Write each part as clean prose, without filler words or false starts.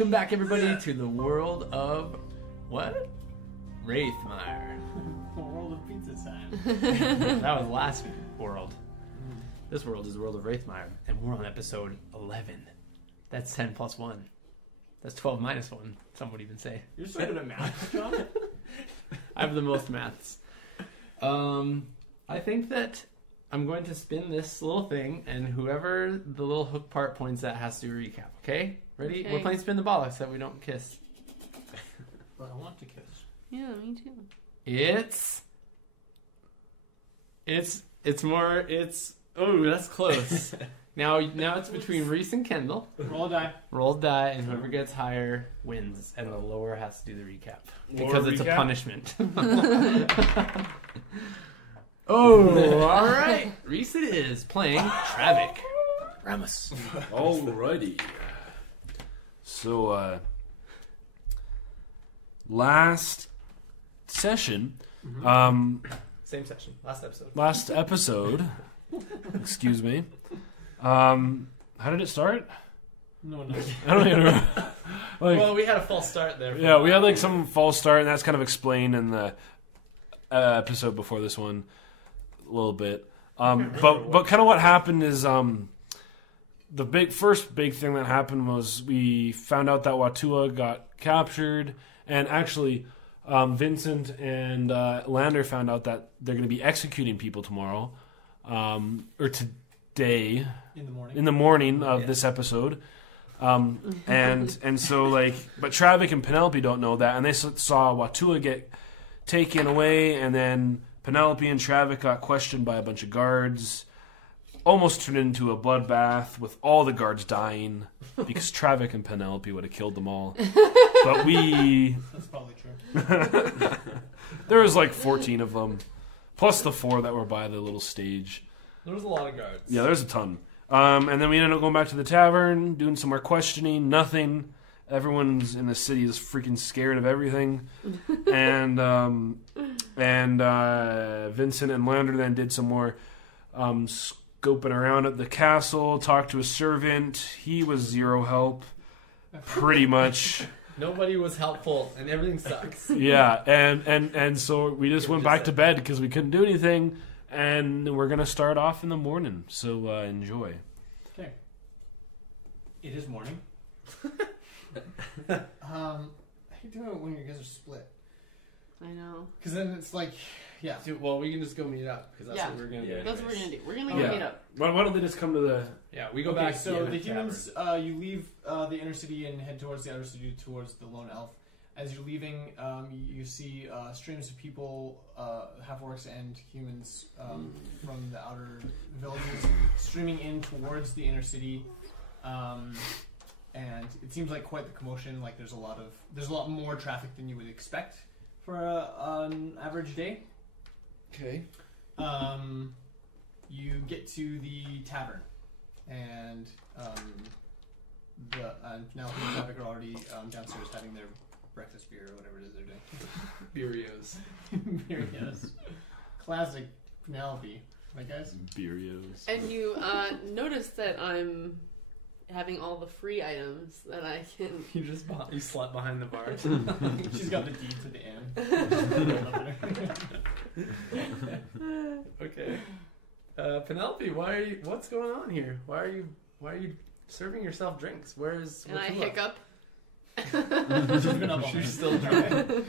Welcome back, everybody, to the world of what? Raethmire. The world of pizza time. That was last world. This world is the world of Raethmire, and we're on episode 11. That's 10 plus 1. That's 12 minus 1, some would even say. You're so good at math, John. I have the most maths. I think that I'm going to spin this little thing, and whoever the little hook part points at has to do a recap, okay? Ready? Okay. We're playing spin the bollocks that we don't kiss. But I want to kiss. Yeah, me too. Oh, that's close. Now it's between Reese and Kendall. Roll a die. Roll die, and whoever gets higher wins, and the lower has to do the recap. Lower Because it's recap? a punishment. Oh, alright. Reese it is, playing Travik. Ramus. Alrighty. So, last session, Same session, last episode, excuse me, how did it start? No. I don't even remember. Well, we had a false start there. Yeah, we had like some false start, and that's kind of explained in the episode before this one a little bit. But kind of what happened is the first big thing that happened was we found out that Watua got captured, and actually Vincent and Lander found out that they're going to be executing people tomorrow, or today In the morning. of this episode. And so like, but Travik and Penelope don't know that, and they saw Watua get taken away, and then Penelope and Travik got questioned by a bunch of guards, almost turned into a bloodbath with all the guards dying because Travik and Penelope would have killed them all. But That's probably true. there was like 14 of them, plus the 4 that were by the little stage. There was a lot of guards. Yeah, there's a ton. And then we ended up going back to the tavern, doing some more questioning. Nothing. Everyone's in the city is freaking scared of everything. and Vincent and Lander then did some more scoping around at the castle, talked to a servant. He was zero help, pretty much. Nobody was helpful, and everything sucks. Yeah, and so we just went back to bed because we couldn't do anything. And we're going to start off in the morning, so enjoy. Okay. It is morning. I hate doing it when you guys are split. I know. Because then it's like, yeah. Dude, well, we can just go meet up, because that's Yeah. what we're going to do. That's what we're anyways. gonna do. We're gonna go Yeah. meet up. Why don't they just come to the... Yeah, we go Okay, back. so to the tavern. humans, you leave the inner city and head towards the outer city, towards the lone elf. As you're leaving, you see streams of people, half-orcs and humans from the outer villages streaming in towards the inner city, and it seems like quite the commotion. Like there's a lot more traffic than you would expect for an average day. Okay. You get to the tavern, and now the traffic are already downstairs having their breakfast beer or whatever it is they're doing. Burios. Yes. Classic Penelope. Right, guys? Burios. And you notice that I'm having all the free items that I can. You slept behind the bar. She's got the deed to the inn. Okay. Penelope, what's going on here? Why are you serving yourself drinks? Where's And I Watua? hiccup. She's been up all She's night. still drunk.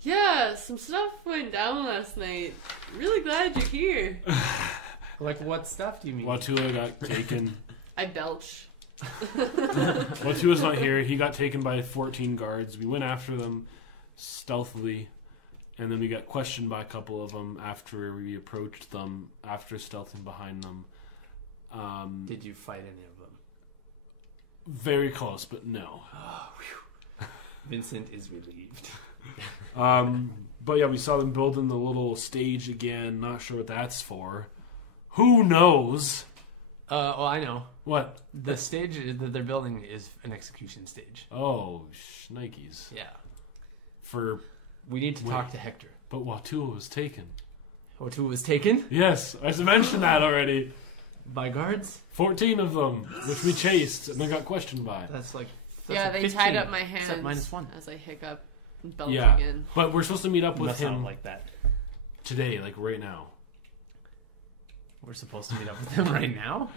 Yeah, some stuff went down last night. Really glad you're here. Like, what stuff do you mean? Watua got taken. I belch. Watua's not here. He got taken by 14 guards. We went after them stealthily, and then we got questioned by a couple of them after we approached them, after stealthing behind them. Did you fight any of them? Very close, but no. Vincent is relieved. But yeah, we saw them building the little stage again. Not sure what that's for. Who knows? Well, I know. What? The stage that they're building is an execution stage. Oh, shnikes. Yeah. We need to talk to Hector. But Watua was taken. Watua was taken? Yes, I mentioned that already. By guards? 14 of them, which we chased and then got questioned by. That's like... Yeah, they 15. tied up my hands Except -1. as I hiccup and belt Yeah, again. but we're supposed to meet up with Must sound him like that. today, like right now. We're supposed to meet up with him right now?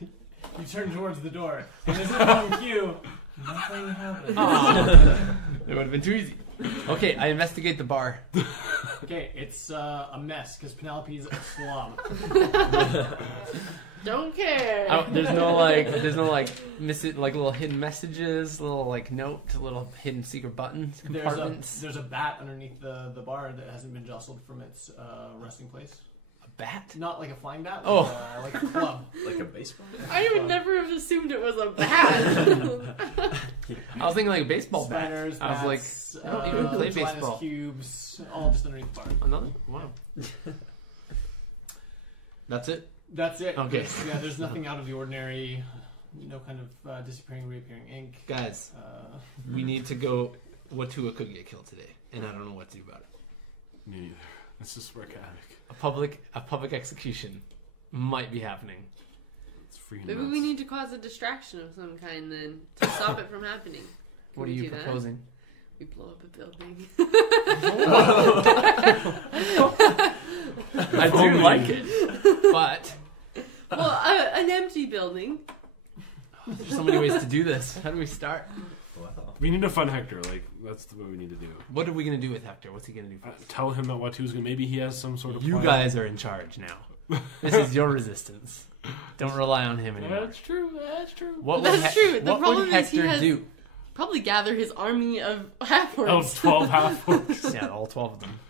You turn towards the door, and as if on cue, nothing happens. Oh. It would have been too easy. Okay, I investigate the bar. Okay, it's a mess because Penelope's a slob. Don't care. There's no little hidden messages, little like note, little hidden secret buttons, compartments. There's a bat underneath the bar that hasn't been jostled from its resting place. A bat? Not like a flying bat, Oh. like a club. Like a baseball? I would never have assumed it was a bat. I was thinking like a baseball bat. Spiders, I was like, bats, I don't even play gelatinous baseball. cubes, all just underneath the bar. Another? Wow. That's it? That's it. Okay. There's nothing out of the ordinary. No kind of disappearing, reappearing ink. Guys, we need to go. Watua could get killed today, and I don't know what to do about it. Me neither. Let's just wreak havoc. A public execution might be happening. It's freaking Maybe nuts. we need to cause a distraction of some kind then to stop it from happening. Can What are we you do that? proposing? We blow up a building. I do like it, but Well, an empty building. there's so many ways to do this. How do we start? Wow. We need to find Hector. Like, that's what we need to do. What are we gonna do with Hector? What's he gonna do for us? Tell him that Watu's gonna. Maybe he has some sort of. You plan. guys are in charge now. This is your resistance. Don't rely on him anymore. That's true. That's true. What That's true. The what problem would is he Hector has- do? Probably gather his army of half-orcs. Oh, 12 half-orcs. Yeah, all 12 of them.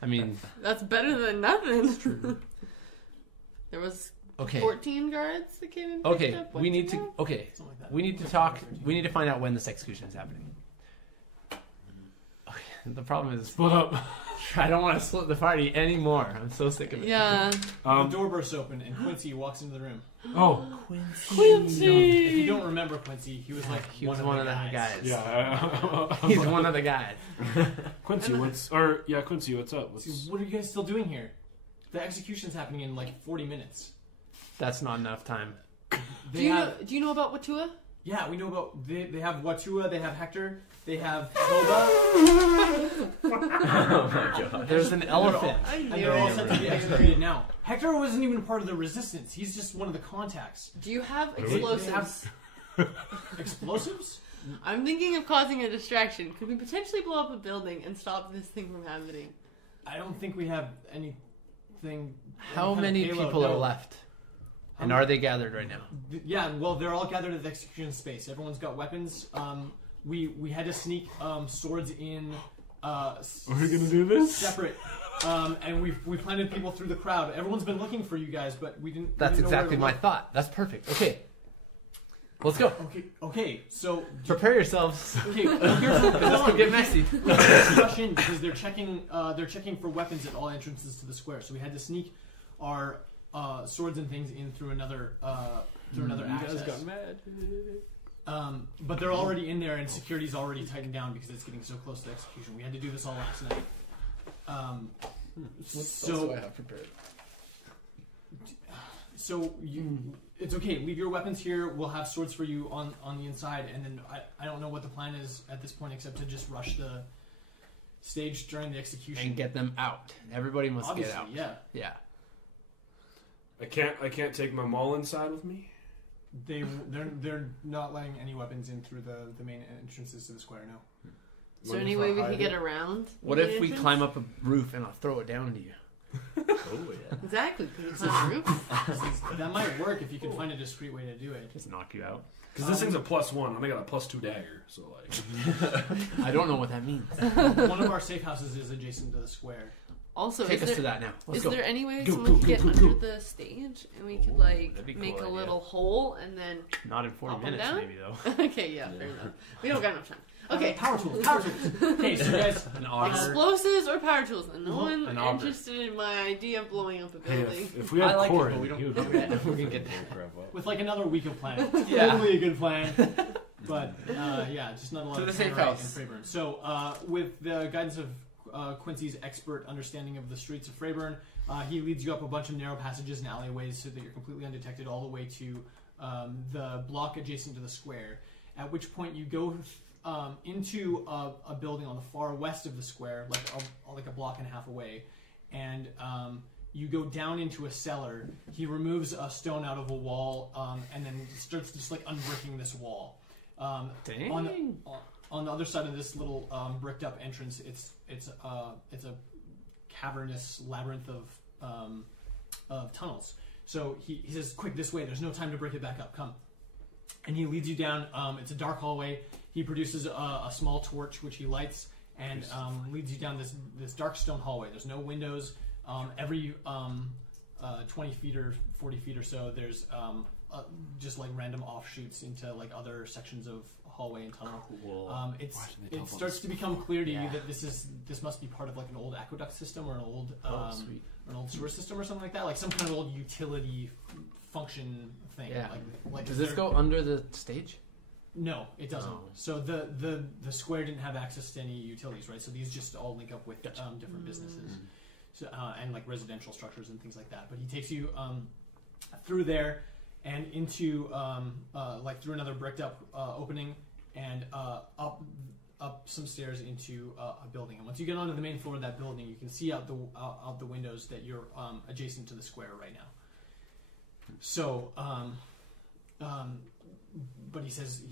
I mean, That's better than nothing. There was okay. 14 guards that came and picked Okay, up we need to. Watua? Okay, Something like that. we need to talk. We need to find out when this execution is happening. Okay, the problem is, Split up. I don't want to split the party anymore. I'm so sick of it. Yeah. The door bursts open, and Quincy walks into the room. Oh, Quincy! If you don't remember Quincy, he was like He was one of the guys. yeah. He's one of the guys. Quincy, what's up? What's... What are you guys still doing here? The execution's happening in like 40 minutes. That's not enough time. Do you know about Watua? Yeah, we know about. They have Watua, they have Hector, they have Hilda, Oh my god. There's an elephant. I and knew they're all it. set to be executed now. Hector wasn't even part of the resistance. He's just one of the contacts. Do you have They explosives? Explosives? I'm thinking of causing a distraction. Could we potentially blow up a building and stop this thing from happening? I don't think we have anything. How any kind of many payload, people no. are left? And How are they gathered right now? Yeah, well, they're all gathered at the execution space. Everyone's got weapons. We had to sneak swords in. Are we gonna do this? Separate. And we planted people through the crowd. Everyone's been looking for you guys, but we didn't. That's we didn't know where exactly to my look. thought. That's perfect. Okay. Let's go. Okay. So Prepare yourselves. okay, This could get messy. rush in because they're checking for weapons at all entrances to the square. So we had to sneak our swords and things in through another access. mad. But they're already in there, and security's already tightened down because it's getting so close to execution. We had to do this all last night. So have prepared? it's okay. Leave your weapons here. We'll have swords for you on the inside, and then I don't know what the plan is at this point except to just rush the stage during the execution And get them out. Everybody must Obviously, get out. yeah. Yeah. I can't take my maul inside with me. They're not letting any weapons in through the main entrances to the square now. Is there any way we could get around? What the if we entrance? climb up a roof and I'll throw it down to you? Oh yeah. Exactly. Could we climb a roof? That might work if you can find a discreet way to do it. Just knock you out. Because this thing's a +1, and I got a +2 dagger. So like, I don't know what that means. One of our safe houses is adjacent to the square. Also, Take is us there, to that now. Let's is go. there any way Go, someone go, could get go, under go. the stage and we could like that'd be a make cool a idea. little hole and then? Not in 40 Up and minutes, down? maybe, though. Okay, yeah, fair enough. We don't got enough time. Okay, Power tools. Okay, so you guys. An auger. explosives or power tools? And no one An auger. interested in my idea of blowing up a hey, building. if we had I like it, Corin, but we don't he would know be- yet. We can get there. With like another week of plan. Yeah. Totally a good plan. But yeah, just not a lot To of the safe Tannerite house. and Freyburn. So with the guidance of Quincy's expert understanding of the streets of Freyburn, he leads you up a bunch of narrow passages and alleyways so that you're completely undetected all the way to the block adjacent to the square. At which point you go into a building on the far west of the square, like a block and a half away, and you go down into a cellar. He removes a stone out of a wall, and then starts just like unbricking this wall. Dang. On the other side of this little bricked up entrance, it's a cavernous labyrinth of tunnels. So he says, "Quick, this way! There's no time to break it back up. Come." And he leads you down. It's a dark hallway. He produces a small torch, which he lights, and leads you down this dark stone hallway. There's no windows. Every 20 feet or 40 feet or so, there's just like random offshoots into like other sections of hallway and tunnel. Cool. It starts to become clear to you that this must be part of like an old aqueduct system or an old sewer system or something like that, like some kind of old utility function thing. Yeah. Like Does this go under the stage? No, it doesn't. Oh. So the square didn't have access to any utilities, right? So these just all link up with different businesses, so, and like residential structures and things like that. But he takes you through there and into like through another bricked up opening and up some stairs into a building. And once you get onto the main floor of that building, you can see out the windows that you're adjacent to the square right now. So. But he says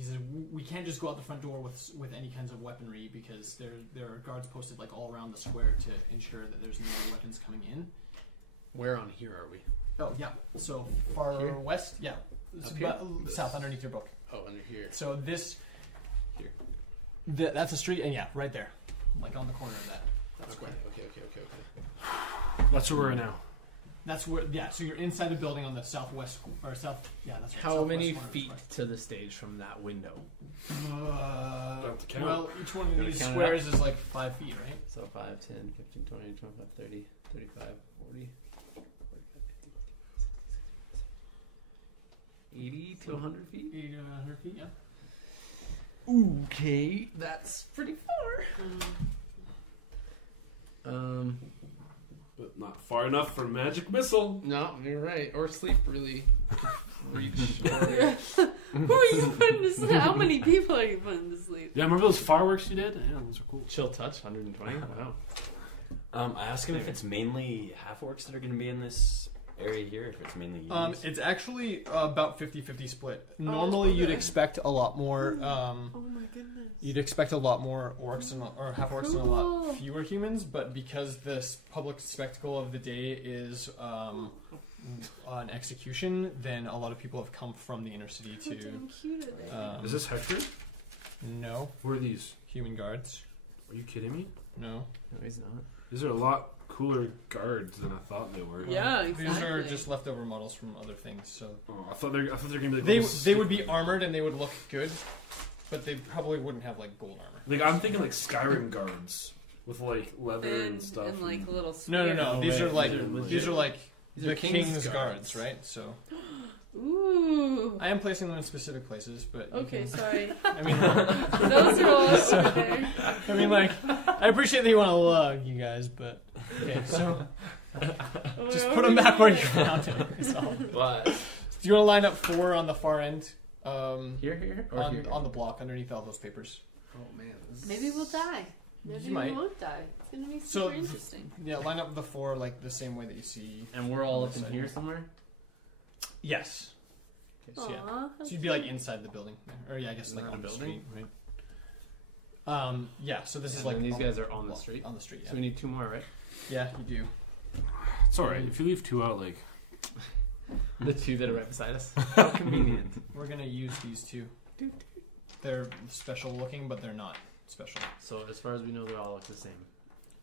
we can't just go out the front door with any kinds of weaponry because there are guards posted like all around the square to ensure that there's no weapons coming in. Where on here are we? Oh yeah, so far Here? west, yeah, Up here? south underneath your book. Oh, under here. So this Here. That's a street, and yeah, right there, like on the corner of that square. Okay. That's where we're at now. That's where, yeah. So you're inside the building on the southwest or south. Yeah, that's right. How southwest many corner of the feet to the stage from that window? Have to count. Well, each one of Gotta these count it squares is like 5 feet, right? So 5, 10, 15, 20, 25, 30, 35, 40, 80 to 100 feet? 80 to 100 feet, yeah. Okay, that's pretty far. But not far enough for magic missile. No, you're right. Or sleep really reach. Who are you putting to sleep? How many people are you putting to sleep? Yeah, remember those fireworks you did? Yeah, those are cool. Chill touch, 120. Wow. I asked him if it's mainly half-orcs that are going to be in this area here, if it's mainly humans. It's actually about 50-50 split. Normally, you'd okay. expect a lot more. Oh my goodness. You'd expect a lot more orcs or half orcs and a lot Cool. fewer humans, but because this public spectacle of the day is an execution, then a lot of people have come from the inner city How damn cute are they? Is this Hector? No Who are these? human guards. Are you kidding me? No, No, he's not. These are a lot cooler guards than I thought they were. Yeah, These are exactly. just leftover models from other things. So Oh, I thought they're gonna be like they little would be armored and they would look good, but they probably wouldn't have like gold armor. Like I'm thinking like Skyrim guards with like leather and stuff. And like little No. Oh, These right. are like These are legit. these are like These the are king's guards, right? So Ooh. I am placing them in specific places, but you Okay, can- sorry. I mean, Those are all over there. I mean, like, I appreciate that you want to lug, you guys, but okay. So just put them back where you found them. is all. What? Do you want to line up 4 on the far end? Here? Or On here? on the block underneath all those papers. Oh, man. this is- Maybe we'll die. Maybe You might. we won't die. It's gonna be So- super interesting. Yeah, line up the 4 like the same way that you see. And we're all up in here somewhere? Yes. Okay, So, yeah. Aw, So you'd be like inside the building, or yeah, I guess like Not on a the building? street, right? Yeah. So this is And like then these on- guys are on the street? On the street. Yeah. So we need 2 more, right? Yeah, you do. It's alright. If you leave 2 out, like The 2 that are right beside us. How convenient. We're gonna use these 2. They're special looking, but they're not special. So as far as we know, they all look the same.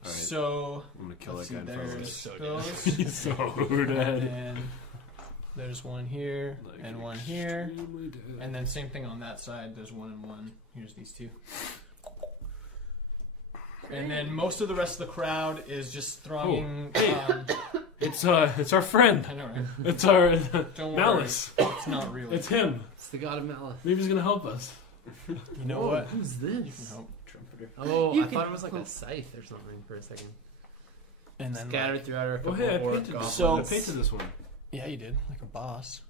Alright. So I'm gonna kill let's that guy see, in front of there's us. So those. He's so And dead. then there's one here Like, and one here. extremely dead. And then same thing on that side. There's 1 and 1. Here's these 2. And then most of the rest of the crowd is just thronging. It's our friend. I know, right? It's our Don't worry. Malice. It's not real. It's him. It's the god of malice. Maybe he's gonna help us. You know Whoa, what? Who's You can this? help. Trumpeter. Oh, You I can thought it was like a hope. scythe or something for a second. And then Scattered throughout our Oh, couple hey, I orc painted this. goblins. I painted this one. yeah, you did like a boss.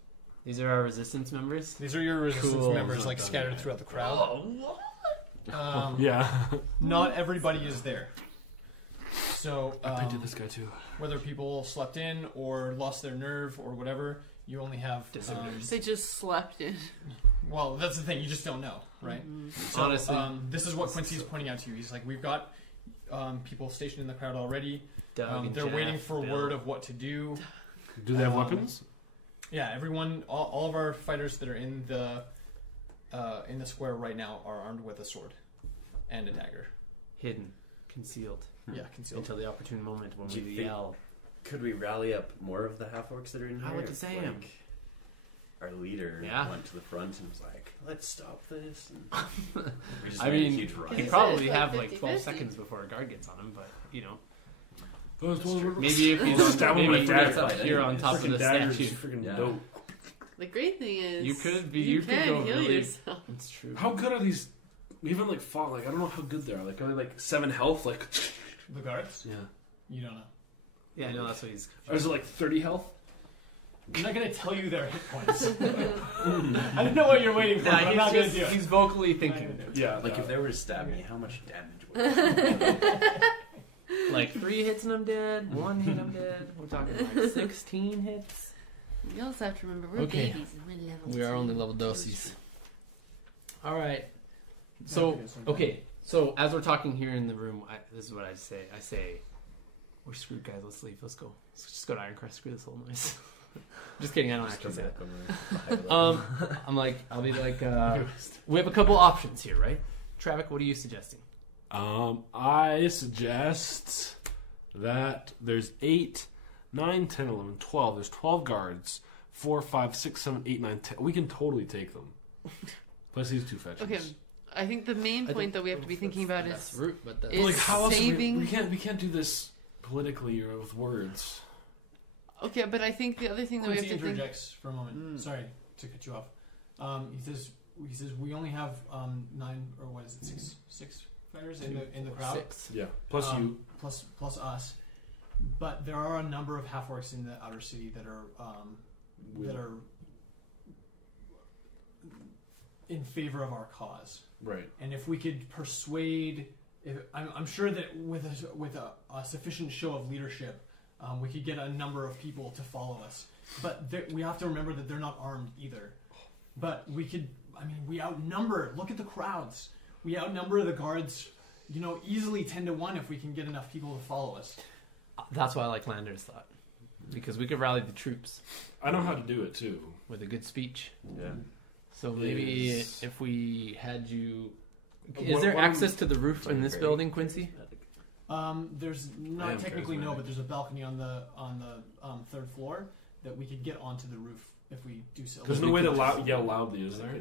These are our resistance members. These are your resistance Cool. members, Not like done scattered yet. throughout the crowd. what? Yeah. Not everybody is there. So I painted this guy too. whether people slept in or lost their nerve or whatever, you only have. Deserters. They just slept in. Well, that's the thing. You just don't know, right? So, Honestly, this is what Quincy's pointing out to you. He's like, we've got people stationed in the crowd already. Doug and They're Jeff, waiting for Bill. word of what to do. Do they have weapons? Yeah, everyone, all of our fighters that are in the square right now are armed with a sword and a dagger. hidden, concealed Yeah, concealed. until the opportune moment when Do you we think- yell. Could we rally up more of the half orcs that are in I here? would say him. Like, our leader Yeah. went to the front and was like, "Let's stop this." And we just I made a mean, huge he'd riot. probably It's like have like 12 50-50. seconds before a guard gets on him, but you know, Maybe maybe if he's Stab him maybe with he a gets dagger. up here on top of the daggers, statue. freaking Yeah. dope. The great thing is, You could be- You you could can go heal really- yourself. It's true. How good are these? We haven't like fought. Like I don't know how good they are. Like only like 7 health. Like The guards? yeah. You don't know. Yeah, I know that's what he's. Or is it like 30 health? I'm not going to tell you their hit points. I don't know what you're waiting for, but I'm not going to do it. he's vocally I'm not thinking. gonna do it. Yeah. Like yeah. if they were to stab me, how much damage would Like 3 hits and I'm dead. 1 hit I'm dead. We're talking like 16 hits. You also have to remember we're Okay. babies and we're level We are 2. only level dosies. All right. So okay. So as we're talking here in the room, this is what I say. I say, "We're screwed, guys. Let's leave. Let's go. Let's just go to Ironcrest. Screw this whole noise." Just kidding. I don't actually say that. I'm like, I'll be like, we have a couple options here, right? Travick, what are you suggesting? I suggest that there's 8, 9, 10, 11, 12. There's 12 guards. 4, 5, 6, 7, 8, 9, 10. We can totally take them. Plus these 2 fetches. Okay, I think the main point that we have to be thinking about That's is root, but that's is Like how else? saving- We can't do this politically or with words. okay, but I think the other thing that we have Quincy to think. interjects for a moment. Sorry to cut you off. He says we only have 9 or what is it, six fighters in the crowd. 6. Yeah. Plus you. plus us. But there are a number of half orcs in the outer city that are in favor of our cause. Right. And if we could persuade, I'm sure that with a sufficient show of leadership, we could get a number of people to follow us. But we have to remember that they're not armed either. But we could, we outnumber. Look at the crowds. We outnumber the guards, easily 10 to 1 if we can get enough people to follow us. That's why I like Lander's thought. Because we could rally the troops I know how to do it too. with a good speech. Yeah. So maybe Is- if we had you... What- Is there what- access to the roof in this building, Quincy? There's I not am technically charismatic. but there's a balcony on the 3rd floor that we could get onto the roof if we do so. There's no way to yell loudly, is there?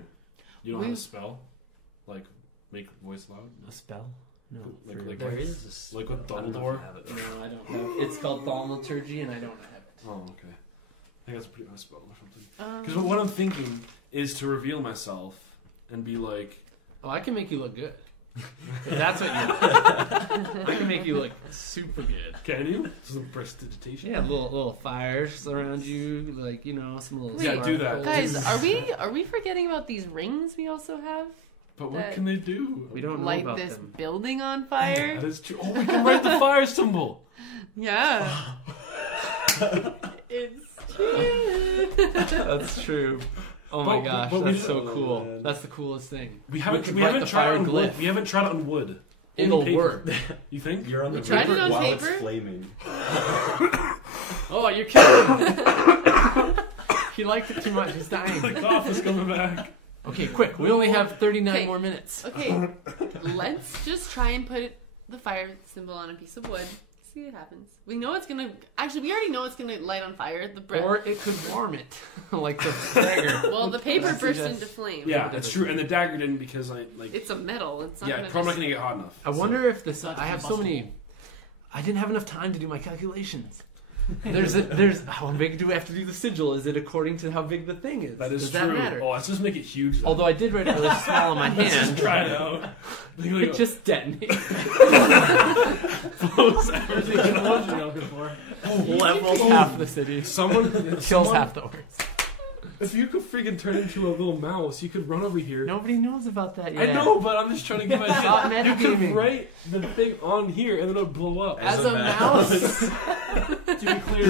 You don't have We- a spell, like make voice loud. A spell? No. Like- for- like- There is a spell. Like with I don't know if Dumbledore? I have it. No, I don't have. It's called thaumaturgy, and I don't have it. Oh, okay. I think that's a pretty nice spell or something. Um, Because what I'm thinking is to reveal myself and be like, Oh, I can make you look good. If that's what you. I can make you look super good. "Can you?" Some prestidigitation. Yeah, little fires around you, like some little. Wait, Yeah, do that. guys, are we forgetting about these rings we also have? But what That- can they do? We don't know Light about this them. building on fire? That is true. Oh, we can write the fire symbol. Yeah. It's true. That's true. Oh my But- gosh, but we that's so don't- cool. Oh, man. That's the coolest thing. We haven't could we write haven't the tried fire on wood. glyph. We haven't tried it on wood. It'll Only paper. work. You think? You're on the We tried it roof on while paper? it's flaming. Oh, you're kidding. He liked it too much. He's dying. The cough is coming back. Okay, quick. We only have 39 Okay. more minutes. Okay, let's just try and put the fire symbol on a piece of wood. See what happens. We know it's gonna. Actually, we already know it's gonna light on fire. The bread. Or it could warm it, like the dagger. Well, the paper That's burst just- into flame. Yeah, that's true. And the dagger didn't because I like. It's a metal. It's not. Yeah, gonna probably not just- gonna get hot enough. I wonder if this. That's I have so many. I didn't have enough time to do my calculations. There's how big do we have to do the sigil? Is it according to how big the thing is? That is Does true. that matter? Oh, let's just make it huge. Then. Although I did write it really small on my Let's just hand. try it out. It just detonates. Blows Everything in the ones you're looking for. Levels half the city. Someone Kills half the orcs. If you could freaking turn into a little mouse, you could run over here. Nobody knows about that yet. I know, but I'm just trying to give my Stop You could metagaming. write the thing on here and then it'll blow up. As a mouse. To be clear,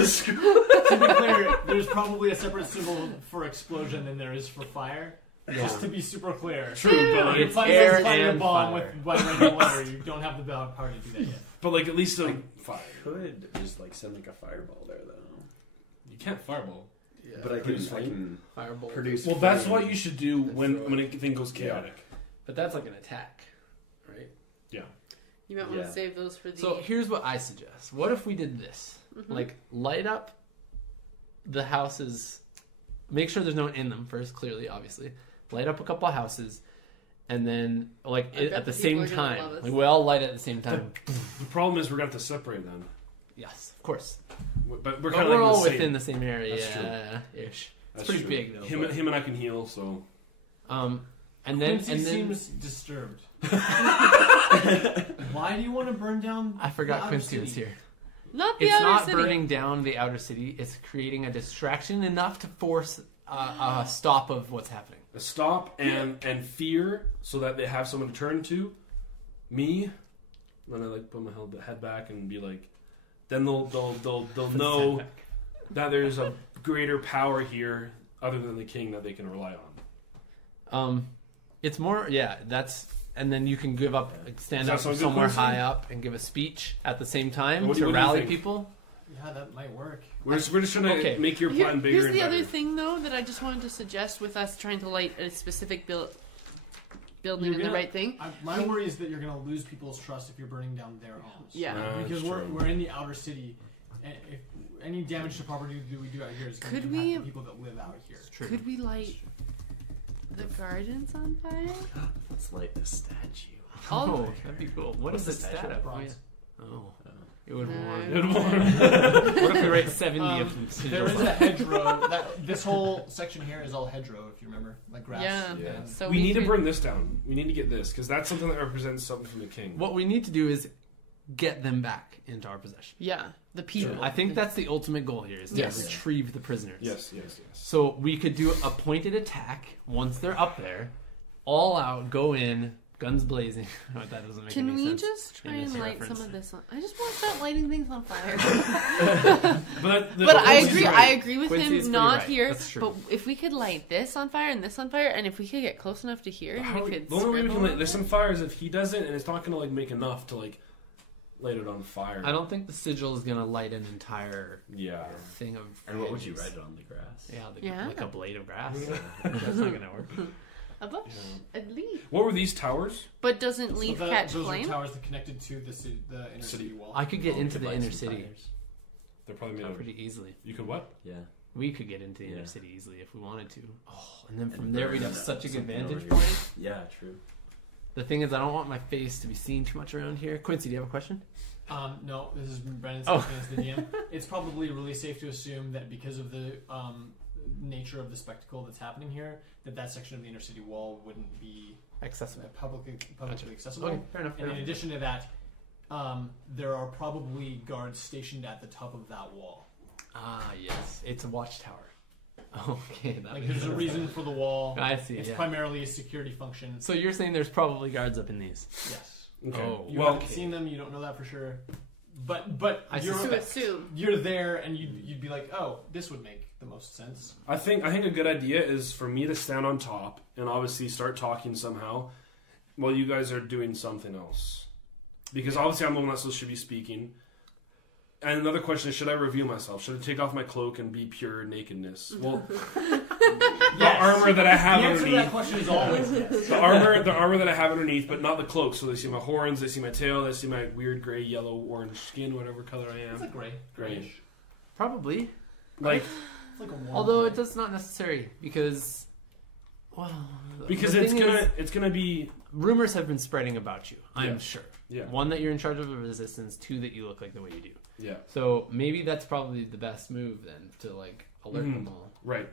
there's probably a separate symbol for explosion than there is for fire. Just to be super clear. True, but You're It's fighting air a and bomb fire. with by regular water. You don't have the power to do that yet. but like at least fire. Could just like send like a fireball there though. You can't fireball. But I can Fireball. produce. Well, that's flame. what you should do when a thing goes chaotic. But that's like an attack, right? You might want Yeah. to save those for the. So here's what I suggest. What if we did this? Like, light up the houses. Make sure there's no one in them first, clearly, obviously. Light up a couple of houses. And then, like, I bet at the the same people are gonna time. love us. Like, we all light it at the same time. The problem is we're going to have to separate them. Yes, of course. But we're But kind of we're like all the same. within the same area. That's true. Ish. It's That's pretty true. big, though. Him, but- him and I can heal, so... and then Quincy seems disturbed. Why do you want to burn down? I forgot the outer Quincy was city? here. not the It's outer not city. burning down the outer city. It's creating a distraction enough to force a stop of what's happening. A stop and fear so that they have someone to turn to. Me. Then I like put my head back and be like... Then they'll know that there's a greater power here other than the king that they can rely on. It's more, that's, and then you can give up, stand Does that up sound good, somewhere Quincy? high up and give a speech at the same time What do to you rally think? people. Yeah, that might work. We're just trying to Okay. make your plan bigger Here's and the better. other thing, though, that I just wanted to suggest with us trying to light a specific building You're and the gonna- right thing. My worry is that you're going to lose people's trust if you're burning down their homes. Yeah. Because that's we're true. in the outer city, and if any damage to property that we do out here is going to Could impact we- the people that live out here. Could we light the gardens on fire? Let's light the statue. Oh, that'd be cool. What What's is the it stat statue? at? Bronze. Oh, it would No. warm. Good one. What if we write 70 of them? There is a hedgerow. This whole section here is all hedgerow, if you remember, like grass. Yeah. Yeah. So We need to could- burn this down. We need to get this because that's something that represents something from the king. What we need to do is get them back into our possession. Yeah, the people. I think that's the ultimate goal here, is to Yes. retrieve the prisoners. Yes. So we could do a pointed attack once they're up there, all out, go in, guns blazing. That doesn't make Can any we sense. just try in and this light reference. some of this on? I just want to start lighting things on fire. But I Quincy's agree. right. I agree with Quincy's him. pretty Not right. here, That's true. but if we could light this on fire and this on fire, and if we could get close enough to here, How- we could. the only way we can scribble light this on on fire is if he does it, and it's not going to like make enough to like light it on fire. I don't think the sigil is going to light an entire Yeah. thing of. And what would you flames. write it on the grass? Yeah, Yeah. like a blade of grass. That's not going to work. a bush, a leaf, What were these towers? but doesn't leaf catch those flame? are towers that connected to the inner city wall. I could get Oh, into we could the light inner some city fires. They're probably made of. pretty easily. You could what? Yeah. We could get into the Yeah. inner city easily if we wanted to. Oh, and then from And there we'd burn have such a good something over vantage here. point. Yeah, true. The thing is, I don't want my face to be seen too much around here. Quincy, do you have a question? No, this is Brendan Oh. speaking as the DM. It's probably really safe to assume that because of the nature of the spectacle that's happening here, that section of the inner city wall wouldn't be Accessible. publicly Gotcha. accessible. Okay, fair enough. Fair And in enough. addition to that, there are probably guards stationed at the top of that wall. Ah, yes, it's a watchtower. Okay, that Like, makes there's a sense. reason for the wall. I see. It's Yeah. primarily a security function. So you're saying there's probably guards up in these? Yes. Okay. Oh, You well, haven't seen them. You don't know that for sure. But I you're, To assume. you're there, and you'd be like, oh, this would make the most sense. I think a good idea is for me to stand on top and obviously start talking somehow while you guys are doing something else. Because obviously I'm the one that should be speaking. And another question is, should I reveal myself? Should I take off my cloak and be pure nakedness? Well, the armor that I have The answer to that underneath, question is always yes. the armor that I have underneath, but not the cloak. So they see my horns, they see my tail, they see my weird gray, yellow, orange skin, whatever color I It's am. like gray. Grayish. Probably. Like, It's like a warm Although gray. it does not necessary because, well, because the it's thing gonna is- it's gonna be rumors have been spreading about you. I'm Yeah. sure. Yeah. One, that you're in charge of the resistance. Two, that you look like the way you do. Yeah. So maybe that's probably the best move then, to like alert them all, Right.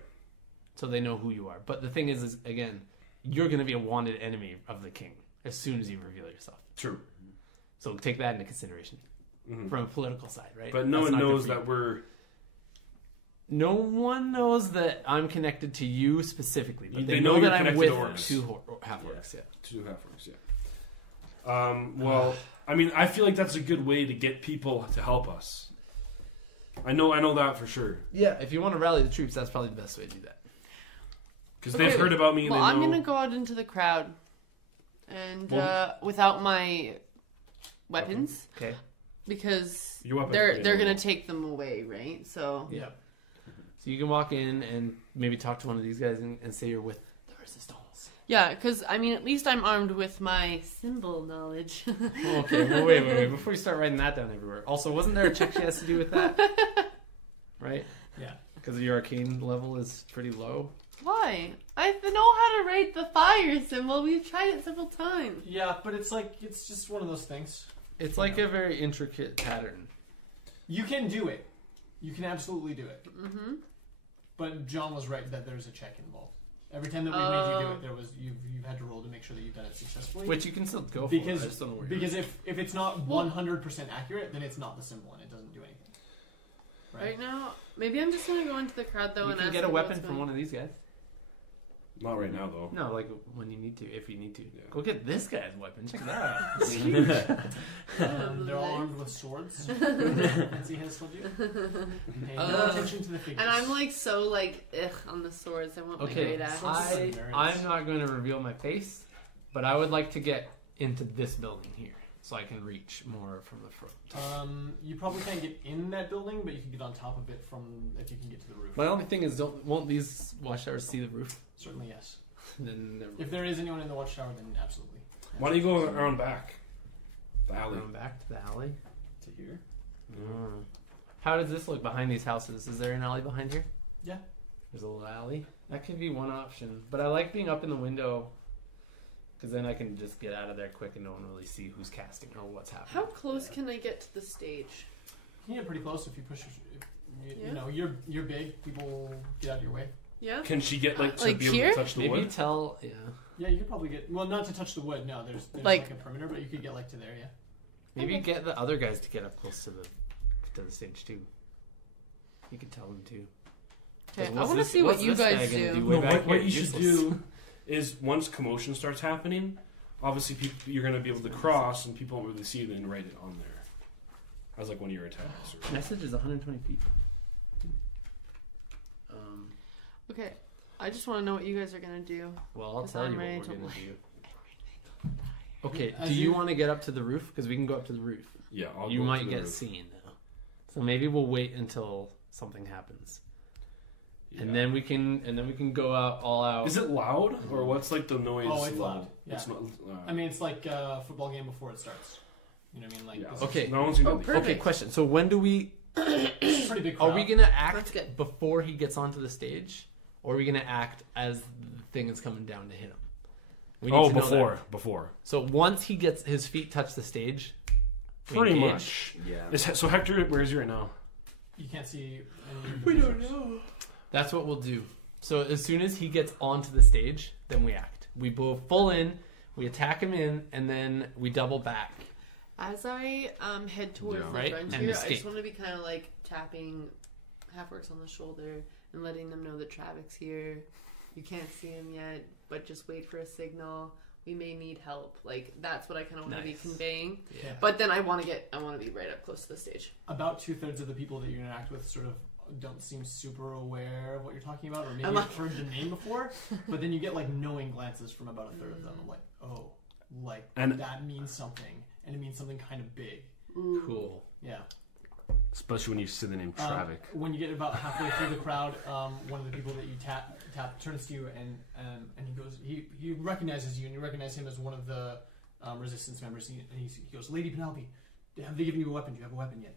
so they know who you are. But the thing is again, you're going to be a wanted enemy of the king as soon as you reveal yourself. True. So take that into consideration from a political side, right? But no That's one not good knows for you. that we're. No one knows that I'm connected to you specifically, but They they know know you're that I'm connected with to orcs. two half-orcs, yeah. Two half-orcs, yeah. Well, I mean, I feel like that's a good way to get people to help us. I know that for sure. Yeah, if you want to rally the troops, that's probably the best way to do that. Because they've heard about me and Well, they I'm know... gonna go out into the crowd, and Well- without my weapons, Okay. because Your weapons they're are gonna take them away, right? So Yeah. So you can walk in and maybe talk to one of these guys and say you're with the resistance. yeah, because I mean, at least I'm armed with my symbol knowledge. Okay, well, wait. Before you start writing that down everywhere. Also, wasn't there a check she has to do with that? Right? Yeah. Because your arcane level is pretty low. Why? I know how to write the fire symbol. We've tried it several times. Yeah, but it's just one of those things. It's like a very intricate pattern. You can do it. You can absolutely do it. Mm-hmm. But John was right that there's a check involved. Every time that we made you do it, you've had to roll to make sure that you've done it successfully. Which you can still go because for. I just don't know where because if it's not 100% accurate, then it's not the symbol and it doesn't do anything. Right now, maybe I'm just gonna go into the crowd though you and can ask get a them weapon what's from going- one of these guys. Not right now, though. No, like when you need to, if you need to. Yeah. Go get this guy's weapon. Check that out. It's huge. They're all armed with swords. Fancy has told you. Pay no attention to the figures. And I'm like so like on the swords. I want my Okay, great axe. I'm not going to reveal my face, but I would like to get into this building here so I can reach more from the front. You probably can't get in that building, but you can get on top of it if you can get to the roof. My only thing is, won't these watchtowers see the roof? Certainly, yes. Then never If there is anyone in the watchtower, then absolutely. Why don't you go around back? The alley. Going back to the alley. To here? How does this look behind these houses? Is there an alley behind here? Yeah. There's a little alley. That could be one option, but I like being up in the window because then I can just get out of there quick and no one really see who's casting or what's happening. How close can I get to the stage? You can get pretty close if you push. You Yeah. know, you're big. People get out of your way. Yeah. Can she get, like, to Like be able here? to touch the Maybe wood? tell, yeah. Yeah, you could probably get. Well, not to touch the wood. No, there's Like- like a perimeter, but you could get like to there. Yeah. Maybe Okay. get the other guys to get up close to the stage too. You could tell them too. Okay, I What's want to this- see what what's you this guy guys gonna do. Way No, back what here, you should useless. do is once commotion starts happening, obviously you're going to be able to cross and people won't really see you, then write it on there as like one of your attacks. Or... Message is 120 feet. Okay, I just want to know what you guys are gonna do. Well, I'll 'Cause tell I'm you ready what we're to gonna play. do. Okay, As do you you- want to get up to the roof? Because we can go up to the roof. Yeah, I'll You go might to the get roof. seen though. So maybe we'll wait until something happens, Yeah. and then we can go out all out. Is it loud or what's like the noise? Oh, it's level? loud. Yeah. It's not. I mean, it's like a football game before it starts. You know what I mean? Like Yeah. this is Okay. No one's gonna Oh, be. perfect. Okay, question. So when do we? a pretty big Are crowd. we gonna That's act good. before he gets onto the stage, or are we gonna act as the thing is coming down to hit him? We need Oh, to know that. before. So once he gets his feet touch the stage, we Pretty engage. much. Yeah. So Hector, where is he right now? You can't see any of the We don't pictures. know. That's what we'll do. So as soon as he gets onto the stage, then we act. We go full in, we attack him in, and then we double back. As I head towards Yeah. the Right, front and here, I escape. just want to be kind of like tapping Halfworks on the shoulder and letting them know that Travik's here. You can't see him yet, but just wait for a signal. We may need help. Like that's what I kind of want to be Nice. conveying. Yeah. But then I want to be right up close to the stage. About 2/3 of the people that you interact with sort of don't seem super aware of what you're talking about, or maybe I'm you've like- heard the name before, but then you get like knowing glances from about a third of them. I'm like, oh, like And- that means something, and it means something kind of big. Cool. Yeah. Especially when you see the name Travik. When you get about halfway through the crowd, one of the people that you tap turns to you and he goes, he recognizes you, and you recognize him as one of the resistance members. And he goes, Lady Penelope, have they given you a weapon? Do you have a weapon yet?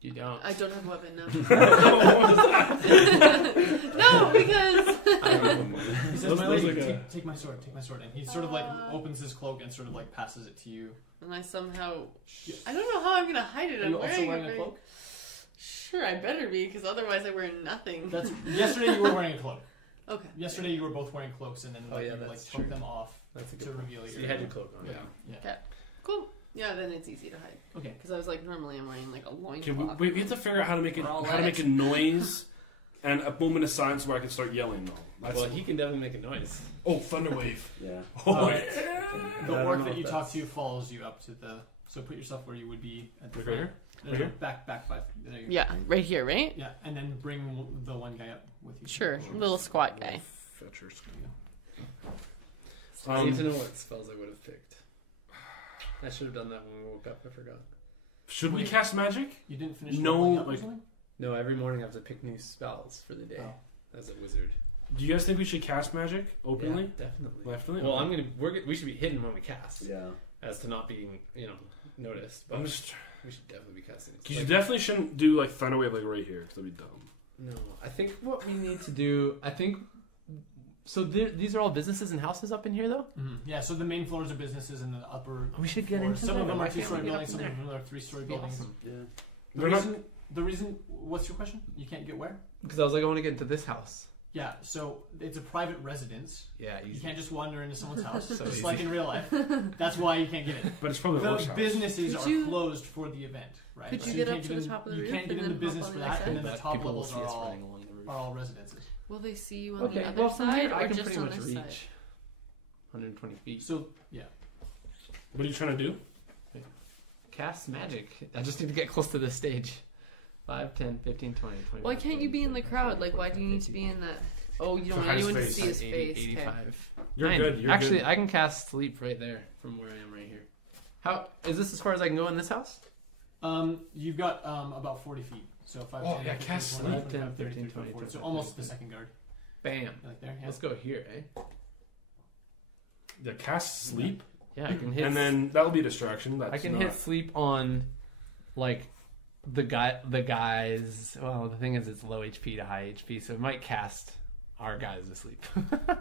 You don't. I don't have a weapon now. No, because He says, Those- "My those lady, like a- take my sword, take my sword." And he sort of like opens his cloak and sort of like passes it to you. And I somehow, I don't know how I'm gonna hide it. Are I'm you also wearing wearing it a very- cloak? Sure, I better be, because otherwise I wear nothing. That's yesterday you were wearing a cloak. Okay. Yesterday you were both wearing cloaks, and then Oh, like, yeah, you like that's took true. them off That's a good to point. reveal So your. you had your cloak on. Yeah. Cool. Yeah, then it's easy to hide. Okay. Because I was like, normally I'm wearing like a Okay, loincloth. we have to figure out how to make We're all how to wet. make a noise and a moment of silence where I can start yelling. Though. That's Well, he can definitely make a noise. oh, Thunderwave. Yeah. Oh, Alright. I The don't orc know that if you talk that's- to follows you up to the. So put yourself where you would be at the Like front. right here? No, Right no, here? back 5. There you go. Yeah, right here, right? Yeah, and then bring the one guy up with you. Sure, little squat guy. Fetchers. I need to know what spells I would have picked. I should have done that when we woke up. I forgot. Should we Wait. cast magic? You didn't finish No, leveling up or like- something? No, every morning I have to pick new spells for the day Oh. as a wizard. Do you guys think we should cast magic openly? Yeah, definitely. Definitely. Well, we should be hidden when we cast, Yeah. as to not being noticed. But I'm just. we should definitely be casting. Cause you definitely shouldn't do like Thunderwave like right here, because that'd be dumb. No, I think what we need to do. So these are all businesses and houses up in here, though. Mm-hmm. Yeah, so the main floors are businesses, and the upper. We should get floors, into some of that. them Why are can't we 2-story get up buildings, in some of there? them are 3-story It'd be buildings. awesome. Yeah. The reason. What's your question? You can't get where? Because I was like, I want to get into this house. Yeah, so it's a private residence. Yeah, You easy. can't just wander into someone's house, So just easy. like in real life. That's why you can't get it. But it's probably the worst The house. businesses Could are you- closed for the event, right? Could So you get up can't to the in- top of the You roof can't get and in the then hop business on for the that, other and then the But top people will levels see are us all running along the roof. residences. Will they see you on Okay, the other well from side here I or can just pretty on much this reach side? 120 feet. So yeah, What are you trying to do? Cast magic. I just need to get close to this stage. 5, 10, 15, 20, 25. Why can't you be in the 30, crowd? Like, why do you need to 50, be in that? Oh, you To don't want hide his anyone to face. see his 80, face. 85. You're 90. good. You're Actually, good. I can cast sleep right there from where I am right here. How is this as far as I can go in this house? you've got about 40 feet. So 5, Oh, 10, yeah, 15, cast 20, sleep. 25, 30, 15, 35, 40. 20, So 25, almost the 30. second guard. Bam. Like there. Yeah. Let's go here, eh? Yeah, cast sleep, Yeah, I can hit. and then that'll be a distraction. That's I can not... hit sleep on, like, the guys. Well, the thing is, it's low HP to high HP, so it might cast our guys to sleep.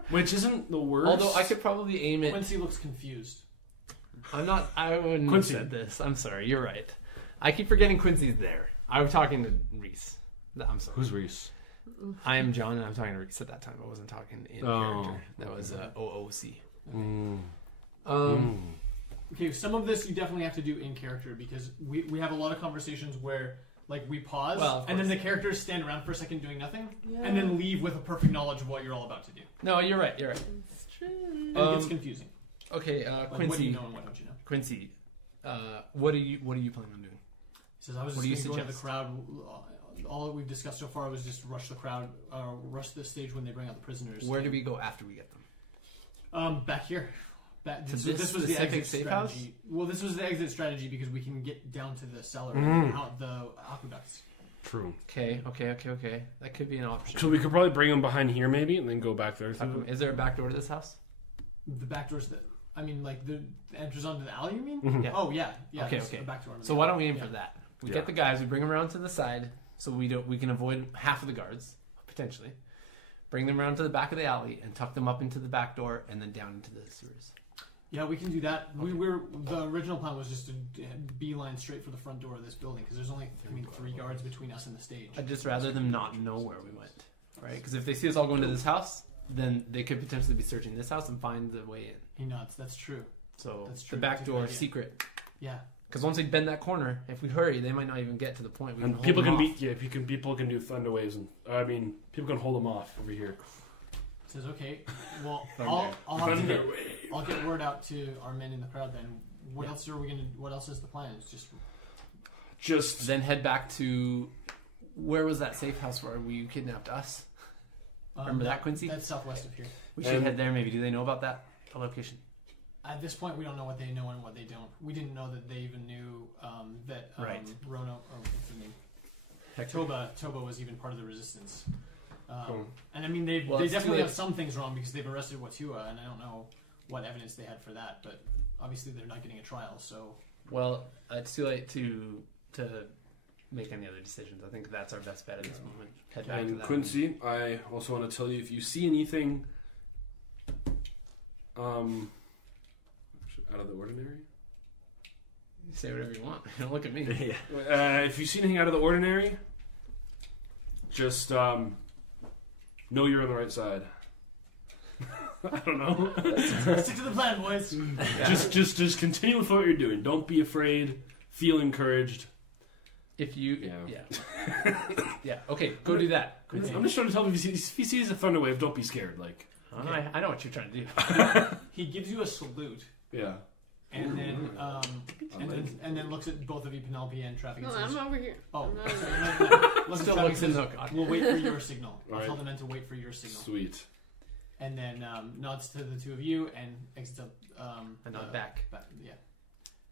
Which isn't the worst. Although I could probably aim it. Quincy looks confused. I'm not. I wouldn't Quincy. have said this. I'm sorry. You're right. I keep forgetting Quincy's there. I was talking to Reese. I'm sorry. Who's Reese? I am John, and I'm talking to Reese at that time. I wasn't talking in Oh. character. That was OOC. Mm. Okay, some of this you definitely have to do in character because we have a lot of conversations where like we pause Well, of and then the course. characters stand around for a second doing nothing Yeah. and then leave with a perfect knowledge of what you're all about to do. No, you're right. You're right. It's true. And it gets confusing. Okay, Like, Quincy. what do you know and what don't you know? Quincy, what do you planning on doing? He says, I was What just do going you to go into the crowd. All that we've discussed so far was just rush the crowd, rush the stage when they bring out the prisoners. Where do we go after we get them? Back here. To So this was the specific exit safe strategy. house? Well, this was the exit strategy because we can get down to the cellar Mm. and out the aqueducts. True. Okay. That could be an option. So we could probably bring them behind here, maybe, and then go back there. Is there a back door to this house? The back doors that like the entrance onto the alley. You mean? Mhm. Yeah. Oh yeah. Okay, there's okay. a back door. So why don't we aim for that? We Yeah. get the guys, we bring them around to the side, so we can avoid half of the guards potentially. Bring them around to the back of the alley and tuck them up into the back door and then down into the sewers. Yeah, we can do that. Okay. The original plan was just to beeline straight for the front door of this building because there's only 3 guards between us and the stage. I'd just rather them not know where we went, right? Because if they see us all going to this house, then they could potentially be searching this house and find the way in. He nods. That's true. So That's true. the back That's a good door idea. secret. Yeah. Because once we bend that corner, if we hurry, they might not even get to the point. We And hold people them can off. people can do thunder waves, and people can hold them off over here. Says okay. Well, Thunder. I'll have to Thunder get, wave. I'll get word out to our men in the crowd. Then what else are we gonna? What else is the plan? It's just Then head back to where was that safe house where you kidnapped us? Remember that, Quincy? That's southwest of here. We should And- head there. Maybe do they know about that location? At this point, we don't know what they know and what they don't. We didn't know that they even knew that Right. Rono, what's his name? Hector. Toba was even part of the resistance. Cool. And I mean, they Well, it's definitely too have late. some things wrong because they've arrested Watua, and I don't know what evidence they had for that. But obviously, they're not getting a trial. So Well, it's too late to make any other decisions. I think that's our best bet at this moment. Head back to And that. Quincy, I also want to tell you if you see anything out of the ordinary. You say whatever you want. Don't look at me. yeah. If you see anything out of the ordinary, just know you're on the right side. I don't know. Stick to the plan, boys. Yeah. Just continue with what you're doing. Don't be afraid. Feel encouraged. If you, Yeah. yeah. Okay, go do that. I'm just trying to tell him if he sees a thunder wave, don't be scared. Like, I know what you're trying to do. He gives you a salute, yeah. and then looks at both of you, Penelope and Traffic. No, and says, I'm over here. "Oh, I'm not over sorry, here. no, Still Traffic looks in says, the. We'll wait for your signal. I'll Right. tell the men to wait for your signal." Sweet. And then nods to the two of you and exits up. And nod back. Yeah.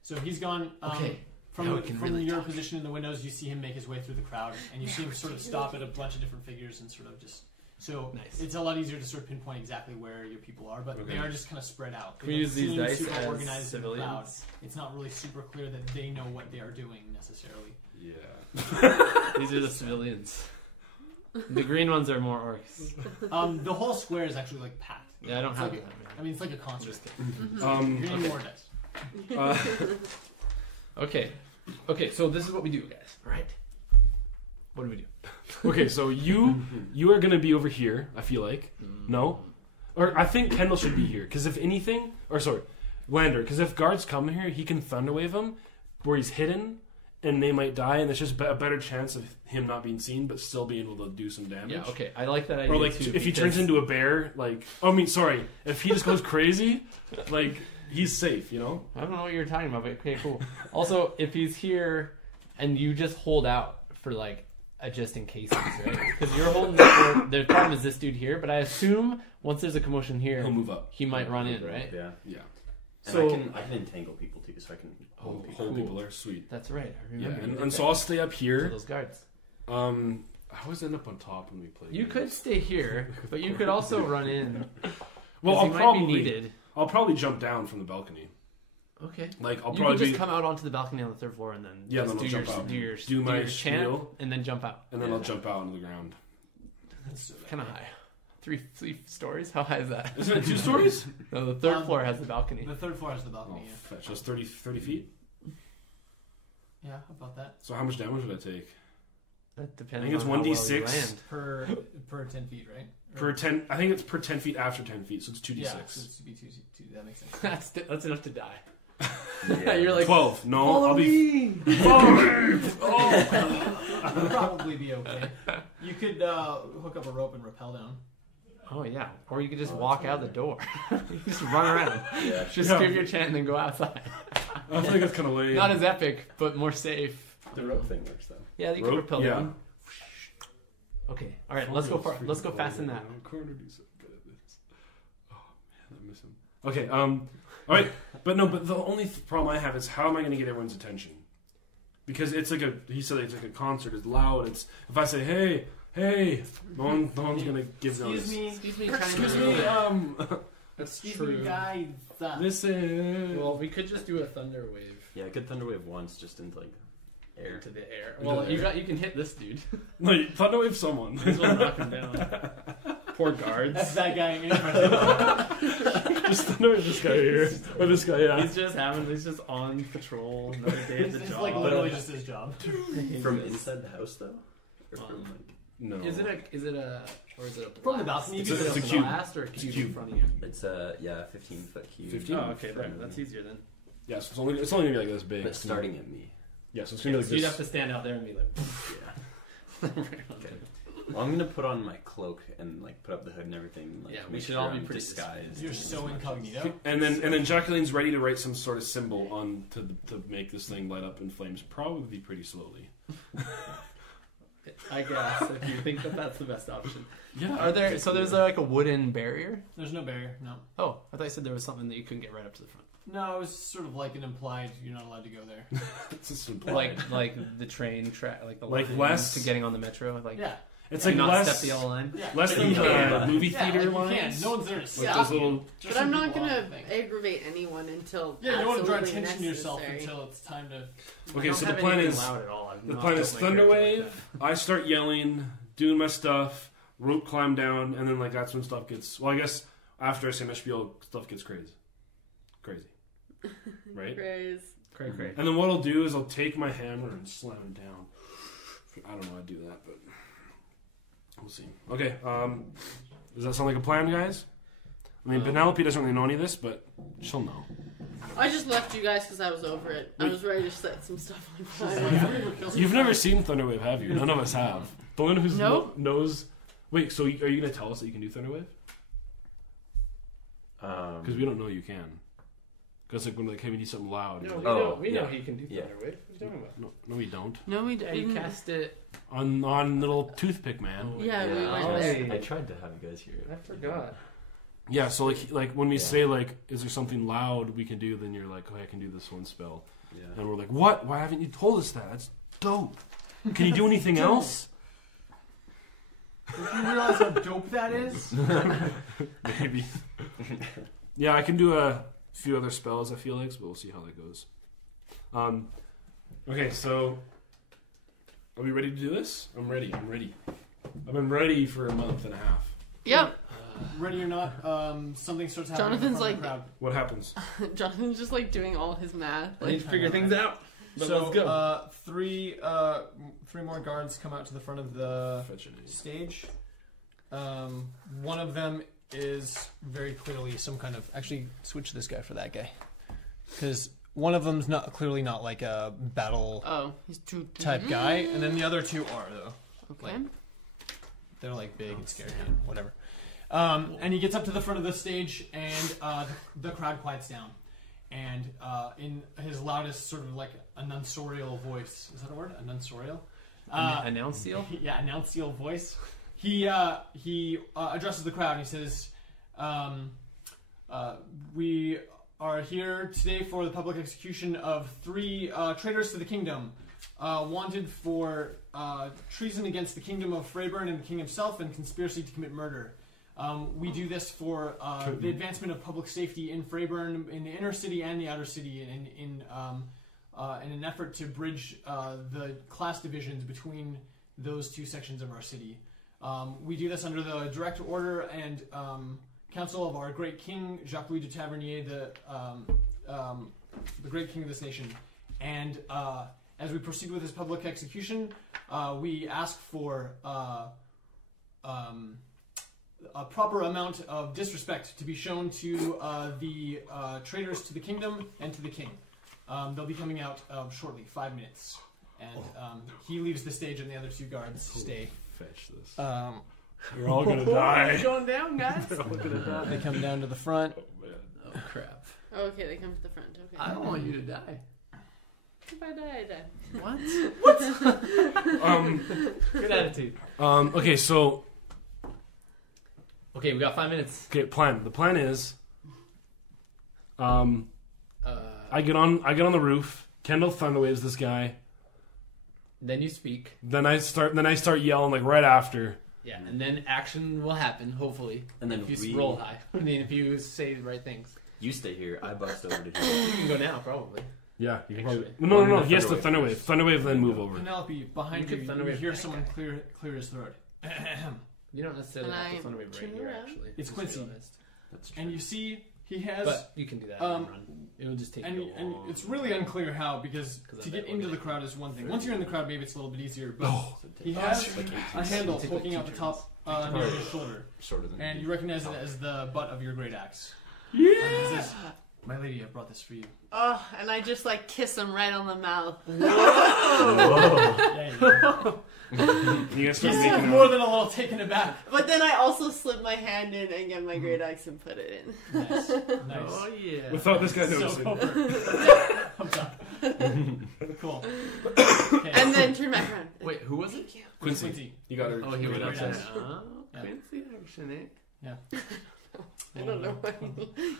So he's gone. Okay. From, Now we can from really your talk. position in the windows, you see him make his way through the crowd, and you see him sort of stop at a bunch of different figures and sort of just. So Nice. it's a lot easier to sort of pinpoint exactly where your people are, but Okay. they are just kind of spread out. Can we use these seem dice super as organized in the crowd. civilians? It's not really super clear that they know what they are doing necessarily. Yeah. These are the civilians. The green ones are more orcs. The whole square is actually like packed. Yeah, I don't It's have like that. I mean, it's like a I'm concert. just kidding. You're getting more dice. Okay. Okay, so this is what we do, guys. All right. What do we do? Okay, so you are gonna be over here. I feel like no, or I think Kendall should be here because if anything, or sorry, Lander, because if guards come here, he can thunderwave them where he's hidden, and they might die, and there's just a better chance of him not being seen, but still being able to do some damage. Yeah, okay. I like that idea Or like too. if he turns into a bear, like sorry, if he just goes crazy, like he's safe, you know. I don't know what you're talking about, but okay, cool. Also, if he's here and you just hold out for like a just in case, right? Because you're holding the fort. The problem is this dude here, but I assume once there's a commotion here, He'll move up. he might run in, right? Yeah. Yeah. And So I can entangle people too, so I can hold people. hold people there, sweet. That's right. I Yeah, remember. you did and so that I'll stay up for here. those guards. I always end up on top when we play. You games. could stay here, but you could also run in. Well, 'cause I'll he might probably be needed. I'll probably jump down from the balcony. Okay. Like I'll You probably can just be, come out onto the balcony on the third floor and then Yeah, just then I'll jump out. do my your chant spiel. and then jump out. and then I'll jump out into the ground. That's Kind of high. Three stories? How high is that? Isn't it 2 stories? No, the third floor has the balcony. The third floor has the Oh, balcony. fetch. That's 30 feet. Yeah, about that. So how much damage would I take? That depends. I think it's on how well you 1d6. land. Per 10 feet, right? Per 10, I think it's per 10 feet after 10 feet, so it's 2d6. Yeah, so it's to be two. That makes sense. That's enough to die. Yeah. You're like 12. No, follow I'll be. me. It'll probably be okay. You could hook up a rope and rappel down. Oh yeah, or you could just walk out the door. You can just run around. Yeah. Just Yeah. give your chant and then go outside. I think that's kind of lame. Not as epic, but more safe. The rope thing works though. Yeah, you can Rope? rappel Yeah. down. Okay, all right, let's go far. Let's go fast in that. Corner do so good at this. Oh man, I miss him. Okay, all right, but the only problem I have is how am I going to get everyone's attention? Because it's like he said it's like a concert. It's loud. It's if I say hey, no one's going to give notice. Excuse me, Excuse Chinese. me. That's Excuse true. me, guys. Listen. Well, we could just do a thunder wave Yeah, I could thunderwave once just into like air. to the air. Into Well, the you air. can hit this dude. Like thunderwave someone. This will knock him down. Poor guards. That's that guy in front of you. Just thunderwave this guy here or this guy. Yeah. He's just on patrol. Another day at the It's job. like literally just his job. From inside the house though? Or from like No. Is it a or is it a blast? From the balcony, Is you it could a do it's a cube. blast or a It's a cube cube. in front of you? it's 15-foot cube. 15? Oh, okay, there. That's easier then. Yeah, so it's only gonna be like this big. But starting at me. Yeah, so it's gonna be like So you'd this. have to stand out there and be like. Yeah. Okay. Well, I'm gonna put on my cloak and like put up the hood and everything. Like, Yeah, we make should sure all be I'm pretty disguised. You're as so much as- incognito. And then Jacqueline's ready to write some sort of symbol on to make this thing light up in flames, probably pretty slowly. I guess if you think that that's the best option. Yeah. Are there? So there's like a wooden barrier. There's no barrier, no. Oh, I thought you said there was something that you couldn't get right up to the front. No, it was sort of like an implied you're not allowed to go there. It's just implied. Like the train track, like the Like line less- to getting on the metro. Like Yeah. It's Like like not less, step the yellow line. less than Yeah. movie Yeah, theater you lines. can. No one's there to With stop those you. little. Just But I'm some not people gonna on the thing. aggravate anyone until Yeah, you don't want to draw absolutely attention to yourself necessary. until it's time to. Okay, I so don't the have plan anything is loud at all. I've the not plan built is my character like Thunderwave. that. I start yelling, doing my stuff, rope climb down, and then like that's when stuff gets. Well, I guess after I say my spiel, stuff gets crazy, right? Praise. Cray cray. And then what I'll do is I'll take my hammer and slam it down. I don't know how to do that, but we'll see. Okay, does that sound like a plan, guys? I mean, Penelope doesn't really know any of this, but she'll know. I just left you guys because I was over it. I Wait. was ready to set some stuff on fire. You've never seen Thunderwave, have you? None of us have. The one who Nope. knows. Wait, so are you going to tell us that you can do Thunderwave? Because we don't know you can. Because like when like, hey, we need something loud. No, you're we like, know. We know yeah. he can do Yeah. Thunderwave. What are you talking about? no, we don't. No, we Yeah, you didn't. cast it. On little toothpick man. Yeah, we Yeah. went Oh, there. hey. I tried to have you guys hear it. I forgot. Yeah, so like when we Yeah. say like, is there something loud we can do? Then you're like, oh, I can do this one spell, Yeah. and we're like, what? Why haven't you told us that? That's dope. Can you do anything else? Do you realize how dope that is? Maybe. Yeah, I can do a few other spells, I feel like, but we'll see how that goes. Okay, so are we ready to do this? I'm ready. I've been ready for a month and a half. Yep. Ready or not, something starts happening. Jonathan's in front of like- the crowd. What happens? Jonathan's just like doing all his math. I need Like, to figure things out. But So, let's go. three more guards come out to the front of the Fetch an ace. stage. One of them is very clearly some kind of. Actually, switch this guy for that guy, because one of them's clearly not like a battle oh, he's too type guy, and then the other two are though. Okay. Like, they're like big and scary and whatever. And he gets up to the front of the stage, and the crowd quiets down. And in his loudest, sort of like annunciorial voice, is that a word? Annunciorial? Announce seal? Yeah, annuncial voice. He addresses the crowd and he says, "We are here today for the public execution of 3 traitors to the kingdom, wanted for treason against the kingdom of Freyburn and the king himself, and conspiracy to commit murder. We do this for the advancement of public safety in Freyburn, in the inner city and the outer city, in an effort to bridge the class divisions between those 2 sections of our city. We do this under the direct order and counsel of our great king, Jacques-Louis de Tavernier, the great king of this nation. And as we proceed with this public execution, we ask for a proper amount of disrespect to be shown to the traitors to the kingdom and to the king. They'll be coming out shortly, 5 minutes. And he leaves the stage and the other 2 guards stay. Fetch this. Um, You're all gonna die. It's going down, guys. You're all gonna die. they come down to the front. Oh, man. Oh, crap. Oh, okay, they come to the front. Okay. I don't want you to die. If I die, I die. What? Good attitude. Okay, so Okay, we got 5 minutes. okay, plan. The plan is, Uh, I get on the roof. Kendall thunderwaves this guy. then you speak. Then I start yelling like right after. Yeah, and then action will happen, hopefully. And then If you roll high. I mean, if you say the right things. You stay here. I bust over to here. You can go now, probably. Yeah, you can Actually. probably. No. Well, He has to Thunderwave. thunderwave, then move over. Penelope, behind You you, could you Thunderwave hear that someone guy. clear his throat. You don't necessarily And have I to Thunderwave right turn here, around. actually. It's Just Quincy. realized. That's true. And you see he has... But you can do that Um, and run. It will just take And, you a and long it's really unclear how, because 'Cause I to bet get we're into the gonna- crowd is one thing. Once you're in the crowd, maybe it's a little bit easier. But Oh, So it he takes has like 18 a handle Take like poking out 2 the top near his shoulder, shorter than and you recognize it as the butt of your great axe. yeah. He says, "My lady, I brought this for you." Oh, and I just like kiss him right on the mouth. Yeah, yeah. You guys start He's making more out. than a little taken aback. But then I also slip my hand in and get my great axe and put it in. Nice, nice. Oh, yeah. Without this guy So noticing. over. Thumbs up. Cool. Okay. And then turn back around. Wait, who was it? Quincy, you got her. Oh, he went Great upstairs. axe. Oh, Yeah. Quincy action, eh? I don't know why.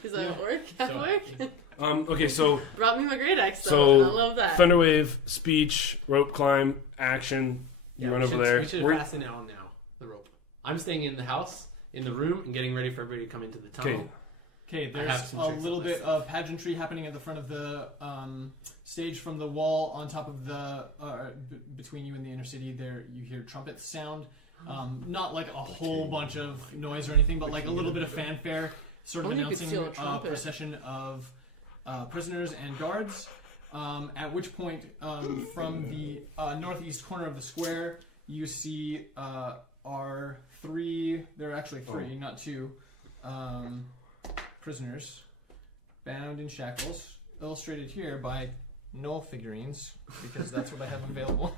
Is that Yeah. work? That work? Okay, so Brought me my great axe though, So, and I love that. thunderwave, speech, rope climb, action. You run we over should- there. We should We're- pass it out now. I'm staying in the house, in the room, and getting ready for everybody to come into the tunnel. Okay, I have there's some a tricks little up my bit sleeve. of pageantry happening at the front of the stage from the wall on top of the between you and the inner city. There, you hear trumpets sound. Not like a whole bunch of noise or anything, but like a little bit of fanfare, sort of Only you could announcing steal a a trumpet. procession of prisoners and guards. At which point, from the northeast corner of the square, you see are three. There are actually three, not two. Prisoners bound in shackles, illustrated here by Noel figurines, because that's what I have available.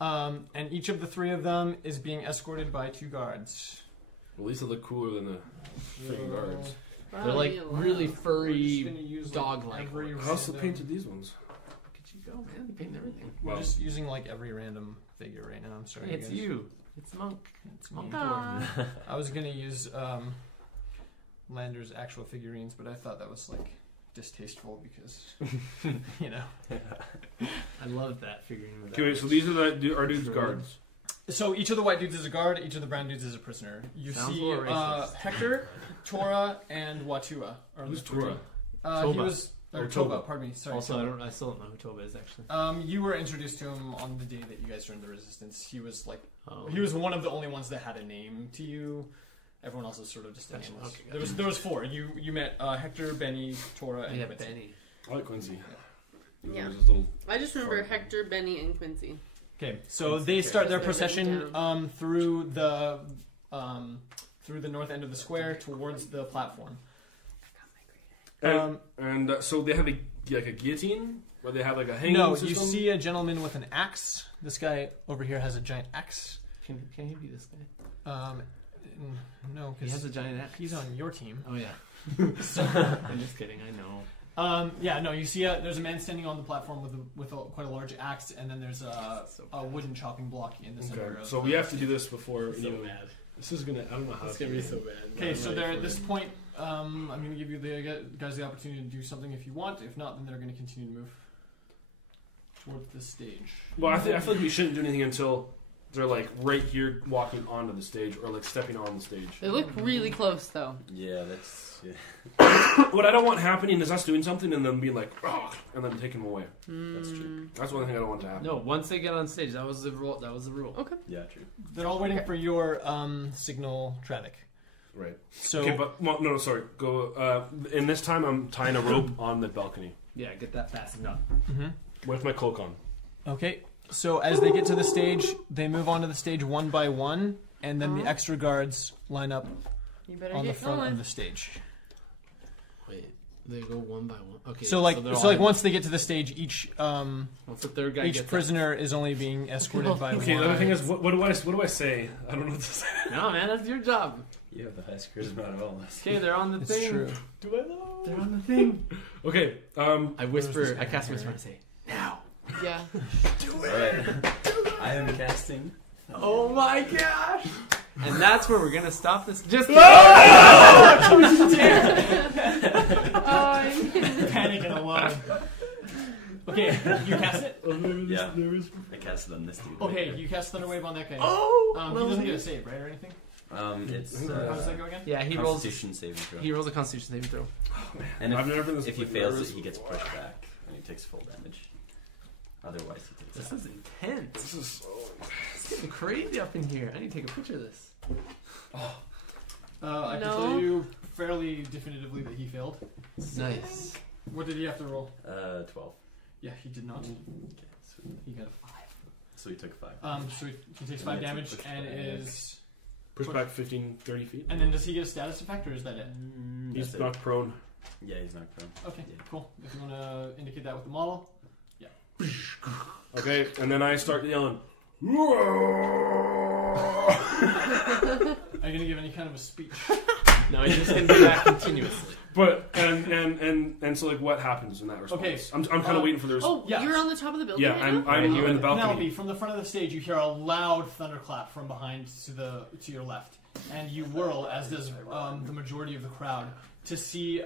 And each of the three of them is being escorted by 2 guards. At least they look cooler than the freaking guards. They're like really We're just furry, gonna use, dog-like. every How else they random- painted these ones? Look at you go, man. You paint everything. We're Wow. just using like every random figure right now. I'm sorry. Hey, it's guys. you. It's Monk. It's Monk. Aw. I was gonna use Lander's actual figurines, but I thought that was like distasteful because you know. I love that figuring. With Okay, that. wait, so these are our dudes' guards. So each of the white dudes is a guard. Each of the brown dudes is a prisoner. You Sounds a see little racist. Hector, Tora, and Watua. Are Who's the three. Tora? He Toba. was or Oh, Toba. Toba. Pardon me. Sorry. Also, Toba. I still don't know who Toba is actually. You were introduced to him on the day that you guys joined the Resistance. He was like, Oh. he was one of the only ones that had a name to you. Everyone else is sort of just Gotcha. nameless. Okay, gotcha. There was 4. You met Hector, Benny, Tora, and Yeah, Quincy. Benny. I like Quincy. Yeah. There's this little- I just remember Hector, Benny, and Quincy. Okay, so Quincy. they start their They're written procession through the north end of the square towards the platform. And so they have a guillotine where they have like a hanging No, system? you see a gentleman with an axe. This guy over here has a giant axe. Can he be this guy? No, He has because a giant axe. he's on your team. Oh yeah. I'm just kidding. I know. Yeah, no, you see there's a man standing on the platform with quite a large axe, and then there's a wooden chopping block in the center. Okay, Of so we have to do this before. So anyone- bad. This is gonna. I don't know how It's to gonna be do so it. bad. Okay, I'm so ready there for at this it. point, I'm going to give you the guys the opportunity to do something if you want. If not, then they're going to continue to move towards the stage. Well, I feel like we shouldn't do anything until they're like right here walking onto the stage or like stepping on the stage. They look really close, though. Yeah, that's. Yeah. What I don't want happening is us doing something and then being like, oh, and then taking them away. That's true. That's one thing I don't want to happen. No, once they get on stage, that was the rule. That was the rule. Okay. Yeah, true. They're all waiting for your signal, Travic. Right. So Okay, but well, no, sorry. Go. In this time, I'm tying a rope on the balcony Yeah, get that fastened up. with my cloak on. okay, so as they get to the stage, they move onto the stage one by one, and then the extra guards line up You better on the get front going. of the stage. Wait, they go one by one. Okay. So like they're all once they get to the stage, each once the third guy each gets prisoner is only being escorted by Okay, one. the other thing is, what do I say? I don't know what to say. Up. No, man, that's your job. You have the highest charisma out of all of us. Okay, they're on the It's thing. true. Do I know? They're on the thing. Okay. I whisper. I cast whisper and say, "Now." Yeah. Alright. I am casting. Oh my gosh! And that's where we're gonna stop this. Just Panicking alone. Okay, you cast it. Yeah. I casted on this dude. Okay, you cast Thunder Wave on that guy. oh, He doesn't get a save, right, or anything? It's How does that go again? yeah, he rolls. Constitution saving throw. He rolls a Constitution saving throw. And I've never been this if he like fails nervous it, he gets before. pushed back and he takes full damage. Otherwise, he takes This half. is intense. This is so. It's getting crazy up in here. I need to take a picture of this. I can No. tell you fairly definitively that he failed. Nice. What did he have to roll? 12. Yeah, he did not. Okay, so, He got a 5. so he took 5. So he takes 5 damage and is. Push back 15, 30 feet. And then does he get a status effect or is that it? He's That's it. knocked prone. Yeah, he's knocked prone. Okay, Yeah. cool. If you want to indicate that with the model. Okay, and then I start yelling. Are you going to give any kind of a speech? No, he's just gonna do that continuously. But and so like what happens in that response? Okay, I'm kind of waiting for the response. Oh, Yeah. you're on the top of the building. Yeah, right I'm now? here in the balcony. Penelope, from the front of the stage, you hear a loud thunderclap from behind to your left, and you whirl, as does the majority of the crowd, to see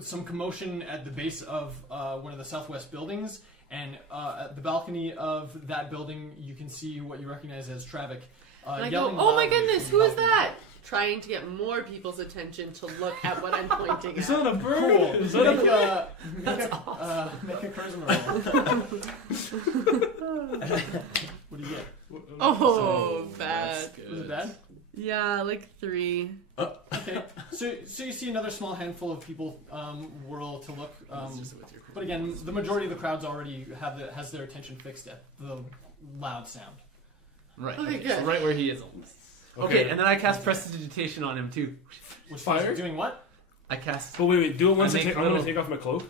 some commotion at the base of one of the southwest buildings, And at the balcony of that building, you can see what you recognize as Travik. And I go, yelling oh my loudly goodness, from who the is balcony. that? Trying to get more people's attention to look at what I'm pointing Is at. that a bird? Cool. Is that a... Make a charisma roll. What do you get? Oh, So, bad. that's good. Was it bad? Yeah, like 3. Okay. So you see another small handful of people whirl to look. It's just with your But again, the majority of the crowds already has their attention fixed at the loud sound. Right. Okay, So good. right where he is. Okay, and then I cast prestidigitation on him too. Which Fire? is doing what? I cast. But wait, do it once I I make take... I'm going little- to take off my cloak.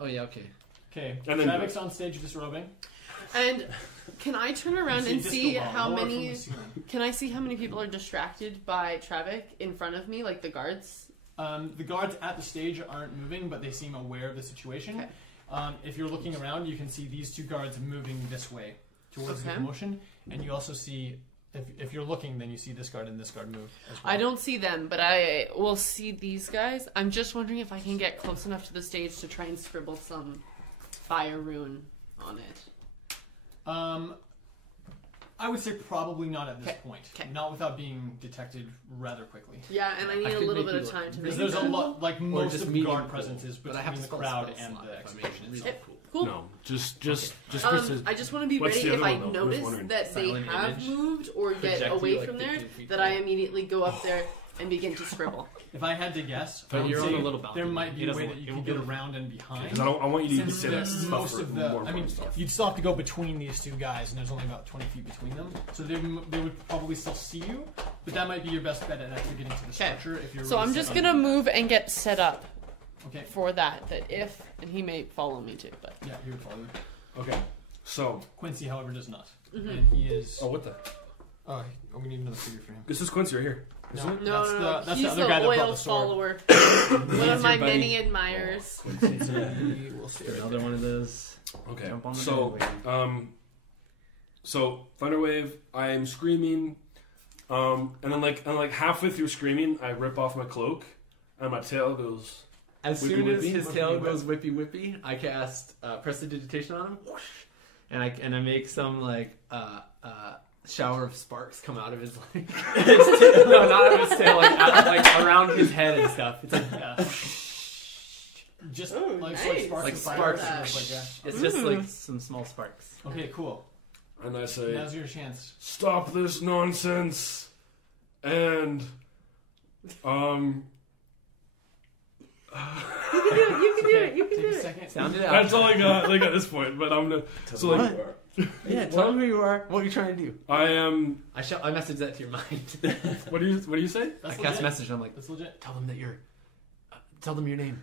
Oh yeah, okay. Okay. And then- Travik's on stage disrobing. And can I turn around You and disco see ball how lower from many... the ceiling. Can I see how many people are distracted by Travik in front of me, like the guards? The guards at the stage aren't moving, but they seem aware of the situation. Okay. If you're looking around, you can see these two guards moving this way towards the Okay. commotion, and you also see, if you're looking, then you see this guard and this guard move as well. I don't see them, but I will see these guys. I'm just wondering if I can get close enough to the stage to try and scribble some fire rune on it. I would say probably not at this Okay. point. Okay. Not without being detected rather quickly. Yeah, and I need I a could little make bit you of time to look- make Because there's a that. lot, like Or most just of the medium guard cool. presence is But I between have to the spell crowd spell and slot the if I make exhibition it itself. really Cool. No, just precision. I just want to be What's ready the if other I one, though? I was notice wondering. that they Silent have image? moved or get Project you, away like, from there, 15 feet that I away. immediately go up there and begin to scribble. If I had to guess, But I would you're on say a little balcony. there might be He a doesn't way look- that he you can won't get be able- around and behind. Because I want you to Since say that there's stuff most for of the, more I mean, fun stuff. you'd still have to go between these two guys, and there's only about 20 feet between them, so they would probably still see you. But that might be your best bet at actually getting to the structure if you're. So really I'm set just on gonna doing move and get set up that. Okay. for that if, and he may follow me too, but. Yeah, he would follow you. Okay, so... Quincy, however, does not, Mhm. and he is. Oh, what the... Oh, we need another figure for him. This is Quincy right here. No, Isn't it? No, that's no, the, no. that's He's the other the guy that brought loyal the sword. follower. One of my your buddy. many admirers. We'll see another one of those. Okay, Jump on the so, bandwagon. so Thunderwave, I am screaming, and then like halfway through screaming, I rip off my cloak, and my tail goes. As Whippy soon as whippy? his Whippy tail whip. goes whippy whippy, I cast prestidigitation on him, whoosh, and I make some like shower of sparks come out of his like no, not out of his tail, like around his head and stuff. It's like Just Oh, like nice. sparks Like of fire. sparks. Like, yeah. it's just like some small sparks. Okay, cool. And I say, Now's your chance. "Stop this nonsense!" And You can do it. You can Take do a it. second. Sound it out. that's all I got. Like at this point, but I'm gonna. So like, Yeah, tell him who you are. What you're trying to do. I am. I message that to your mind. What do you say? I That's cast legit. message. And I'm like, That's legit. tell them that you're. Tell them your name.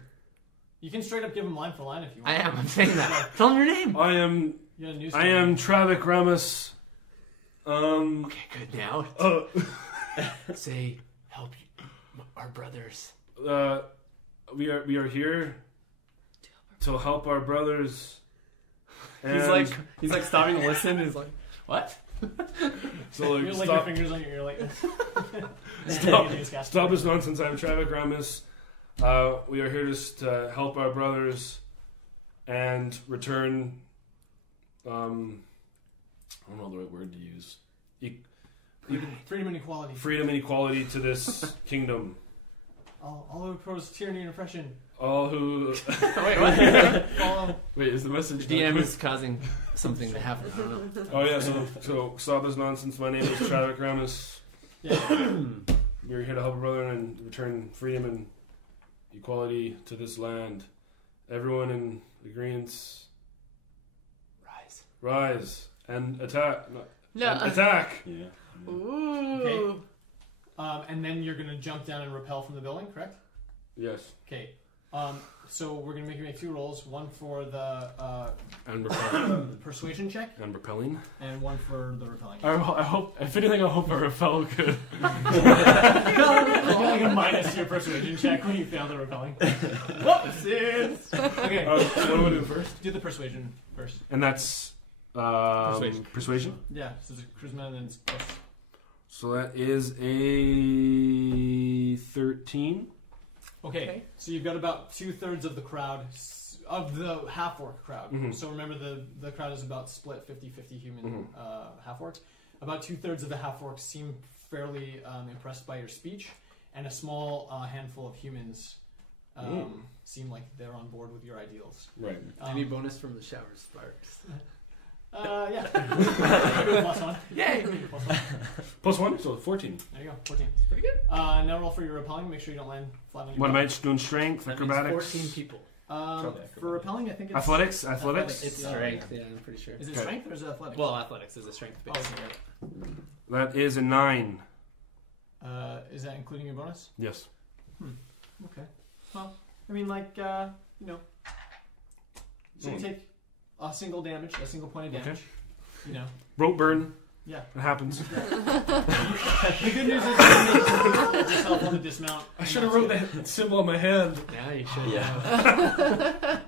You can straight up give him line for line if you want. I am. I'm saying that. Tell them your name. I am. You got a news I story. am Travik Ramus. Okay, good. Now say help our brothers. We are here to help our brothers. He's like stopping to listen. He's like, what? so You like like your stop, fingers on your ear like this. stop this nonsense. I'm Travik Ramus. We are here just to help our brothers and return. I don't know the right word to use. Freedom and equality. Freedom and equality to this kingdom. All who oppose tyranny and oppression. All who Wait, what? Follow. wait is the message DM is causing something to happen. I don't know. Oh yeah, so stop this nonsense. My name is Travik Ramus. Yeah. We're here to help a brother and return freedom and equality to this land. Everyone in agreement, rise and attack. No. And attack. Yeah. Ooh. And then you're gonna jump down and rappel from the building, correct? Yes. Okay. So we're gonna make you make 2 rolls. One for the And repelling. persuasion check, And repelling. and one for the repelling. I hope. If anything, I hope I repel good. You get like a minus to your persuasion check when you fail the repelling. Whoops! Okay. So what do we do first? Do the persuasion first. And that's persuasion. Yeah. So it's charisma and then it's plus. So that is a 13. Okay. So you've got about 2/3 of the crowd of the half-orc crowd. Mhm. So remember, the crowd is about split 50-50 human Mhm. half-orcs. About 2/3 of the half-orcs seem fairly impressed by your speech, and a small handful of humans seem like they're on board with your ideals. Right. Any bonus from the shower sparks? Yeah. +1. Yay! +1, so 14. There you go, 14. Pretty good. Now roll for your repelling. Make sure you don't land flat on your What am butt. I doing? Strength, That means acrobatics, 14 people. For repelling, I think it's... athletics. It's Yeah. strength, yeah, I'm pretty sure. Is it Okay. strength or is it athletics? Well, athletics is a strength Oh, base. okay. That is a 9. Is that including your bonus? Yes. Okay. Well, I mean, so you take a single point of damage. Okay. Rope burn. Yeah. It happens. The good news is you can make yourself on the dismount. I should have wrote that symbol on my hand. Yeah, you should. Yeah.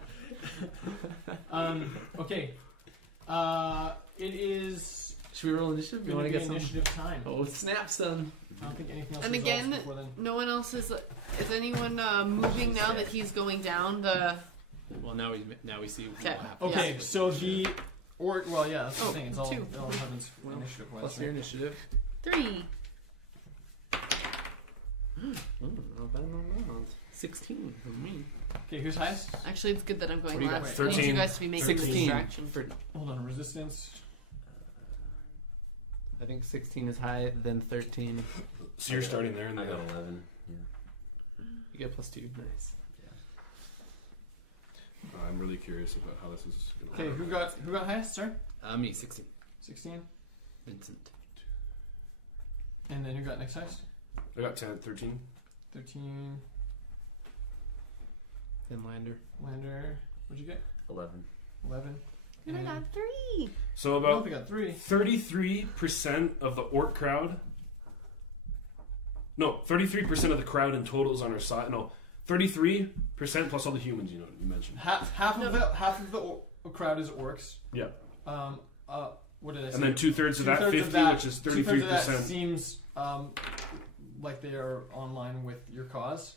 Okay. It is. Should we roll initiative? You Going want to to be get some? initiative time. Oh, snap, son. I don't think anything else. And resolves again, before then. no one else is anyone moving now that he's going down the. Well, now we see what Okay. happens. Okay, Yeah. so the well, yeah, that's the thing. It's all 2. it all happens Well, initiative wise. Plus your initiative. 3. Not bad, not bad. 16 for me. Okay, who's highest? Actually, it's good that I'm What going do you got? last. I need 13. you guys to be making the 16. distraction. Hold on, resistance. I think 16 is high, then 13. So you're starting there, and I then got 11. Yeah. You get +2. Nice. I'm really curious about how this is going to Okay, work. who got highest? Sorry, Me, 16. 16. Vincent. And then who got next highest? I got 10, 13. 13. Then Lander. Lander, what'd you get? 11. 11. And I got 3. So I about got 3. 33% of the orc crowd. No, 33% of the crowd in total is on our side. No, 33% plus all the humans. You mentioned. Half of the crowd is orcs. Yeah. What did I say? And then 2/3 of that 2/3 50, of that, which is 2/3 of that 33%. seems like they are online with your cause.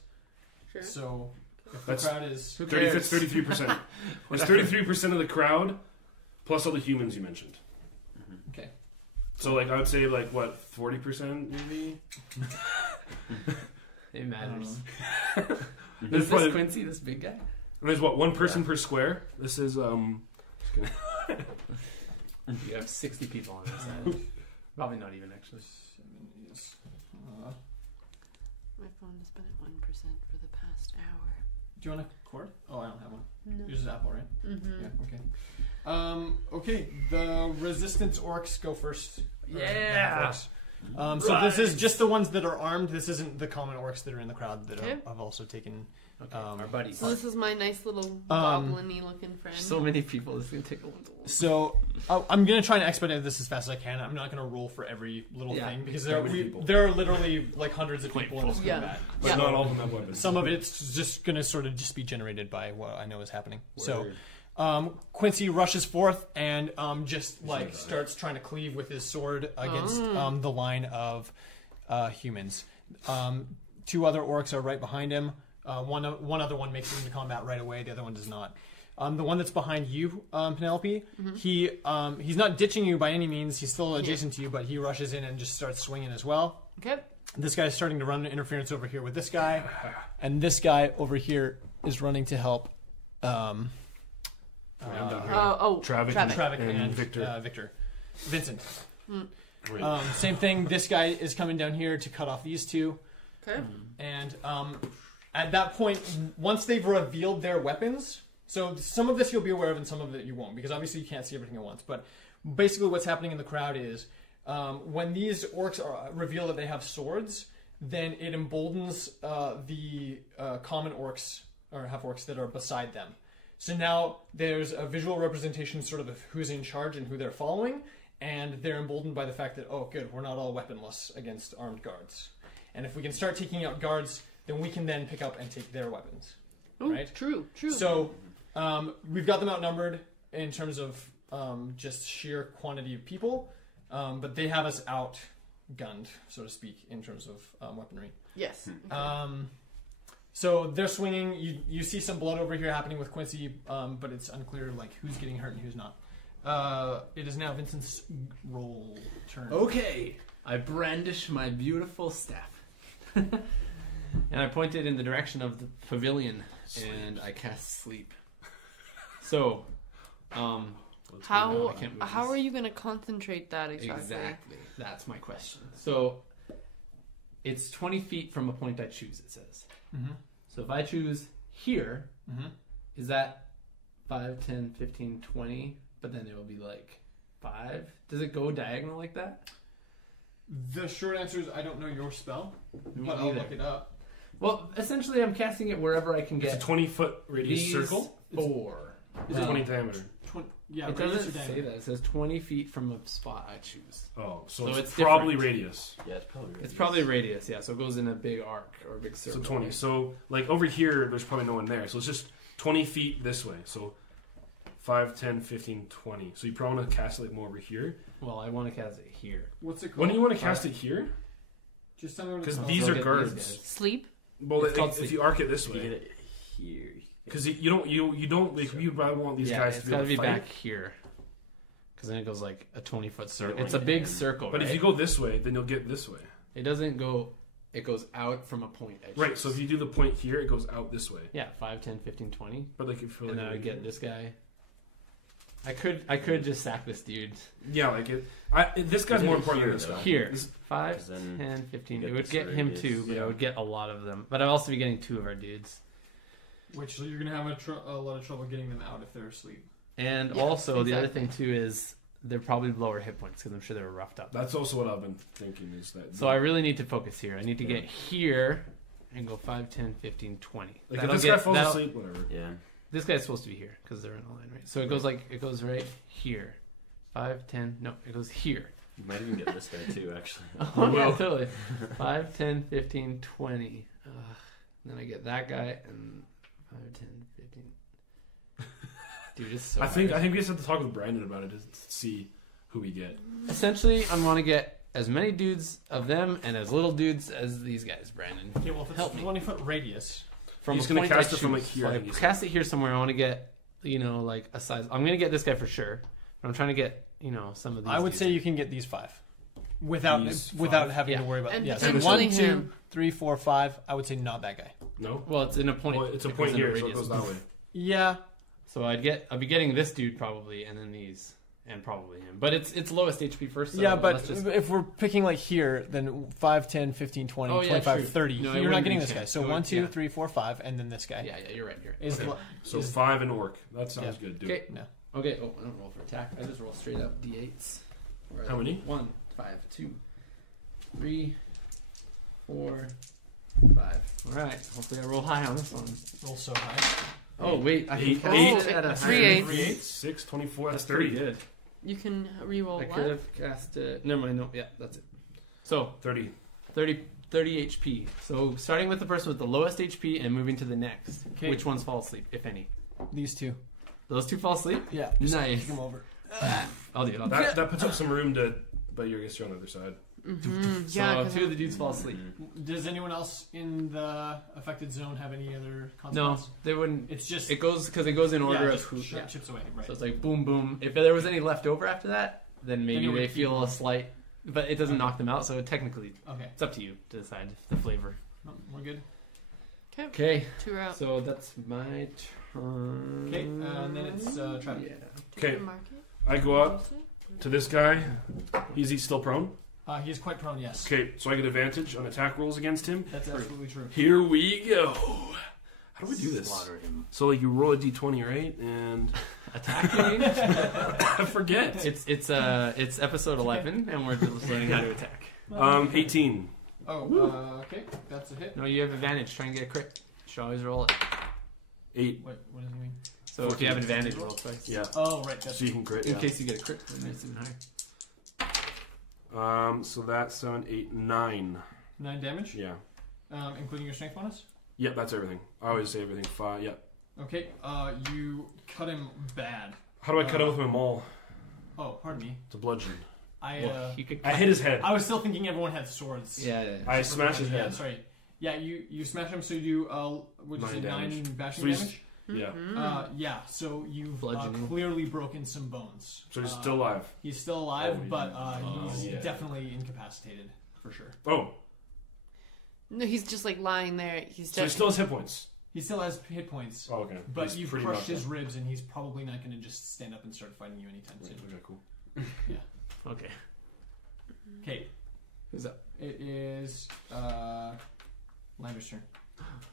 Sure. So if That's- the crowd is 30, that's 33%. It's 33% of the crowd plus all the humans you mentioned. okay. So I would say what 40% maybe. It matters. There's Is probably- this Quincy, this big guy? And there's one person per square. This is You have 60 people on this side. Probably not even, actually. 7 is, My phone has been at 1% for the past hour. do you want a cord? Oh, I don't have one. No. Yours is Apple, right? Mm-hmm. Yeah. Okay. Okay. The resistance orcs go first. Yeah. So this is just the ones that are armed. This isn't the common orcs that are in the crowd that Okay. have also taken. Okay, our buddies. So this is my nice little goblin-y looking friend. So many people. This is going to take a little. So I'm gonna try and expedite this as fast as I can. I'm not gonna roll for every little Yeah. thing because How many people? there are literally hundreds of people in this Yeah. combat. but Yeah. not all of them have weapons. Some of it's just gonna sort of just be generated by what I know is happening. Word. So Quincy rushes forth and just starts trying to cleave with his sword against the line of humans. 2 other orcs are right behind him. One other one makes it into combat right away. The other one does not. The one that's behind you, Penelope, he's not ditching you by any means. He's still adjacent to you, but he rushes in and just starts swinging as well. Okay. This guy's starting to run interference over here with this guy, and this guy over here is running to help. I'm down here. Travic and Victor. Vincent. Right. Same thing. This guy is coming down here to cut off these 2. Okay. And at that point, once they've revealed their weapons, so some of this you'll be aware of and some of it you won't, because obviously you can't see everything at once. But basically what's happening in the crowd is when these orcs reveal that they have swords, then it emboldens the common orcs or half-orcs that are beside them. So now there's a visual representation sort of who's in charge and who they're following, and they're emboldened by the fact that, oh, good, we're not all weaponless against armed guards. And if we can start taking out guards, then we can then pick up and take their weapons. Ooh, Right? True. So we've got them outnumbered in terms of just sheer quantity of people, but they have us outgunned, so to speak, in terms of weaponry. Yes. So they're swinging. You see some blood over here happening with Quincy, but it's unclear like who's getting hurt and who's not. It is now Vincent's roll turn. Okay, I brandish my beautiful staff, and I point it in the direction of the pavilion, and I cast sleep. So, How I can't move how this. are you going to concentrate that exactly? Exactly. That's my question. So, it's 20 feet from a point I choose, it says. Mm-hmm. So if I choose here, Mm-hmm. is that 5, 10, 15, 20? But then it will be like 5? Does it go diagonal like that? The short answer is I don't know your spell, Me but I'll neither. look it up. Well, essentially I'm casting it wherever I can It's get a 20-foot radius these circle. 4. It's 20 diameter. Yeah, It radius doesn't or say diameter. that. It says 20 feet from a spot I choose. Oh, so, So it's it's probably different. radius. Yeah, it's probably. It's probably radius, yeah. So it goes in a big arc or a big circle. So 20. So like over here, there's probably no one there. So it's just 20 feet this way. So 5, 10, 15, 20. So you probably want to cast it like more over here. Well, I want to cast it here. What's it called? When do you want to cast it here? Just tell me what it's Because called. these So are get guards. these guys. Sleep? Well, It's called if sleep. you arc it this You get way, it here. because you don't like you probably want these Yeah, guys it's to be got able to be to fight. back here. Because then it goes like a 20-foot circle. don't It's a want big it in. circle, But right? if you go this way, then you'll get this way. It doesn't go... It goes out from a point. I Right. choose. So if you do the point here, it goes out this way. Yeah, 5, 10, 15, 20. But like if you And then I like, get this guy. I could just sack this dude. yeah, like this guy's You more did it important here, than this though. guy. Here. This- 5, 'Cause then 10, 15. you It get would this get him radius. too, but Yeah. I would get a lot of them. But I'd also be getting 2 of our dudes. Which you're gonna have a lot of trouble getting them out if they're asleep. And Yeah, also, the other exactly. thing too is they're probably lower hit points because I'm sure they were roughed up. That's also what I've been thinking is that. So I really need to focus here. I need to get here and go 5, 10, 15, 20. like if That'll this guy get- falls that'll- asleep, whatever. Yeah. This guy's supposed to be here because they're in a line, right? So it goes it goes right here. 5, 10, no, it goes here. You might even get this guy too, actually. Oh, yeah, totally. 5, 10, 15, 20. Then I get that guy and 5, 10, 15. Dude, it's so I think hard. we just have to talk with Brandon about it to see who we get. Essentially, I want to get as many dudes of them and as little dudes as these guys, Brandon. Okay, well if it's Help a me. 20-foot radius, From He's a gonna point cast I it from, choose. like, here, So I I think he said. cast it here somewhere. I want to get, like a size. I'm going to get this guy for sure. But I'm trying to get, some of these I would dudes. say you can get these 5 without These without 5? having Yeah. to worry about. And Yeah, so potentially 1, 2, him. 3, 4, 5. I would say not that guy. No. Well, it's in a point. Well, it's a It point goes in a here, so it radius. goes that way. Yeah, So I'll be getting this dude probably, and then these, and probably him. But it's lowest HP first. So yeah, but let's just, if we're picking like here, then 5, 10, 15, 20, Oh, yeah, 25, true. 30. No, it you're wouldn't not getting be this guy. chance. So It would- 1, 2, yeah. 3, 4, 5, and then this guy. yeah, you're right. Is Okay. li- So is- 5 and orc. That sounds Yeah. good, dude. Okay. No. Okay. Oh, I don't roll for attack. I just roll straight up d8s. Where are How they? many? 1, 5, 2, 3, 4, 5. All right. Hopefully I roll high on this one. roll so high. Oh wait, I Eight- can eight- cast it at a 3 higher eighths. 3, 8, 6, 24. That's Pretty 30. good. You can reroll I what? could have cast it. Never mind. No, yeah, that's it. So 30. 30 HP. So starting with the person with the lowest HP and moving to the next. Okay. Which ones fall asleep, if any? These 2. Those 2 fall asleep. Yeah. Nice. Kick them over. I'll do it. That puts up some room to. But you're on the other side. Mm-hmm. So Yeah, 'cause 2 of the dudes fall asleep. Does anyone else in the affected zone have any other No, consequence? they wouldn't. It's just It goes because it goes in order yeah, of just who. sh- Yeah. chips away, right? So it's like boom, boom. If there was any left over after that, then Then maybe it would they keep feel going. a slight. But it doesn't Okay. knock them out. So technically, Okay, it's up to you to decide the flavor. no, we're good. Okay, 2 are out. so that's my turn. Okay, and then it's Travis. Yeah. Did you Okay. mark it? I go up Use it? to this guy. Is he still prone? He is quite prone, yes. Okay, so I get advantage on attack rolls against him. That's absolutely true. Here we go. How do we do this? Slaughter him. So like you roll a d20, right? And Attack me. I forget. It's episode 11, and we're just learning how to attack. 18. Oh, okay, that's a hit. No, you have advantage. Try and get a crit. You should always roll it. 8. What does he mean? So if you have advantage, roll twice. Yeah. Oh, right, that's So you can crit. In Yeah. case you get a crit, then it's even higher. So that's 7, 8, 9. 9 damage, Yeah. including your strength bonus. Yep, that's everything. I always say everything. 5. Yep. Okay, you cut him bad. How do I cut it with my maul? Oh, pardon me. It's a bludgeon. I Well, you could. I hit his head. I was still thinking everyone had swords. Yeah. I smash his Yeah, head. sorry. Yeah, you smash him, so you do, would you say 9 bashing So he's- damage? Yeah. Yeah, so you've Bludgeoning. clearly broken some bones. So he's still alive. He's still alive, Oh, but he's yeah. definitely incapacitated, for sure. Oh, No, he's just like lying there. He's so he still has hit points. He still has hit points, Oh, okay. but He's you've pretty crushed knocked his out. ribs, and he's probably not going to just stand up and start fighting you anytime soon. Okay, cool. Okay. Okay, Who's up? it is Lander's turn.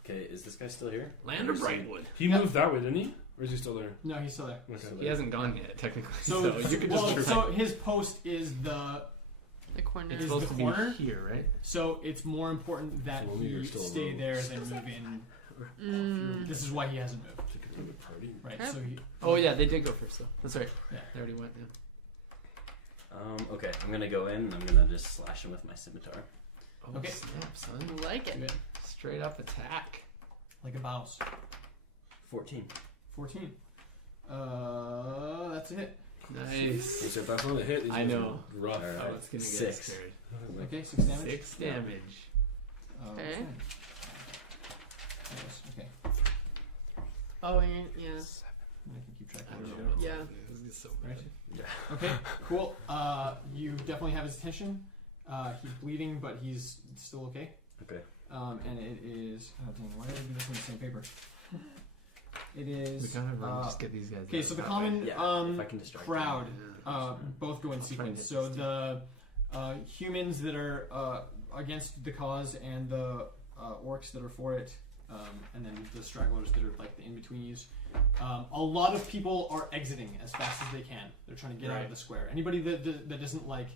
Okay, is this guy still here? Land of Brightwood. He moved that way, didn't he? Or is he still there? No, he's still there. Okay. He hasn't gone yet, technically. So, So, you could just try. so his post is the. the corner. It's is supposed the to corner? be here, right? So it's more important that So you're he still stay alone. there than move in. This is why he hasn't moved. Think it's a good party. Right. Yep. So he. Oh yeah, they did go first though. That's right. Yeah. They already went. Yeah. Okay, I'm gonna go in and I'm gonna just slash him with my scimitar. Oh, Okay. snap, son. Like Do it. it Straight up attack. like a mouse. 14. 14. That's a hit. Nice. Except that's not a hit. These I guys know. are Rough. Alright. Oh, it's gonna get 6. scared. Okay, 6 damage. 6 damage. Okay. Yes, okay. Oh, and yeah. I can keep track I of don't it. know. What's Yeah. happening. This is so Right. bad. Okay, cool. You definitely have his attention. He's bleeding, but he's still okay. Okay. And it is. Oh, dang, why did I do this on the same paper? It is. We kind of just get these guys. Okay, out so of the that common Yeah, if I can distract crowd Yeah. both go in I'll try and sequence. hit So this the humans that are against the cause and the orcs that are for it, and then the stragglers that are like the in-betweenies. A lot of people are exiting as fast as they can. They're trying to get out of Right. the square. Anybody that doesn't like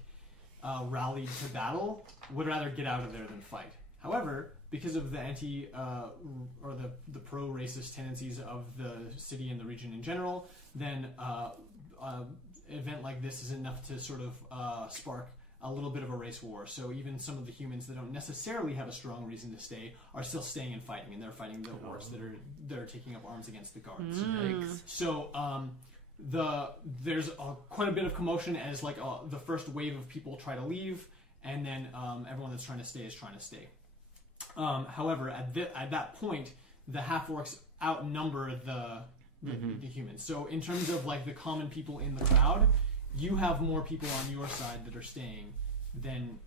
rally to battle would rather get out of there than fight. However, because of the anti or the pro-racist tendencies of the city and the region in general, then an event like this is enough to sort of spark a little bit of a race war. So even some of the humans that don't necessarily have a strong reason to stay are still staying and fighting, and they're fighting the orcs that are taking up arms against the guards. Yikes. So there's quite a bit of commotion as like the first wave of people try to leave, and then everyone that's trying to stay is trying to stay. However, at that point, the half orcs outnumber the humans. So in terms of like the common people in the crowd, you have more people on your side that are staying than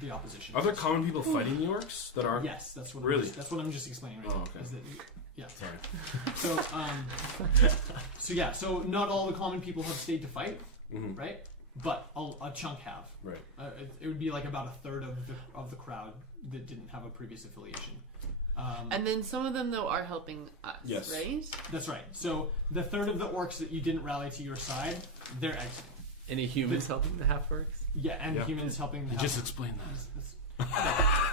the opposition. Are there common people fighting the orcs that are? Yes, that's what Really? that's what I'm just explaining right Oh, now. okay. Is that, yeah. Sorry. So not all the common people have stayed to fight, Mhm. right? But a chunk have. Right. It would be like about a third of the crowd that didn't have a previous affiliation. And then some of them though are helping us, Yes. right? That's right. So the third of the orcs that you didn't rally to your side, they're exiting. Any humans helping the half orcs? Yeah, and Yeah. humans helping. You just explained that.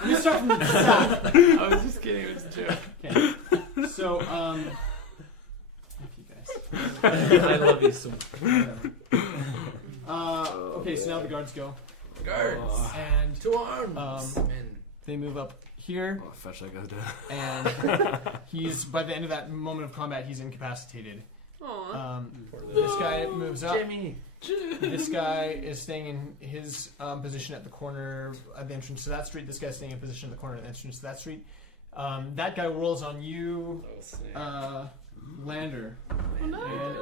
Let me start from the top. I was just kidding. It was a joke. Okay. So if you guys. I love you so much. Okay, so now the guards go, Guards. and To arms. Men. they move up here, Oh, fetch that guy's dead. and he's by the end of that moment of combat, he's incapacitated. Aw. This guy moves up. Jimmy. This guy is staying in his position at the corner at the entrance to that street. This guy's staying in position at the corner at the entrance to that street. That guy rolls on you, Lander, and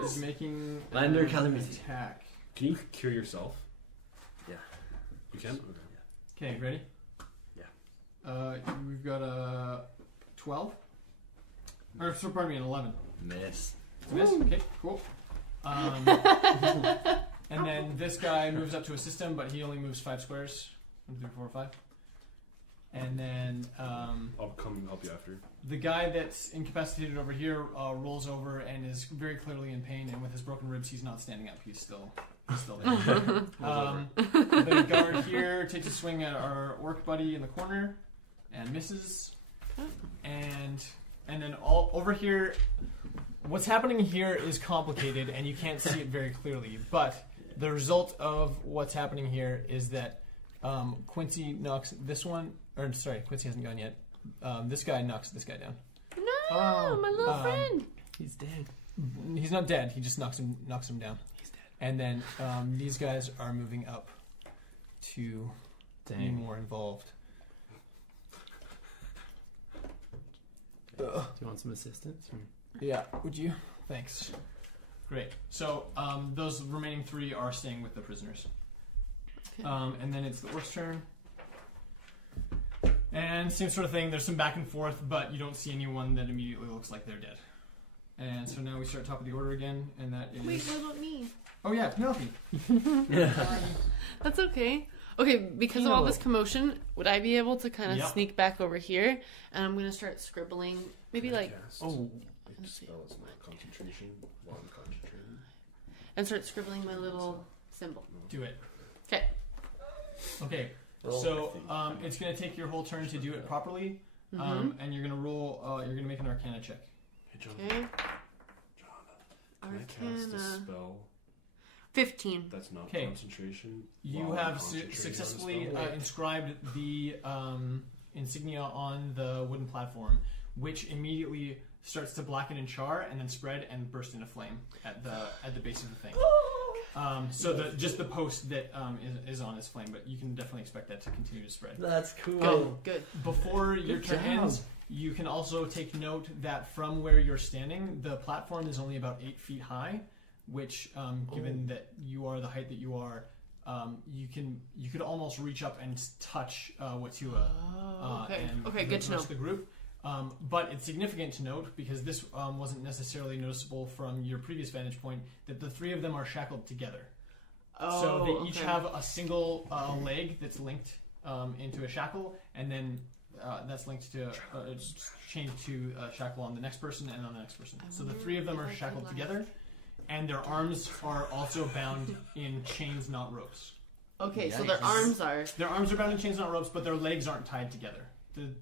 is making Lander an Calamity. attack. Can you cure yourself? Yeah. You can? Okay, ready? Yeah. We've got a 12. Or, so pardon me, an 11. Miss. Miss? Okay, cool. And then this guy moves up to assist him, but he only moves 5 squares. 1, 2, 3, 4, 5. And then I'll come and help you after. the guy that's incapacitated over here rolls over and is very clearly in pain, and with his broken ribs, he's not standing up. He's still there. The guard here takes a swing at our orc buddy in the corner and misses. And then all over here, what's happening here is complicated, and you can't see it very clearly. But the result of what's happening here is that Quincy knocks this one, or sorry, Quincy hasn't gone yet. This guy knocks this guy down. No, my little friend. He's dead. He's not dead. He just knocks him down. He's dead. And then these guys are moving up to be more involved. you want some assistance? Or? Yeah, would you? Thanks. Great. So those remaining 3 are staying with the prisoners. Okay. And then it's the orc's turn. And same sort of thing. There's some back and forth, but you don't see anyone that immediately looks like they're dead. And so now we start top of the order again, and that is... Wait, what about me? Oh yeah, Penelope. That's okay. Okay, because of all this commotion, would I be able to kind of Yep. sneak back over here? And I'm gonna start scribbling, maybe like, Spell is not concentration. While I'm concentrating. and start scribbling my little symbol. Do it. Okay. Okay. So it's going to take your whole turn to do it properly, and you're going to roll. You're going to make an Arcana check. Hey, John. Okay. Can I cast a spell 15. that's not 'Kay. concentration? You while I'm have concentrating on the successfully spell? inscribed the insignia on the wooden platform, which immediately starts to blacken and char, and then spread and burst into flame at the base of the thing. So just the post that is on is flame, but you can definitely expect that to continue to spread. That's cool. Good. Before your Good turn job. ends, you can also take note that from where you're standing, the platform is only about 8 feet high, which, given that you are the height that you are, you could almost reach up and touch Watua Okay. and Okay, the good to rest know. of the group. But it's significant to note, because this wasn't necessarily noticeable from your previous vantage point, that the 3 of them are shackled together. Oh, So they each okay. have a single leg that's linked into a shackle, and then that's linked to chained to a shackle on the next person and on the next person. So the 3 of them are shackled together, and their arms are also bound in chains, not ropes. Okay, so Yikes. their arms are. Their arms are bound in chains, not ropes, but their legs aren't tied together.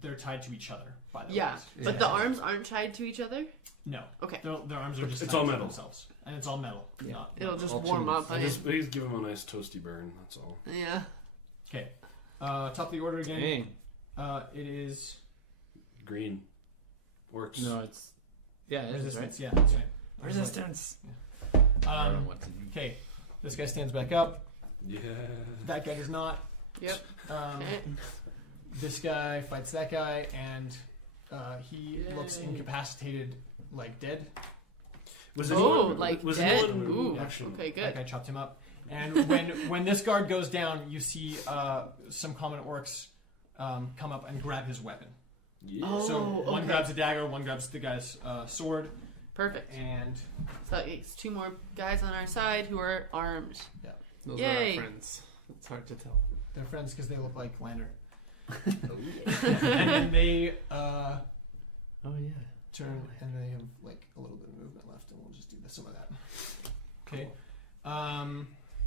They're tied to each other by the Yeah, legs. but the arms aren't tied to each other? No. Okay. Their arms are just It's tied all to metal. themselves. And it's all metal. Yeah. Not, It'll just all warm chains. up. Please give him a nice toasty burn. That's all. Yeah. Okay. Top of the order again. Dang. It is Green. Works. No, it's... Yeah, it is, right? resistance. Yeah, that's right. Resistance. Um, I don't know what to do. Okay, this guy stands back up. Yeah. That guy does not. Yep. Um, this guy fights that guy, and he looks Yay. incapacitated, like dead. Was like was dead? anyone Ooh. actually? Okay, That good. guy chopped him up. And when this guard goes down, you see some common orcs come up and grab his weapon. Yeah. Oh. So one okay. grabs a dagger, one grabs the guy's sword, Perfect. and So it's 2 more guys on our side who are armed. Those Yay. are our friends. It's hard to tell. they're friends because they look like Lander. And then they Oh, yeah. turn, and they have like a little bit of movement left, and we'll just do some of that. Okay.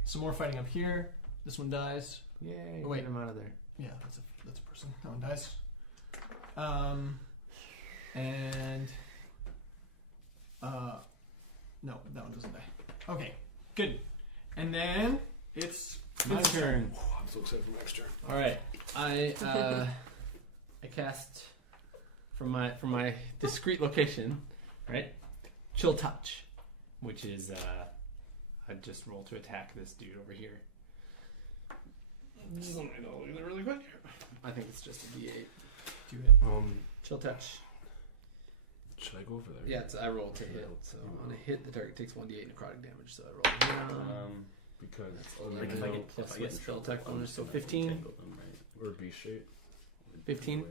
Some more fighting up here. This one dies. Yay. Oh, wait. Get him out of there. Yeah, that's a person. That one dies. And no, that one doesn't die. Okay, good. And then it's My turn. I'm so excited for next turn. All right. I cast from my discreet location, right? Chill touch, which is I just roll to attack this dude over here. Just let me know really quick. I think it's just a D8. do it. Chill touch. Should I go over there? Yeah, I roll to hit. So on a hit, the target takes 1d8 necrotic damage. So I roll down. Because Like if if I I get- get plus if I get my spell spell attack attack bonus, so bonus, 15. Tangle them, right? or B shape. 15.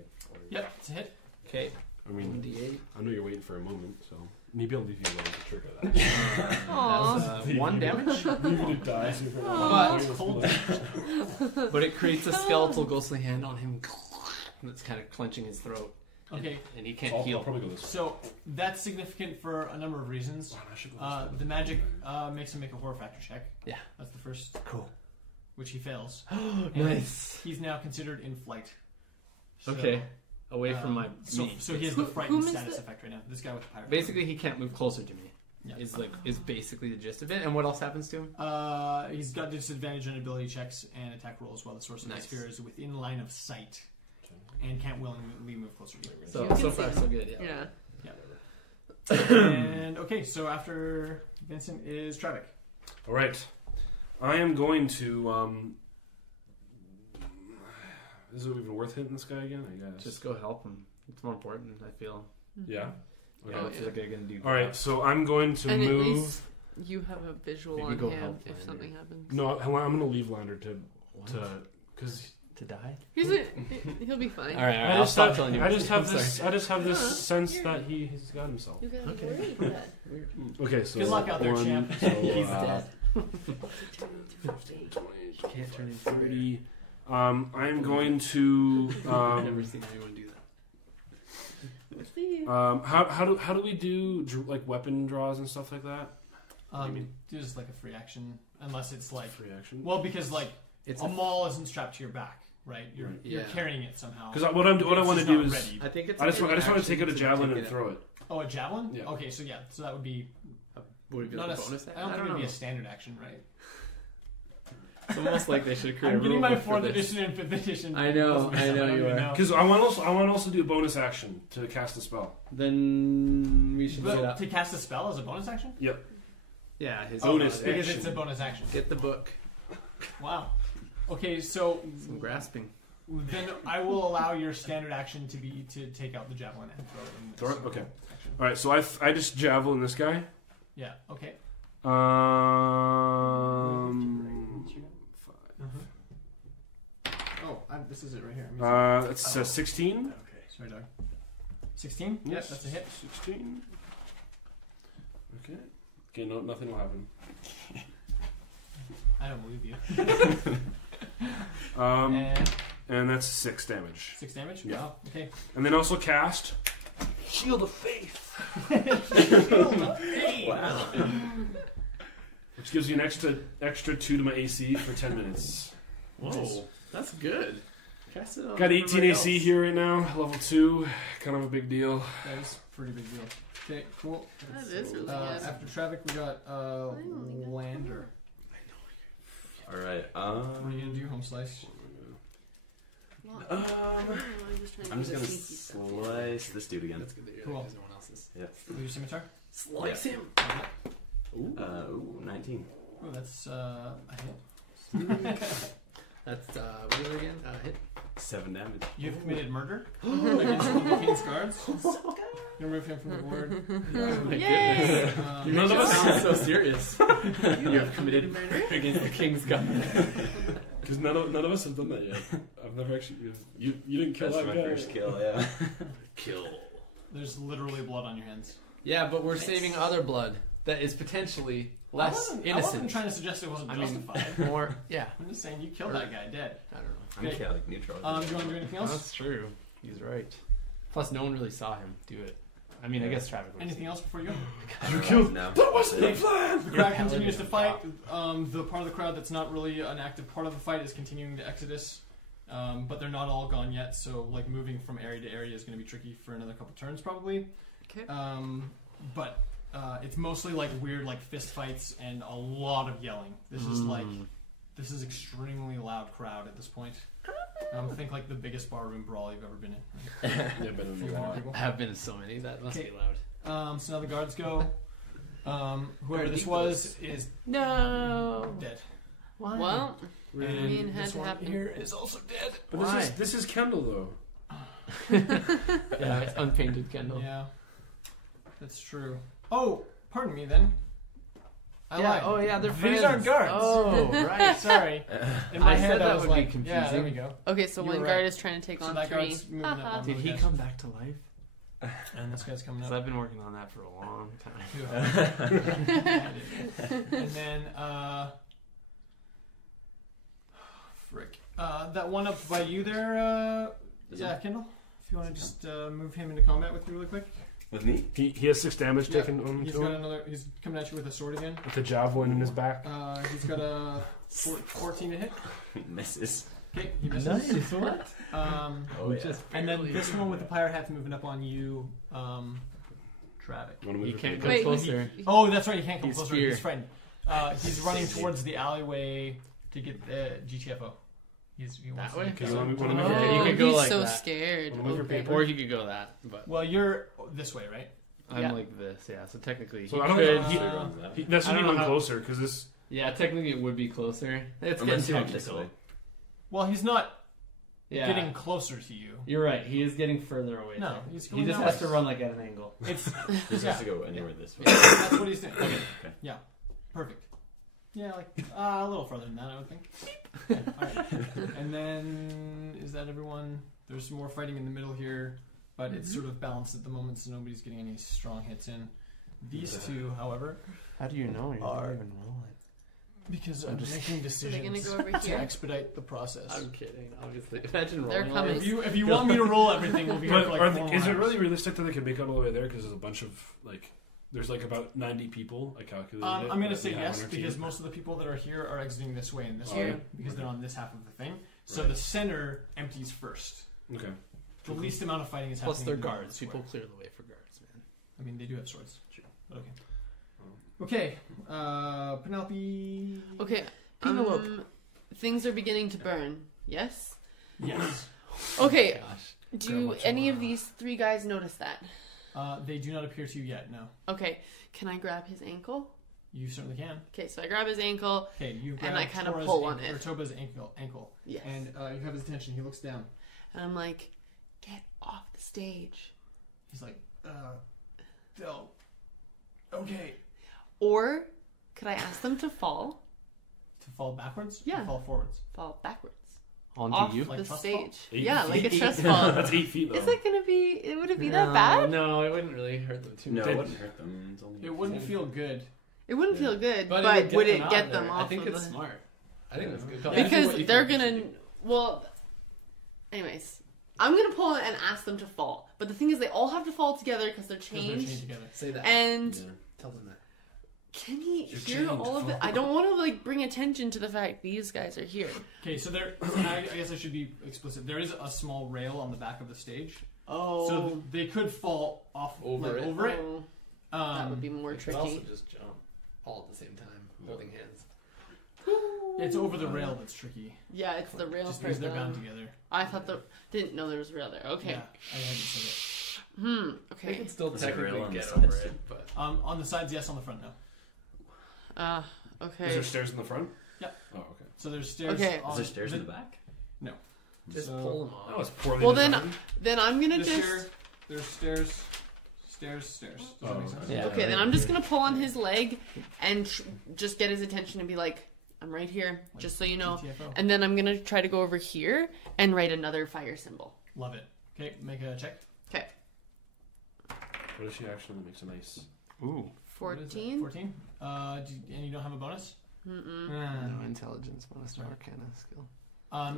Yep, it's a hit. Okay. I mean, 1d8. I know you're waiting for a moment, so maybe I'll leave you alone to trigger that. Aw. That's 1 damage. Leave you to die. But it creates a skeletal ghostly hand on him that's kind of clenching his throat. Okay, And he So can't I'll heal. probably go this way. so that's significant for a number of reasons. Wow, I should go this way. The magic makes him make a horror factor check. Yeah. That's the first, Cool. which he fails. Nice. He's now considered in flight. So, Okay. Away from my So, me. so he has the Who frightened missed status it? effect right now. This guy with the pirate. Basically, he can't move closer to me. Yeah. Is basically the gist of it. And what else happens to him? He's got disadvantage on ability checks and attack rolls while the source of Nice. his fear is within line of sight and can't willingly move closer to you. So You can so far see so good. Yeah. Yeah. And okay, so after Vincent is Trevik. All right, I am going to. Is it even worth hitting this guy again? I guess. Just go help him. It's more important. I feel. Yeah. Yeah, I feel like they're gonna do. All right, so I'm going to And at move. least you have a visual Maybe on go him help if Lander. something happens. No, I'm going to leave Lander What? because To die. He'll be fine. All right, I I'll just stop have, telling you. I just have I'm this. sorry. I just have this Huh? sense You're- that he's got himself. You gotta Okay. worry about that. Weird. Okay, so Good luck out there, one, champ. So, He's 15, 20, Can't turn into 30. I'm going to. I've never seen anyone do that. See? How do we do like weapon draws and stuff like that? Do just like a free action, unless it's like Free action. well, because like It's a maul isn't strapped to your back, right? You're Yeah. carrying it somehow. Because what I It's want to just do not is ready. I think it's. I just want to action take out a javelin take and it throw it. Oh, a javelin? Yeah. Okay, so yeah, so that would be Would it be not like a a bonus? I don't think it would be know. a standard action, right? It's almost like they should create. I'm a getting rule my book for 4th this. edition and 5th edition. I know I don't you even are. know. Because I want to also do a bonus action to cast a spell. Then we should But set up. to cast a spell as a bonus action? Yeah, his Bonus Because action. it's a bonus action. Get the book. Wow. Okay, so Some grasping. then I will allow your standard action to be to take out the javelin and throw it in. Throw it? as a Okay. action. All right, so I just javelin this guy. Yeah. Okay. Oh, this is it right here. It's 16. Sorry, dog. 16? Yes, that's a hit. 16. Okay. Okay, no, nothing will happen. I don't believe you. And And that's 6 damage. 6 damage? Yeah. Wow. Okay. And then also cast Shield of Faith, Wow. which gives you an extra 2 to my AC for 10 minutes. Whoa, that's good. Cast it on Got 18 everybody AC else. here right now, level 2, kind of a big deal. That is a pretty big deal. Okay, cool. That is really good. After traffic, we got only got Lander. All right. What are you gonna do, home slice? Well, Um, I'm I'm just do gonna the sneaky stuff. slice this dude again. That's good that you're Cool. like everyone else's. With your scimitar? Slice him. Ooh, 19. Oh, that's a hit. That's what is it again? Hit. 7 damage. You've committed murder against one of the king's guards. You remove him from the board. Oh my Yay! goodness. Um, None of us- sounds so serious. You have committed murder against the king's gun. Because none of us have done that yet. I've never actually. You didn't kill That's that my guy. first kill, yeah. Kill. There's literally blood on your hands. Yeah, but we're saving other blood that is potentially I less wasn't innocent. trying to suggest it wasn't I mean, justified. more. Yeah. I'm just saying you killed that guy dead. I don't know. I'm Okay. chaotic neutral. Do you want to do anything else? That's true. He's right. Plus, no one really saw him do it. I mean, I guess traffic. would Anything see. else before you go? You killed. No. That wasn't the That's it. plan. The crowd continues to fight. The part of the crowd that's not really an active part of the fight is continuing to exodus. But they're not all gone yet, so like moving from area to area is going to be tricky for another couple turns probably. Okay. But it's mostly like weird like fist fights and a lot of yelling. This is extremely loud crowd at this point. Think like the biggest barroom brawl you've ever been in. Yeah, better than 400 that. people. I have been in so many. That must Okay. be loud. So now the guards go. Whoever I this think was is No. dead. Why? Well, And I mean, it had this to one happen. here is also dead. But Why? this is Kendall though. Yeah, it's unpainted Kendall. Yeah, that's true. Oh, pardon me then. I Yeah, lied. oh yeah, they're These friends. aren't guards. Oh, right. Sorry. In my I head, said I that was would like, be yeah, there we confusing. go. okay, so You one were guard right. is trying to take So on that 3. guard's moving up Haha. on Did those he guys. come back to life? And this guy's coming Because up. I've been working on that for a long time. And then, frick. That one up by you there, yeah, Kendall? If you want to just move him into combat with you really quick. With me? He has 6 damage Yeah, taken on He's to got him another. He's coming at you with a sword again. with a javelin in his back. He's got a 14 to hit. Misses. Okay, he misses. What? Oh, yeah. And then this one with the pirate hat's moving up on you, Traffic. Wanna move You your can't feet? go Wait, closer. Oh, that's right. He can't come He's closer. spear. He's frightened. He's running towards the alleyway to get the GTFO. He wants That way? to- Okay, wanna move Oh, your you paper? could go he's like so that. scared. Wanna move your Okay. paper? Or he could go that, but Well, you're this way, right? I'm Yeah. like this, yeah. So technically, So he I don't could. know. That should I be don't know even how- closer because this. Yeah, technically it would be closer. It's getting Unless too you come this difficult. way. Well, he's not. getting closer to you. You're right. He is getting further away. No, there. he's He going just that has way. to run like at an angle. It's He just has to go anywhere this way. that's what he's doing. Okay. Okay. Yeah. Perfect. Yeah, like a little further than that, I would think. Yeah, all right. And then is that everyone? There's some more fighting in the middle here, but it's sort of balanced at the moment, so nobody's getting any strong hits in. These two, however, How do you know? You Are- didn't even roll it. because I'm just- making So they're gonna decisions go over to here. expedite the process. I'm kidding. Obviously, imagine They're rolling. coming. If you want me to roll everything, we'll be here But for like are 4 is it hours. really realistic that they can make it all the way there? Because there's a bunch of like, there's like about 90 people. I calculated. I'm it, going to that say we have yes on our because team. most of the people that are here are exiting this way and this Oh, way yeah. because they're on this half of the thing. So Right. the center empties first. Okay. The least amount of fighting is Plus, happening. they're in the middle of guards. the People square. clear the way for guards, man. I mean, they do have swords. Sure. But okay. Okay. Penelope. Okay. Things are beginning to burn. Yes. Yes. Okay. Gosh. Do any of these 3 guys notice that? They do not appear to you yet. No. Okay. Can I grab his ankle? You certainly can. Okay, so I grab his ankle. Okay. You And I grab kinda Tora's pull on ankle, it. or Toba's ankle. Yes. And you have his attention. He looks down. And I'm like, get off the stage. He's like, Phil. Okay. Or could I ask them to fall? To fall backwards. Yeah. To fall forwards. Fall backwards. Onto Off you? Like the trust stage. fall? Yeah, like a feet. trust fall. That's 8 feet though. Is it gonna be? Would it be that bad? No, it wouldn't really hurt them too No, much. it wouldn't hurt them. It's only It wouldn't feel good. It wouldn't feel good, but, would would them it out get of there. them off? I think of it's the... smart. I think that's good. Yeah. Do because what you they're think you gonna. should do. Well, anyways, I'm gonna pull it and ask them to fall. But the thing is, they all have to fall together because they're 'Cause they're chained. chained together. Say that. And Yeah. Tell them that. can he You're hear chained, all of it? fall. I don't want to like bring attention to the fact these guys are here. Okay, so there. I guess I should be explicit. There is a small rail on the back of the stage, Oh, so they could fall off Over it. Over it. Oh, that would be more You could also tricky. just jump all at the same time, holding hands. It's over the rail that's tricky, Yeah, it's the rail just part. because they're bound though. together. I thought didn't know there was a rail there. Okay. Yeah, I hadn't said They Okay. could still Is there a rail technically on the get sides over too? it, but it. On the sides, yes. On the front, no. Is Okay. there stairs in the front? Yeah. Oh, okay. So there's stairs. Okay. On Is there stairs in the back? just So- pull them That off. was poorly Well, then- designed. Then I'm gonna This just. here, there's stairs. Does that Oh, make sense? okay. Yeah. Okay, then I'm just gonna pull on his leg and just get his attention and be like, "I'm right here, just so you know." GTFO. And then I'm gonna try to go over here and write another fire symbol. Love it. Okay, make a check. Okay, What if she actually makes a nice? Ooh. What is it? 14. 14. And you don't have a bonus. Mm-mm. No intelligence bonus or arcana skill.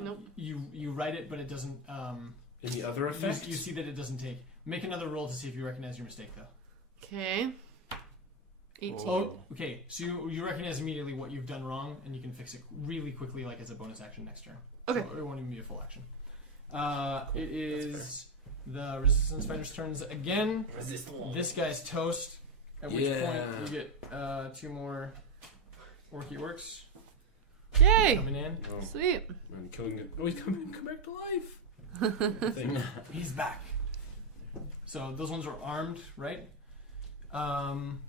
Nope. You write it, but it doesn't. Any other You, effects? you see that it doesn't take. Make another roll to see if you recognize your mistake, though. Okay. 18. Oh, okay. So you recognize immediately what you've done wrong, and you can fix it really quickly, like as a bonus action next turn. Okay. So it won't even be a full action. It is the resistance fighter's turns again. This guy's toast. At which Yeah. point you get 2 more orky works Yay! coming in. Oh, Sweet. and killing it. Oh, he's come back to life. Thing. He's back. So those ones are armed, right? And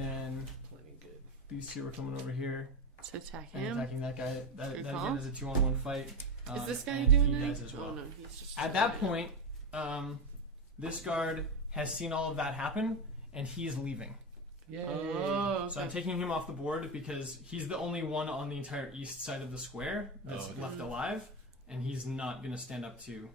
then Plenty good. these 2 are coming over here To attack and him. attacking that guy. That Good again call. is a 2-on-1 fight. Is this guy and doing he anything? dies as well. Oh no, he's just. At that point, this guard has seen all of that happen, and he is leaving. Yay. Oh, So I'm okay. taking him off the board because he's the only one on the entire east side of the square that's Oh, okay. left alive, and he's not going to stand up to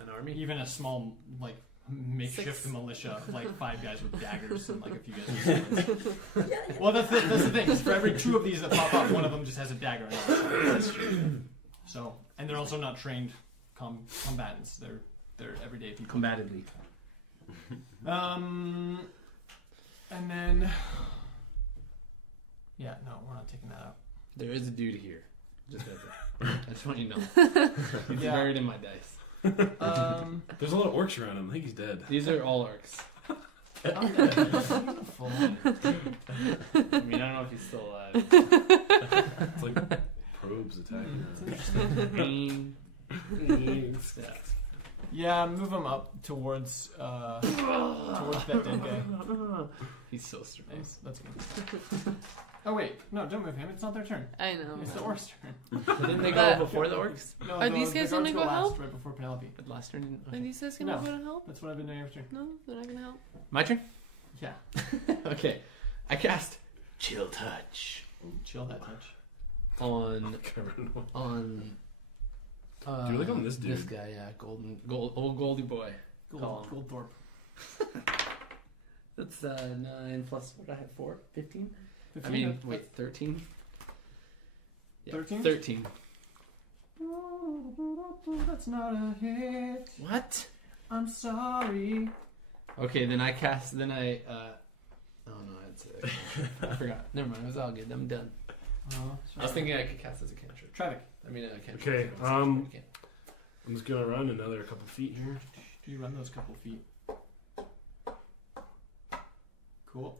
An army? even a small, like, makeshift 6. militia of like 5 guys with daggers and like a few guys with swords. Well, that's the thing. Is for every 2 of these that pop up, one of them just has a dagger. That's true. So, and they're also not trained combatants. They're everyday people. Combatively. And then, yeah, no, we're not taking that out. There is a dude here. Just as I just want you to know. He's Yeah. buried in my dice. There's a lot of orcs around him. I think he's dead. These are all orcs. Full on. I mean, I don't know if he's still alive. It's like probes attacking. Yeah. Yeah, move him up towards that dead guy. He's so strong. Nice, that's good. Oh wait, no, don't move him. It's not their turn. I know. It's the orcs' turn. Didn't they But- go before the orcs? No, Are these guys guards gonna go last, help? right before Penelope? But last turn. Are Okay. these guys gonna No. go to help? That's what I've been doing every turn. No, they're not gonna help. My turn. Yeah, Okay. I cast Chill Touch chill that touch. on Dude, look on this This dude. guy, yeah, old Goldie boy. Call him. Goldthorpe. That's 9 plus what I have 4, 15. 15, I mean, wait, 13. Yeah, 13? 13. That's not a hit. What? I'm sorry. Okay, then I cast. Then I. Oh no, it's. I forgot. Never mind. It was all good. I'm done. I was thinking I could cast as a cantrip. Traffic. I mean, a cantrip. Okay, as a concentration, I can't. I'm just gonna run another couple feet here. You run those couple feet. Cool.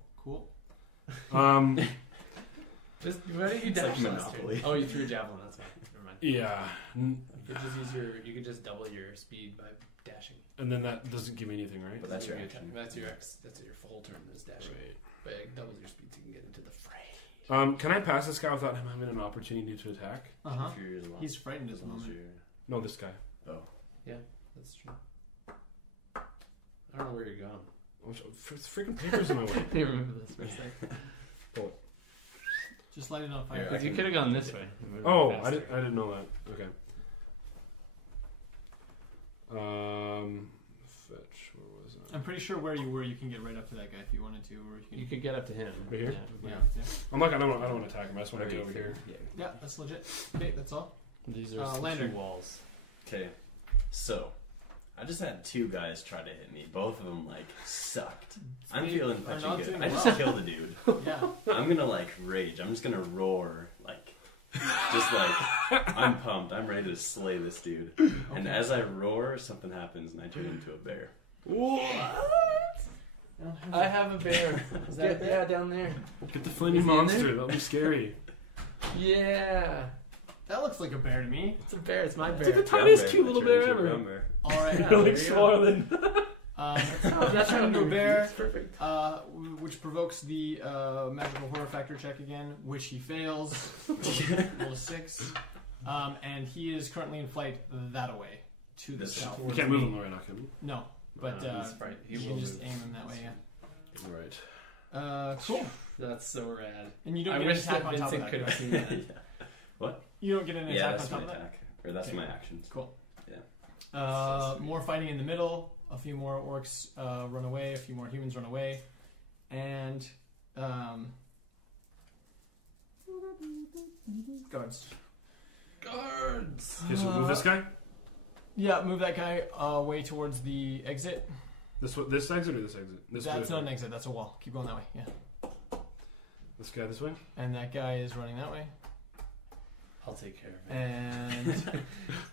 Just why don't you It's like dash last Monopoly. turn? Oh, you threw a javelin. That's fine. Never mind. Yeah, You could just use your. You could just double your speed by dashing. and then that doesn't give me anything, right? But that's your Your action. That's your That's your full turn. Is dashing. Right. But it doubles your speed so you can get into the fray. Can I pass this guy without him having an opportunity to attack? Uh huh. If you're lost- He's frightened at as the long as moment. you're- No, this guy. Oh. That's true. I don't know where you're going. Freaking papers in my way. I didn't remember this for a second. Just light it on Here, fire. I Because you can- could have gone this way. It would've been Oh, I faster. didn't know that. Okay. Fetch. Where was I'm pretty sure where you were, you can get right up to that guy if you wanted to, or you can. You could get up to him. Right here? Yeah. Yeah. I'm like, I don't want to attack him. I just want to get over here. Yeah, that's legit. Okay, that's all. These are Lander. 2 walls. Okay, so I just had 2 guys try to hit me. Both of them like sucked. I'm They feeling are pretty not good. doing I just well. killed a dude. Yeah. I'm gonna like rage. I'm just gonna roar like, just like I'm pumped. I'm ready to slay this dude. And as I roar, something happens and I turn into a bear. I have a bear. Is that a bear? Yeah, down there. Get the funny Is he in monster. there? That'll be scary. Yeah. That looks like a bear to me. It's a bear. It's my It's bear. like the tiniest cute little I turned bear into a ever. brown bear. All right. Yeah. You're there like you go. smaller than. That's turned into a bear, It's perfect. which provokes the magical horror factor check again, which he fails. Roll a 6. And he is currently in flight that away to the This south. You can't move him right now, can you? No, but he's fright- you he can will just move. aim him that way. Yeah. Right. Cool. That's so rad. And you don't I get an wish attack that on top of Vincent that. could have correct? seen that. Yeah. You don't get an Yeah, attack on that's top my of that. attack. Or that's Okay. my actions. Cool. Yeah. More fighting in the middle. A few more orcs run away. A few more humans run away, and guards. Guards. Okay, so move this guy. Yeah, move that guy way towards the exit. This exit or this exit? This That's way. not an exit. That's a wall. Keep going that way. Yeah. This guy this way. And that guy is running that way. I'll take care of it. And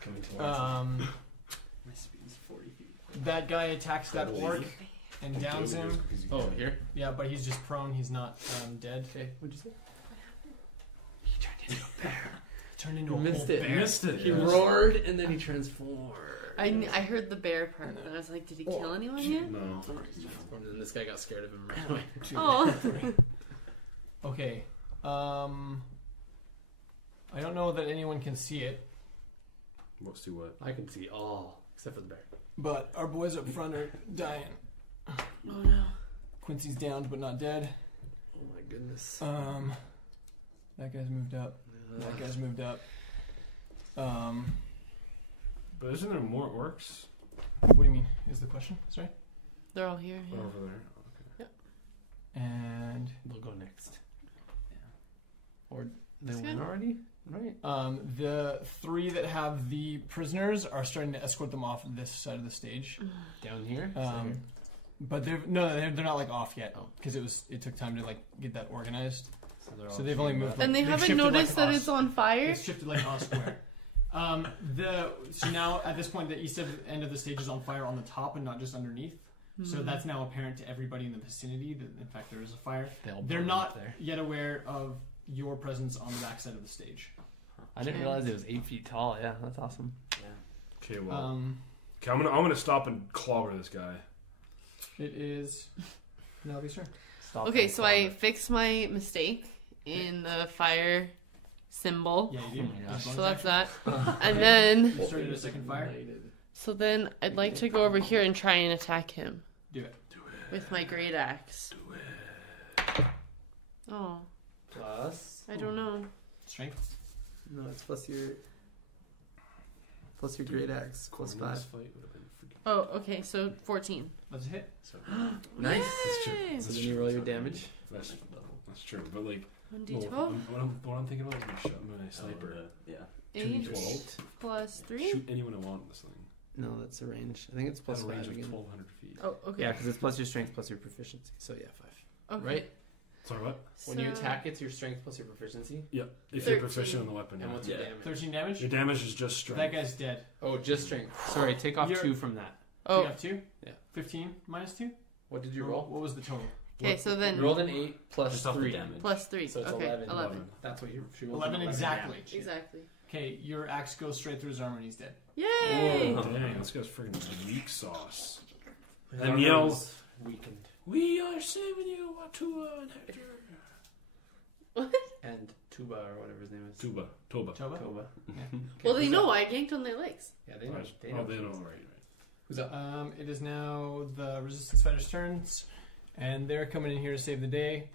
Coming towards us. My speed's 40 feet. that guy attacks that orc and downs him. Oh, here? Yeah, but he's just prone. He's not dead. Okay, what'd you say? He turned into a bear. Turned into a Missed whole it. bear. Missed it. He yeah. roared and then he transformed. I heard the bear part, and I was like, did he kill anyone yet? No. And then this guy got scared of him and ran away. Oh. Okay. I don't know that anyone can see it, What's do what? I can see all, except for the bear. but our boys up front are dying. Oh no. Quincy's downed but not dead. Oh my goodness. That guy's moved up. That guy's moved up. But isn't there more orcs What do you mean? Is the question? Sorry. They're all here. Yeah. over there? And They'll go next. Or they That's went good. already? Right. the 3 that have the prisoners are starting to escort them off this side of the stage. Down here? But they're not like off yet Oh. because it took time to like get that organized. they're all So they've only moved. And they They've haven't shifted like noticed that us. it's on fire? It's shifted like on a square. So now at this point, the east end of the stage is on fire on the top and not just underneath. So that's now apparent to everybody in the vicinity that in fact there is a fire. They're burn not up there. yet aware of your presence on the back side of the stage. I didn't realize it was 8 feet tall. Yeah, that's awesome. Okay, well, Um, okay, I'm gonna stop and clobber this guy. it is. That'll be sure. Stop Okay, and so I clobber. fixed my mistake, in the fire symbol. Yeah, you do. Oh my gosh. So that's that. And then, You started a second fire. so then I'd like to go over here and try and attack him Do it. with my great axe. Oh, Plus. I don't know. Strength. No, it's plus your great axe. Plus 5. Oh, okay, so 14. Let's hit. So, Nice. Yay! So then you roll your damage. That's true, but like 1d12. what I'm thinking about is I'm a sniper. yeah. 8 2d12. plus 3. Shoot anyone I want in this thing. No, that's a range. I think it's plus At a 5 range of again. 1,200 feet. Oh, okay. Yeah, because it's plus your strength plus your proficiency. So yeah, 5. Okay. Right? Sorry, what? When you So- attack, it's your strength plus your proficiency. Yeah, if 13. you're proficient in the weapon. And Yeah. what's your Yeah. damage? 13 damage. Your damage is just strength. That guy's dead. Oh, just strength. Sorry, take off You're- 2 from that. Do you Oh, have 2? Yeah. 15 minus 2? What did you Or roll? What was the total? okay, so then You rolled an 8 plus Just off the 3. damage. plus 3. So it's okay, 11. 11. That's what you she rolled 11 exactly. damage. Exactly. Okay, your axe goes straight through his armor and he's dead. Yay! Whoa. Dang, this guy's freaking weak sauce. His And armor yell- is weakened. We are saving you, Atua and Hector. And Tuba or whatever his name is. Toba. Toba? Toba. Well, they know I ganked on their legs. Yeah, they know. Right. They know. Oh, they know, right. Who's up? It is now the resistance fighters' turns, and they're coming in here to save the day.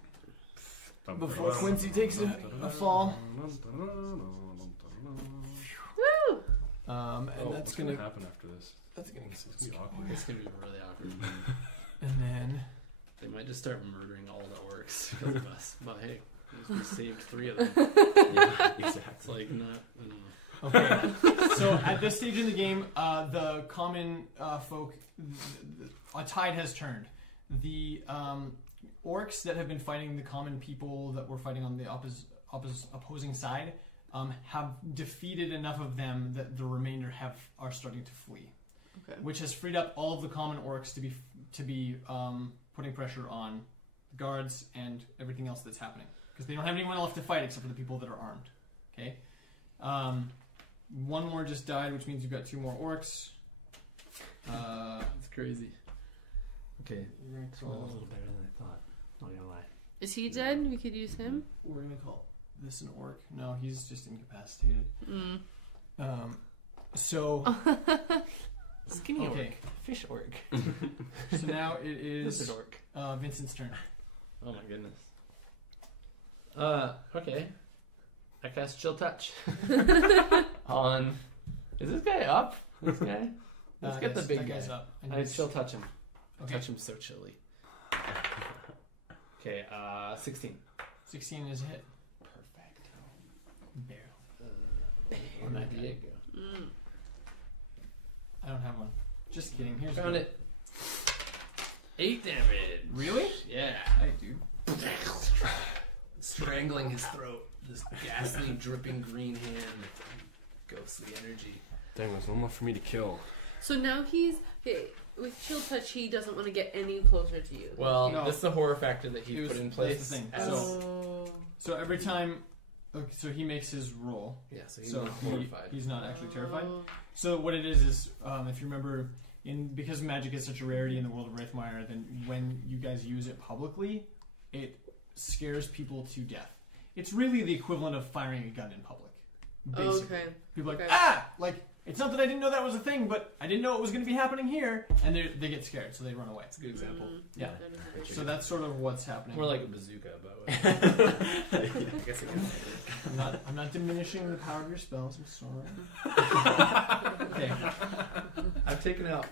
Before Quincy takes a fall. Woo! And What's gonna happen after this? that's gonna It's gonna be awkward. It's gonna be really awkward. and then They might just start murdering all the orcs because of us. But hey, we saved 3 of them. Yeah, It's exactly. like not. I don't know. okay. So at this stage in the game, the common folk, a tide has turned. The orcs that have been fighting the common people that were fighting on the opposing side have defeated enough of them that the remainder are starting to flee, Okay. which has freed up all of the common orcs to be putting pressure on the guards and everything else that's happening because they don't have anyone left to fight except for the people that are armed. Okay. One more just died, which means you've got 2 more orcs. It's crazy. Okay. Next Well, a one. little better than I thought. Not gonna lie. Is he dead? We could use him. We're gonna call this an orc. No, he's just incapacitated. Mm. So Skinny Okay. orc. Fish orc. so now it is Lizard orc. Vincent's turn. Oh my goodness. Okay. I cast Chill Touch on. Is this guy up? This guy? Let's get the Yes, big that guy. guy's up. And I he's- Chill Touch him. Okay. Touch him so chilly. Okay, 16. 16 is a hit. Perfect. Barrel. On that Diego. Mm. I don't have one. Just kidding. Here's Found one. it. 8 damage. Really? Yeah. Hey, dude. Strangling his throat. This ghastly, dripping green hand. Ghostly energy. Dang, there's no more for me to kill. So now he's with Chill Touch. He doesn't want to get any closer to you. Well, No. this is the horror factor that he It was- put in that's place. the thing. as- Oh. So every time. Okay, so he makes his roll. yeah, so he's So not horrified. he's not actually terrified. Oh. So what it is if you remember, because magic is such a rarity in the world of Raethmire, then when you guys use it publicly, it scares people to death. It's really the equivalent of firing a gun in public. Basically. Okay. People are like, Okay. like, it's not that I didn't know that was a thing, but I didn't know it was going to be happening here, and they get scared, so they run away. That's a good example. Mm, Yeah. that is a good So that's sort of what's happening. More like a bazooka, but I guess it I'm not diminishing the power of your spells. I'm sorry. Okay. I've taken out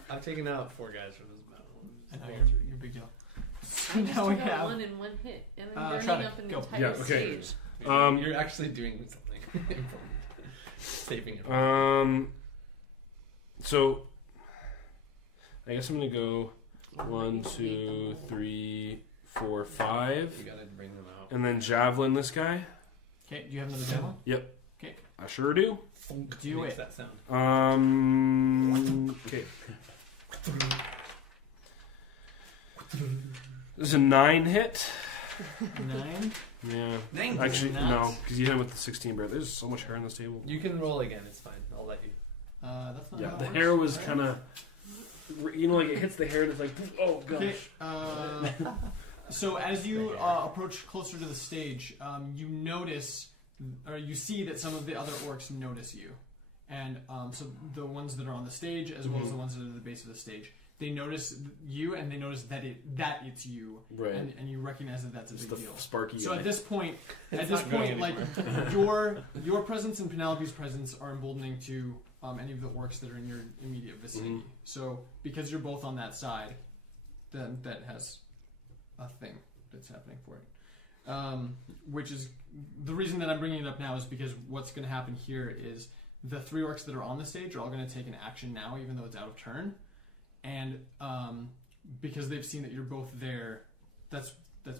4 guys from this battle. I know you're a big deal. So I just now we took out have. one in one hit, and I'm Try burning to up an go. entire Yeah, okay. stage. You're actually doing something important. Saving it. So I guess I'm gonna go 1, 2, 3, 4, 5, You gotta bring them out. and then javelin this guy. Okay, do you have another javelin? I sure do. Do Makes it. that sound. Okay. This is a 9 hit. 9. Yeah. Thank Actually, you. no, because you hit him with the 16 bear. There's so much hair on this table. You can roll again. It's fine. I'll let you. That's not Yeah, how it the works. hair was Right? kind of, like it hits the hair and it's like, oh gosh. Okay. So as you approach closer to the stage, you notice, or you see that some of the other orcs notice you, and so the ones that are on the stage, as well as the ones that are at the base of the stage, they notice you, and they notice that it's you, Right. and you recognize that that's a It's big the deal. sparky. So guy. at this point, It's not going like your presence and Penelope's presence are emboldening to any of the orcs that are in your immediate vicinity. Mhm. So because you're both on that side, then that has a thing that's happening for it. Which is the reason that I'm bringing it up now is because what's going to happen here is the 3 orcs that are on the stage are all going to take an action now, even though it's out of turn. And because they've seen that you're both there, that's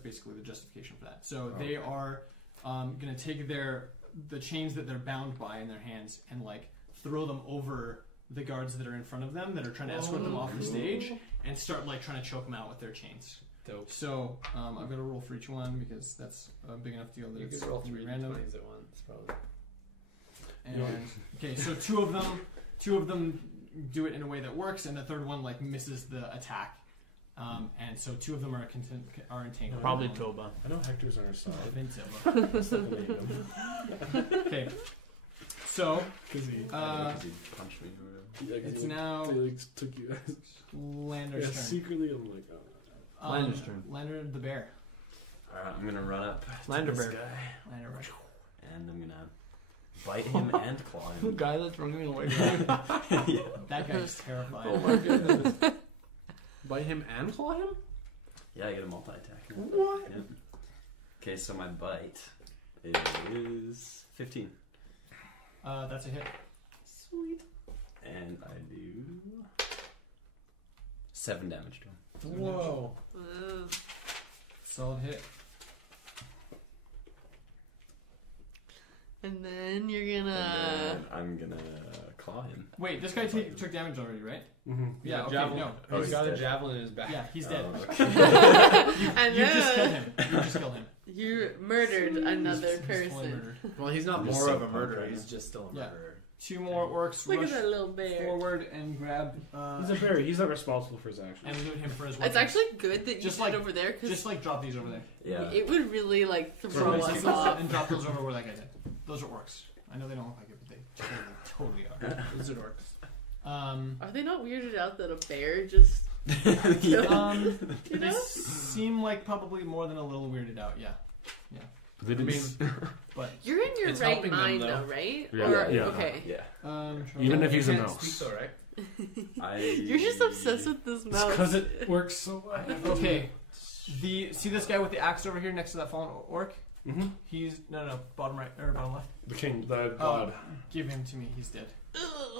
basically the justification for that. So they are going to take the chains that they're bound by in their hands and like throw them over the guards that are in front of them that are trying to escort them off the stage and start like trying to choke them out with their chains. Dope. So I've got to roll for each one because that's a big enough deal that You it's could roll gonna be 3 random. d20s at once, probably. And okay, so two of them do it in a way that works, and the third one like misses the attack. And so 2 of them are entangled. Probably Toba. I know Hector's on our side. Okay. So Because he punched me or whatever. it's now Felix took you guys. Lander's Yeah, turn. secretly, I'm like, oh. Lander's turn. Lander the bear. Alright, I'm gonna run up Lander to this bear. guy, Lander bear. and I'm gonna bite him and claw The him. guy that's running away. Yeah. That guy's terrifying. Oh my goodness. Bite him and claw him? Yeah, I get a multi-attack. What? Yep. Okay, so my bite is 15. That's a hit. Sweet. And I do 7 damage to him. Whoa. Solid hit. And then you're And gonna. then I'm gonna claw him. Wait, this guy took damage already, right? Mm-hmm. Yeah. Okay. Javelin. No. Oh, He's got a dead. javelin in his back. Yeah, he's dead. Oh, okay. And You just killed then him. You just killed him. you murdered another He's fully person. murdered. Well, he's not I'm just more so of a pumped murderer. right He's now. just still a Yeah. murderer. 2 more orcs Look rush at that little bear. forward and grab He's a bear. He's not responsible for his actions. and loot him for his It's weapons. actually good that you Just did like- over there because Just like drop these over there. Yeah. it would really like throw Throw us these off. and drop those over where that guy did. Those are orcs. I know they don't look like it, but they totally are. Those are orcs. Are they not weirded out that a bear just Yeah. you They know? seem like probably more than a little weirded out. Yeah. They I didn't. mean, But You're in your It's right helping them, mind though. though, right? Yeah, Or, yeah. okay. Yeah. Even if you he's a can't mouse. speak though, right? You're just obsessed with this It's mouse. because it works so well. okay. See this guy with the axe over here next to that fallen orc? Mm-hmm. He's no bottom right or bottom left. The king, the god. Give him to me. He's dead.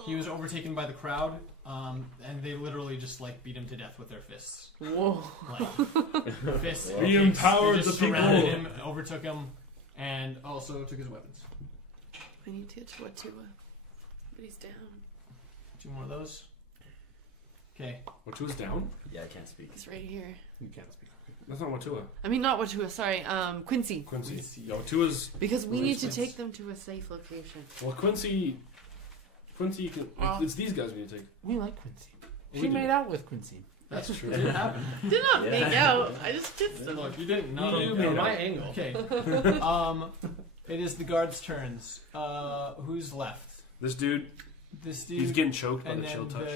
He was overtaken by the crowd, and they literally just like beat him to death with their fists. Whoa. Like fists. We kicks. They empowered just the people. surrounded him, overtook him, and also took his weapons. I need to get to Watua. But he's down. 2 more of those. Okay. Watua's down? Yeah, I can't speak. He's right here. You can't speak. That's not Watua. I mean, not Watua, sorry. Quincy. Quincy. Quincy. Yeah, Watua's. Because we Where's need to Quincy? take them to a safe location. Well, Quincy. You can. It's these guys we need to take. We like Quincy. We She do. made out with Quincy. That's true. It didn't happen. Did not Yeah. make out. I just did some. Look, you didn't. You No, do no, from no. my angle. Okay. It is the guards' turns. Who's left? This dude, This dude. he's getting choked by and the then chill touch.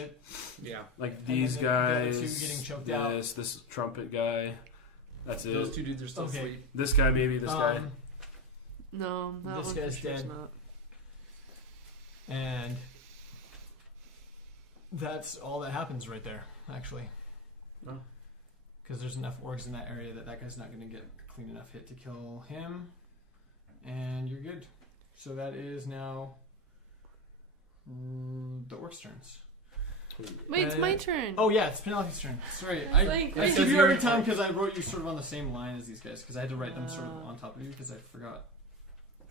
Yeah. Like and these then the other guys. two getting choked out. this trumpet guy. That's it. Those 2 dudes are still Okay. asleep. This guy, maybe. This guy. No, that This one guy's for sure is dead. not. And that's all that happens right there, actually. Oh. Because there's enough orcs in that area that guy's not going to get a clean enough hit to kill him. And you're good. So that is now the orcs' turns. Wait, it's my turn. Oh yeah, it's Penelope's turn. Sorry, I I was like, I wait. skip you every time because I wrote you sort of on the same line as these guys because I had to write them sort of Oh. on top of you because I forgot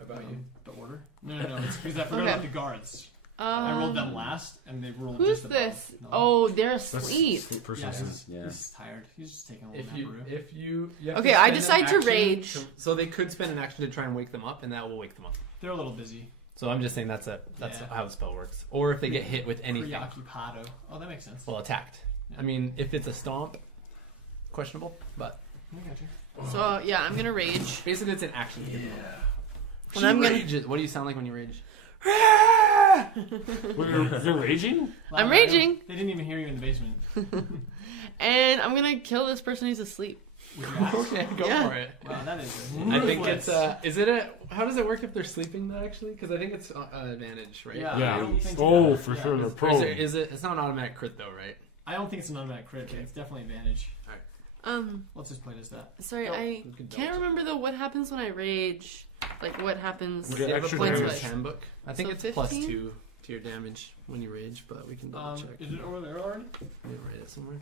About about you. you. The order? No, it's because I forgot Okay. about the guards. I rolled them Um, last, and they rolled Who's just above. this? No. Oh, they're That's asleep. sleep Yeah, person. Yeah. he's tired. He's just taking a little If nap. you have Okay, to I spend an decide to action rage. so they could spend an action to try and wake them up, and that will wake them up. They're a little busy. So I'm just saying that's Yeah. how the spell works. Or if they get hit with anything, Preoccupado. Oh, that makes sense. well, attacked. Yeah. I mean, if it's a stomp, questionable. But I got you. So yeah, I'm gonna rage. Basically, it's an action. Yeah. And I'm gonna. What do you sound like when you rage? You're raging? I'm raging. They didn't even hear you in the basement. And I'm gonna kill this person who's asleep. Okay, go Yeah. for it. Wow, that is. I think it's. Is it a? How does it work if they're sleeping though? Actually, because I think it's advantage, right? Yeah. Yeah. I don't think Oh, so. for Yeah, sure. They're it's- Or pro. is it? It's not an automatic crit though, right? I don't think it's an automatic crit. It's definitely advantage. Let's just play it as that. Sorry, Oh, I you can can't double remember though. What happens when I rage? Like what happens? Yeah, Do you have a extra player's damage. handbook? I think So it's plus 15? 2 to your damage when you rage, but we can double check. Is it over there already? Let me write it somewhere.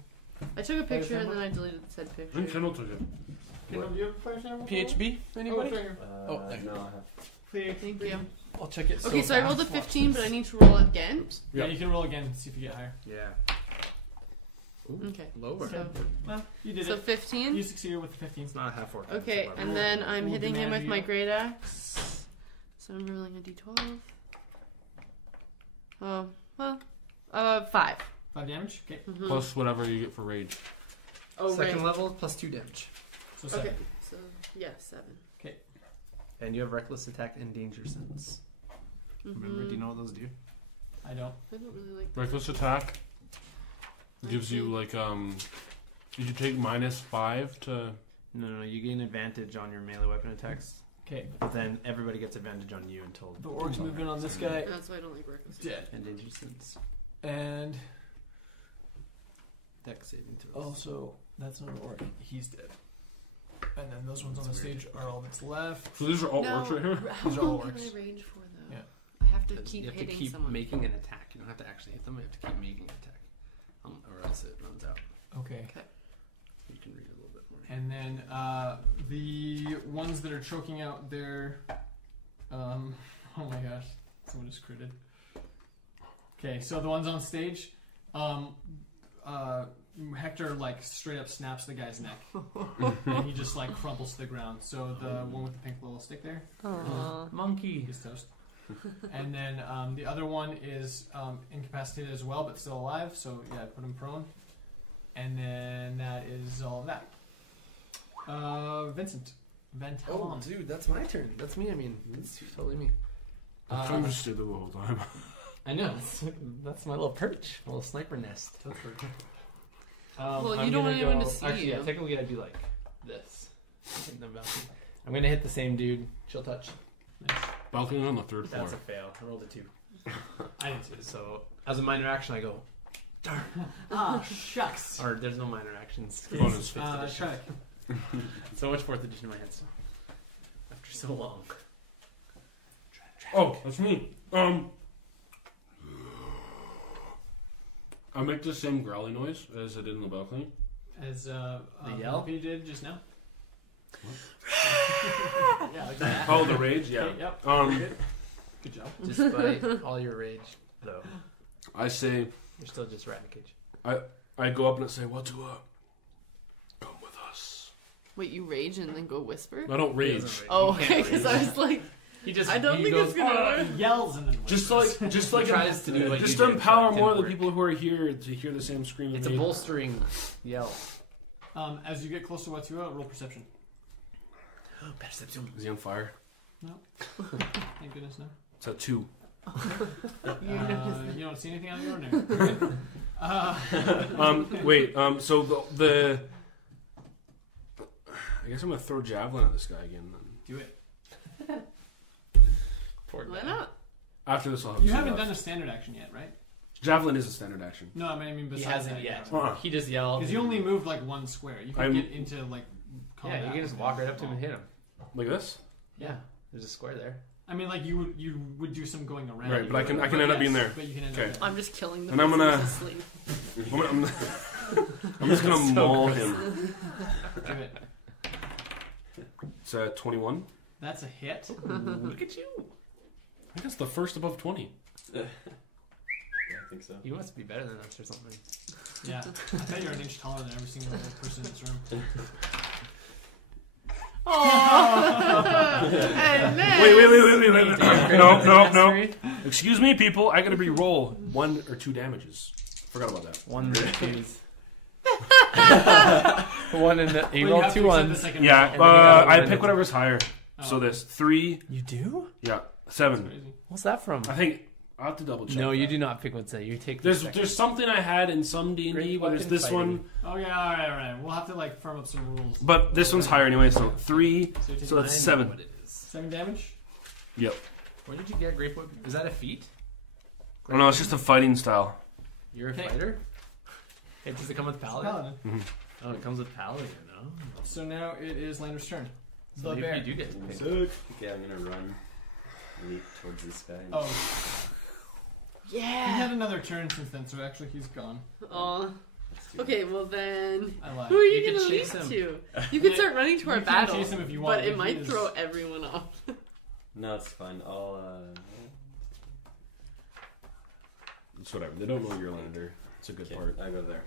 I took a Player's picture and then handbook? I deleted said I think picture. Kendall took it. Kendall, do you have a player's handbook? PHB? Anybody? Oh, there. Oh, there. No, I have. Please. Thank you. I'll check it. Okay, so I rolled a fast. 15, but I need to roll again. Yeah, Yeah. you can roll again and see if you get higher. Yeah. Ooh, Okay. lower. So, Well, you did so it. 15. You succeeded with the 15. It's not a half orc. Okay, it's a and level. then I'm Roll hitting him with my Dimagio. great axe. So I'm rolling a d12. Oh, well, 5. 5 damage? Okay. Mhm. Plus whatever you get for rage. Oh, Second right. level plus 2 damage. So 7. Okay, so yeah, 7. And you have reckless attack and danger sense. Remember? Do you know what those do? I don't. I don't really like that. Reckless attack gives you like Did you take -5 to? No, you gain advantage on your melee weapon attacks. Okay. But then everybody gets advantage on you until The orc's moving on this guy. That's why I don't like reckless. Dead. and danger sense. And Dex saving throws. also, that's not an orc. He's dead. And then those ones on the That's weird. stage are all that's left. So these are all No, orcs right here. How These are all long can I orcs. rage for though? Yeah. I have to Because keep you have to hitting keep someone. making an attack. You don't have to actually hit them. You have to keep making an attack, or else it runs out. Okay. You can read a little bit more. And then the ones that are choking out their. Oh my gosh. Someone just critted. Okay, so the ones on stage. Hector like straight up snaps the guy's neck, and he just like crumples to the ground. So the one with the pink little stick there, Aw. Monkey. he's toast. And then the other one is incapacitated as well, but still alive. So yeah, put him prone. And then that is all of that. Vincent, Van Oh, Talon. dude, that's my turn. That's me. I mean, it's totally me. I'm just stood there the whole time. I know. That's my little perch, my little sniper nest. Well, you I'm don't gonna want anyone go- to see Actually, yeah, you. technically, I do like this. In the balcony. I'm gonna hit the same dude. Chill touch. Balcony on the 3rd floor. That's a fail. I rolled a 2. I did too. So, as a minor action, I go. Darn. Ah, shucks. Or there's no minor actions. Bonus. It's 5th edition. Try. So much 4th edition in my head still. After so long. Oh, that's me. I make the same growly noise as I did in the balcony. As The yell? you did just now. Yeah, like that. Oh, the rage. Yeah. Okay, yep. Good job. Despite all your rage, though, I say you're still just rat in a cage. I go up and I say, "What to come with us." Wait, you rage and then go whisper? I don't He rage. doesn't rage. Oh, He okay, can't because rage. I was like, He just. I don't he think goes, it's gonna He yells and then Just He like tries to do what just you to did, empower but it more of the didn't people who are here to hear the same scream. It's as a me. bolstering yell. As you get close to Watua, roll perception. Perception. Is he on fire? Thank goodness, no. It's at 2. You don't see anything out of the ordinary. Wait. So the I guess I'm gonna throw javelin at this guy again. Then. Do it. Poor why guy. not? After this, I'll have You two haven't left. done a standard action yet, right? Javelin is a standard action. No, I mean He besides hasn't that, yet. Uh-uh. He just yelled. Because you only moved like one square. You can I'm- get into like combat. Yeah, you can just walk right up to him and hit him. Like this? Yeah, there's a square there. I mean, like you would do some going around. Right, but I can end up being there. But you can end Okay. up. I'm just killing the And I'm person gonna- who's asleep. I'm just gonna So maul gross. him. Do it. It's 21. That's a hit. Look at you. I think that's the first above 20. Yeah, I think so. You must be better than us or something. Yeah, I bet you're an inch taller than every single person in this room. And then Wait. No. Excuse me, people. I gotta re-roll 1 or 2 damages. Forgot about that. 1 twos. One in the. You Well, roll have to two accept the ones. second Yeah, result. And then you gotta I win pick it. whatever's higher. So Oh. this 3, You do? 7. Crazy. What's that from? I think I'll have to double check. No, you that. do not pick what's that. You take. The second. There's something I had in some D&D, Great but there's weapon this fighting. one. Oh yeah, all right. We'll have to like firm up some rules. But this one's higher anyway, so 3. So you take So that's I know 7. what it is. 7 damage. Yep. Where did you get grape whip? Is that a feat? Oh, no, it's just a fighting style. You're a Okay. fighter. Hey, does it come with paladin? Paladin. Oh, it comes with paladin. No. So now it is Lander's turn. So The maybe bear. you do get to pick. Okay, I'm gonna run, leap towards this guy. Oh, he Yeah. had another turn since then, so actually he's gone. Oh. That's too Okay, well then, I lied. who are you, You gonna can leap chase him. to? You could start running to You our can battle, chase him if you want, but it but might he is- throw everyone off. No, it's fine. I'll. It's whatever. They don't know you're Lander. It's a good Okay, part. I go there.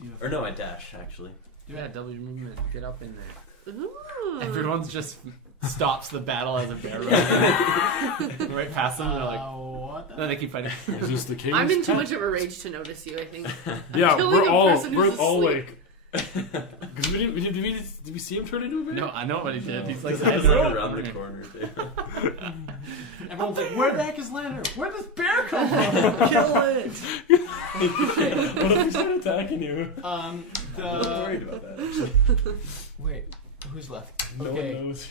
Beautiful. Or no, I dash actually. Yeah, double your movement. Get up in there. Ooh. Everyone's just stops the battle as a bear runs right past them. They're like, What the no, they keep fighting. Is this the king? I'm in too much of a rage to notice you, I think. Yeah, killing we're a all person who's asleep. Because did we see him turn into a bear? No, I know what he did. He's like, I he's run around the corner. Too. Everyone's like, where the heck is Lander? Where does bear come from? kill it. What if he started attacking you? I'm worried about that. Actually. Wait, who's left? No Okay. one knows.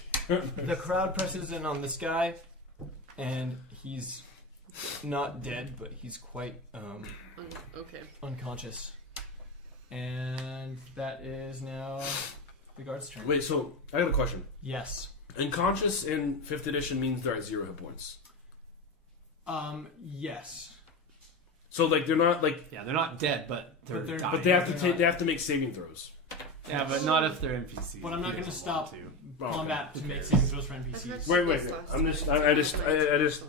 The crowd presses in on this guy, and he's not dead, but he's quite Okay. unconscious. And that is now the guard's turn. Wait, so I got a question. Yes. Unconscious in 5th edition means they're at 0 hit points. Yes. So like they're not like, Yeah, they're not dead, but they're But they're- dying. but they have to they're take. not. They have to make saving throws. Yeah, but not if they're NPCs. But I'm not He going to doesn't stop want Okay. combat to Who make cares? saving throws for I NPCs. forgot to Wait, do wait, this wait. last I'm time. just- I just-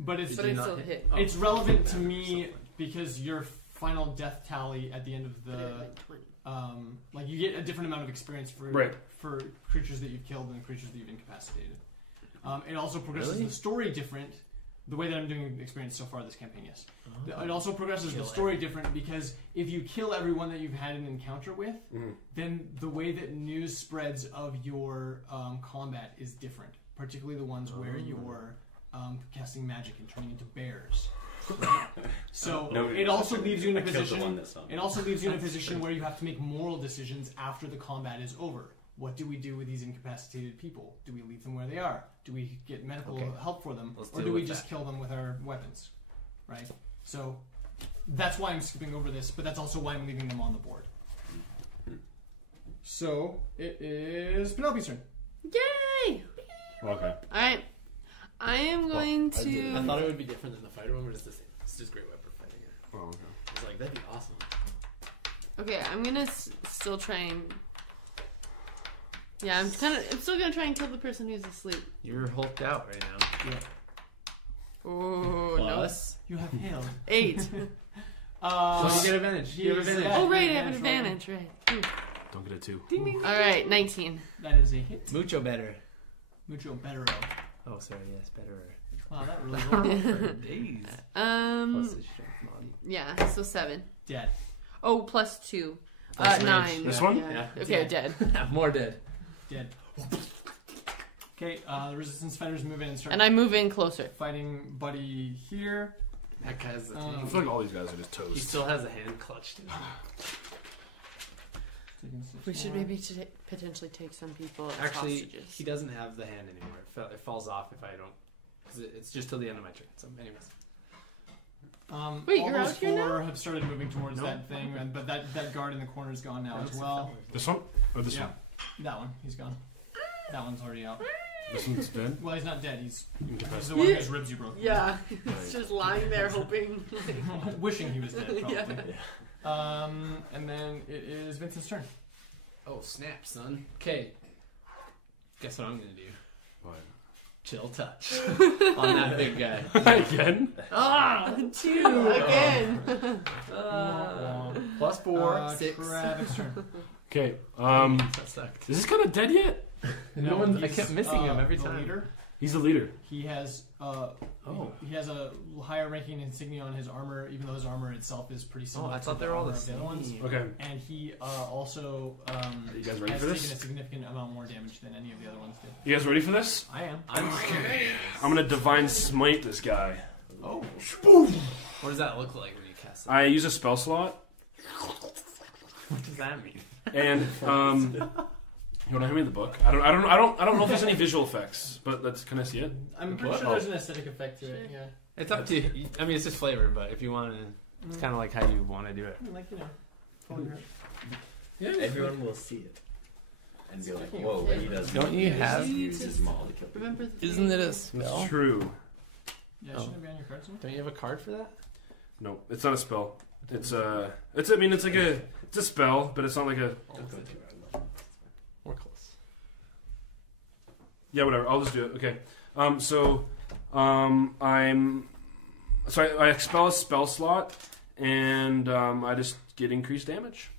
But it's Did But you it not still hit? hit. Oh. it's relevant to Yeah, me something. because your final death tally at the end of I did the like 20. like you get a different amount of experience for Right. for creatures that you've killed and creatures that you've incapacitated. It also progresses Really? the story different. The way that I'm doing experience so far this campaign, yes. Oh. It also progresses the Kill story different because if you kill everyone that you've had an encounter with, Mhm. then the way that news spreads of your combat is different. Particularly the ones where Oh. you're casting magic and turning into bears. Right? So Nobody it knows also that. leaves you in a I killed the position. one that saw me. It also leaves you in a position where you have to make moral decisions after the combat is over. What do we do with these incapacitated people? Do we leave them where they are? Do we get medical Okay. help for them? Let's Or deal do we with just that. kill them with our weapons? Right? So that's why I'm skipping over this, but that's also why I'm leaving them on the board. So it is Penelope's turn. Yay! Okay. Alright. I am going to. I thought it would be different than the fighter one, but it's the same. It's just great weapon fighting it. Oh, okay. I was like, that'd be awesome. Okay, I'm gonna still try and. Yeah, I'm still gonna try and kill the person who's asleep. You're hulked out right now. Oh no. Plus, You have hailed. 8. so you get advantage. You have he's- advantage. Oh right, I have an Advantage roll. advantage. Right. Don't get a 2. Ding, ding. All right, 19. That is a hit. Mucho better. Mucho better. Oh, sorry. Yes, better. Wow, that really rolled. For days. Plus his strength mod. Yeah, so 7. Dead. Oh, plus 2. Plus 9. This one? Yeah. Yeah. Okay, dead. More dead. Dead. Okay, the resistance fighters move in and start And I move in closer. fighting Buddy here. That guy's the Um, I tank. feel like all these guys are just He toast. still has a hand clutched. Taking 6 We should more. maybe potentially take some people as Actually, hostages. he doesn't have the hand anymore. It falls off if I don't. Because it's just till the end of my turn. So, anyways. Wait, all you're those out here four have started moving towards No. that thing, but that guard in the corner is gone now as well. This one? Or this Yeah. one? That one, he's gone. That one's already out. This one's dead? Well, he's not dead. He's Incapacitated. the one whose ribs you broke. Yeah, he's just lying there hoping. Wishing he was dead, probably. Yeah. And then it is Vincent's turn. Oh, snap, son. Okay. Guess what I'm going to do? What? Chill touch. On that big guy. Again? Ah! 2! Again. Plus 4. 6. Travis' turn. Okay, That sucked. is this kind of dead yet? No one, I He's, kept missing him every the time. Leader. He's the leader. He has he has a higher ranking insignia on his armor, even though his armor itself is pretty similar. I thought to they were all armor the of other ones. same. Okay. And he also You guys ready has for taken this? a significant amount more damage than any of the other ones did. You guys ready for this? I am. I'm I'm gonna divine smite this guy. Oh. What does that look like when you cast it? I use a spell slot, What does that mean? and you want to hand me the book? I don't know if there's any visual effects, but can I see it? I'm pretty What? sure there's an aesthetic effect to it. Yeah. It's up to you. I mean, it's just flavor, but if you want to, it's kind of like how you want to do it. Like Yeah, everyone will see it and be like, "Whoa, he does." Don't you have- use his maul to kill people. Remember the Isn't it a It's spell? true. Yeah, Oh. shouldn't it be on your cards? Don't you have a card for that? No, it's not a spell. It's a spell, but it's not like a. We're close. Yeah, whatever. I'll just do it. Okay. I expel a spell slot, and I just get increased damage.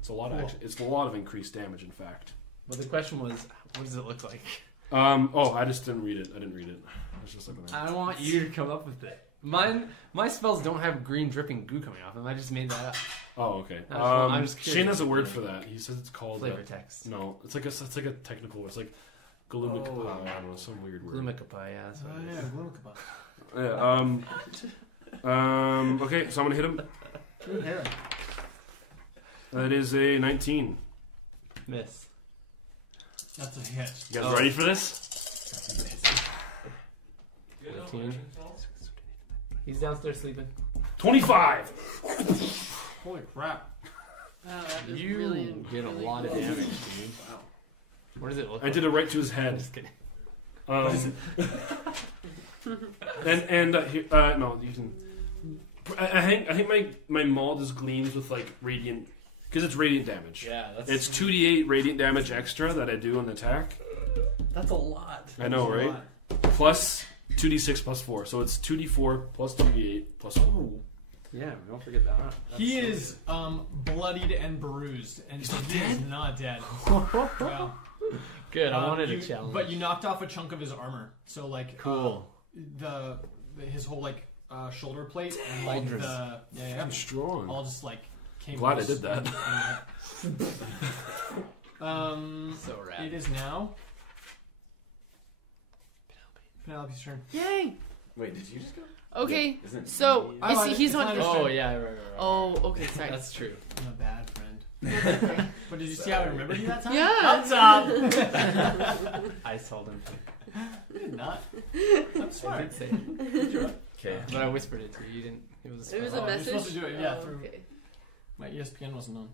It's a lot of it's a lot of increased damage, in fact. Well, the question was, what does it look like? I just didn't read it. I didn't read it. I was just looking at it. I want you to come up with it. My spells don't have green dripping goo coming off them. I just made that up. Oh, okay. I'm just curious. Shane has a word for that. He says it's called Flavor text. No, it's like a technical. It's like glumicapa. I don't know, some weird word. Glumicapa, yeah. That's what it is. Yeah. Okay, so I'm gonna hit him. Good hair. That is a 19. Miss. That's a hit. You guys ready for this? 15. He's downstairs sleeping. 25. Holy crap. Wow, that was You really, did a really lot of cool. damage, dude. Wow. What does it look I like? did it right to his I'm head. just kidding. No, you can. I think my maul just gleams with like radiant, because it's radiant damage. Yeah, It's 2d8 radiant damage extra that I do on the attack. that's a lot. I know, right? Plus 2d6 plus 4, so it's 2d4 plus 2d8 plus 4. Yeah, don't forget that. He is bloodied and bruised, and He's not he is dead? not dead. Well, Good. I wanted you- a challenge. But you knocked off a chunk of his armor, so like Cool. his whole like shoulder plate and like Shoulders. I'm strong. all just like came. Glad I loose. did that. So rad. It is now Penelope's turn. Yay! Wait, did you just go? Okay, Isn't it so me? Oh, he's it's not. not his Oh turn. yeah, right. Oh, okay, sorry. That's true. I'm a bad friend. But did you see how I remembered you that time? Yeah. Thumbs up. I told him. You did not. I'm I smart. did say it, Okay. but I whispered it to you. You didn't. It was. It was Oh, a you're message. supposed to do it, yeah, Oh, through- okay. My ESPN wasn't on.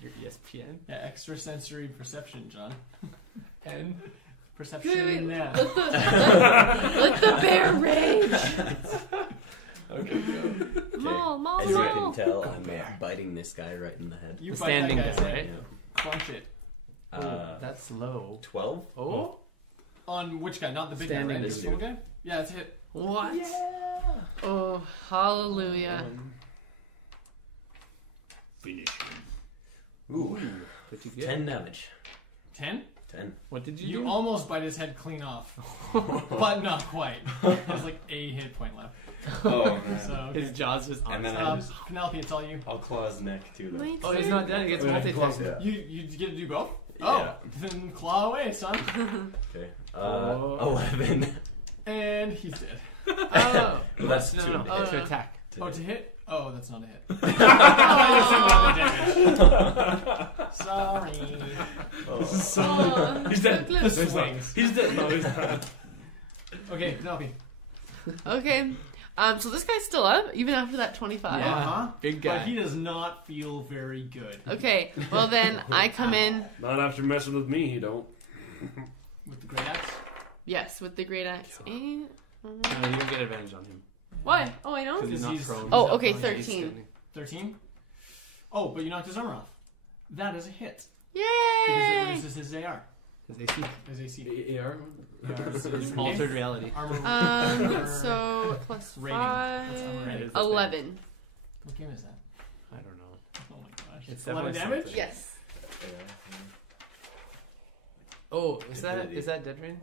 Your ESPN. Yeah, extrasensory perception, John. And Wait, perception. wait, Yeah. let the bear rage. Okay, go. Maul, As you can maul. tell, I'm biting this guy right in the head. You The fight that standing guy's guy, head. right? Crunch it. That's low. 12? Oh. On which guy? Not the big Standing guy, right? dude. This little guy? Yeah, it's a hit. What? Oh, hallelujah. Finish. Ooh. What you get? 10 damage. 10? 10. What did you You do? almost bite his head clean off. But not quite. There's like a hit point left. Oh, So, okay. His jaw's just on. And then his I head. Penelope, it's all you. I'll claw his neck too, though. My Oh, he's turn. not dead. He gets Yeah, multi-attack. Yeah. You get to do both? Yeah. Oh, then claw away, son. Okay. Oh. 11. And he's dead. Oh. Well, that's no, two. no, Oh, to no. attack. Oh, to hit? Oh, that's not a hit. Aw. Sorry. Aw, He's dead. so close. The swings. He's dead. No, he's not. Okay, Penelope. Okay. So this guy's still up even after that 25. Yeah. Uh-huh. Big guy. But he does not feel very good. Okay. Well then I come in. Not after messing with me, he don't. With the great axe? Yes, with the great axe. And... No, you don't get advantage on him. Why? Oh, I know. Because he's not He's- prone. Oh, He's okay, not prone, he's 13. standing. 13? Oh, but you knocked his armor off. That is a hit. Yay! Because it raises his AR. His AC. His AC. AR? His Altered reality. Armor. So plus Rating. That's armor 5. rating. 11. What game is that? I don't know. Oh my gosh. It's 11 definitely damage? something. Yes. Oh, is that Dead Rain?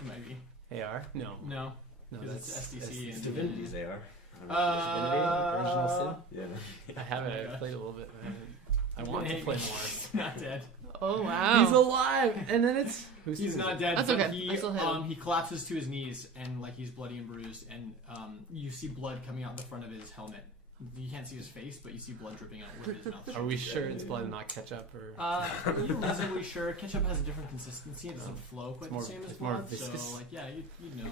It might be. AR? No. No. No, Because that's it's SDC that's and- Divinity's AR. Original Sin? Yeah. I have Oh my it. I gosh. played a little bit. I want to play more. He's not dead. Oh wow. He's alive, and then it's He's not dead. That's but okay. He, I still hit him. he collapses to his knees and like he's bloody and bruised, and you see blood coming out the front of his helmet. You can't see his face, but you see blood dripping out where his mouth. Are we sure it's blood and not ketchup, or You're reasonably sure. Ketchup has a different consistency. It doesn't flow quite more- the same as it's more blood. viscous. So, like, yeah, you'd know.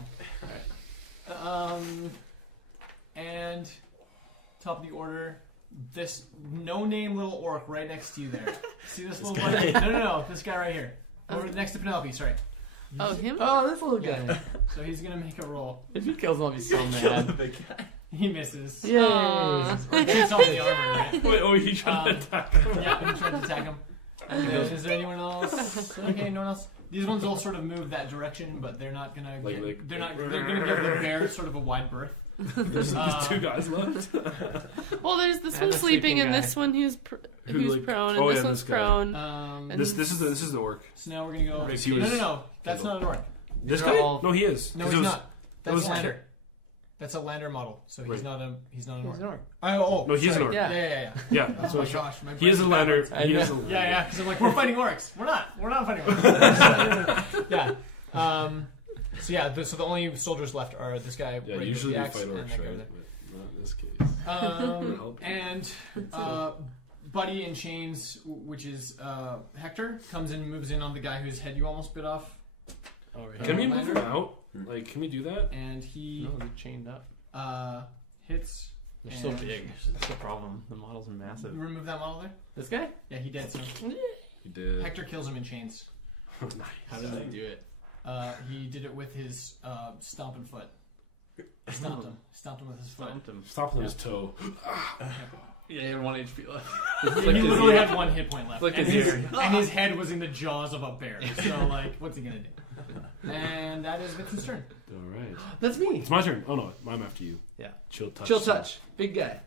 And top of the order, this no-name little orc right next to you there. See this little buddy? No. This guy right here. Over next to Penelope. Sorry. Oh, him? oh, this little Yeah. guy? So he's gonna make a roll. If he kills him, I'll be so mad. He misses. Yay! Aw. Takes off the armor, right? Wait, oh, he tried to attack him. Yeah, he tried to attack him. And is there anyone else? Okay, no one else. These ones all sort of move that direction, but they're not gonna. They're gonna give the bear sort of a wide berth. There's 2 guys left. Well, there's this And one the sleeping sleeping and guy. this one who's Who, who's like- prone and oh, this yeah, one's this guy. prone. And And This is the orc. so now we're gonna go. Because he was No. That's not an orc. This They're guy? all- No, he is. No, 'Cause he's it was- not. That's was- a lander. That's a lander model. So he's Right. not an He's orc. an orc. Oh, No, he's sorry. an orc. Yeah. Yeah. Yeah, Oh that's my what gosh, my he is a brain's lander. backwards. He is a Yeah. Because I'm like, we're fighting orcs. We're not fighting orcs. Yeah. So yeah, so the only soldiers left are this guy. Yeah, right usually with we the fight axe, and orcs, that guy right? over But not in this case. there. And Buddy in chains, which is Hector, comes in and moves in on the guy whose head you almost bit off, Oh, right. Can we Lander? move him out? Like, can we do that? and he No, they're chained up. hits. They're so And- big. That's the problem. The models are massive. Remove that model there. This guy? Yeah, he did. So He did. Hector kills him in chains. How does he do it? He did it with his stomping foot. Stomped him with his foot. Stumped him. Stop on his toe. Yeah, he had 1 HP left. He literally had 1 hit point left, Flicked and his his, ear. and his head was in the jaws of a bear. So, like, what's he gonna do? And that is Vincent's turn. All right. That's me. It's my turn. Oh, no. I'm after you. Yeah. Chill touch. Chill touch. Big guy.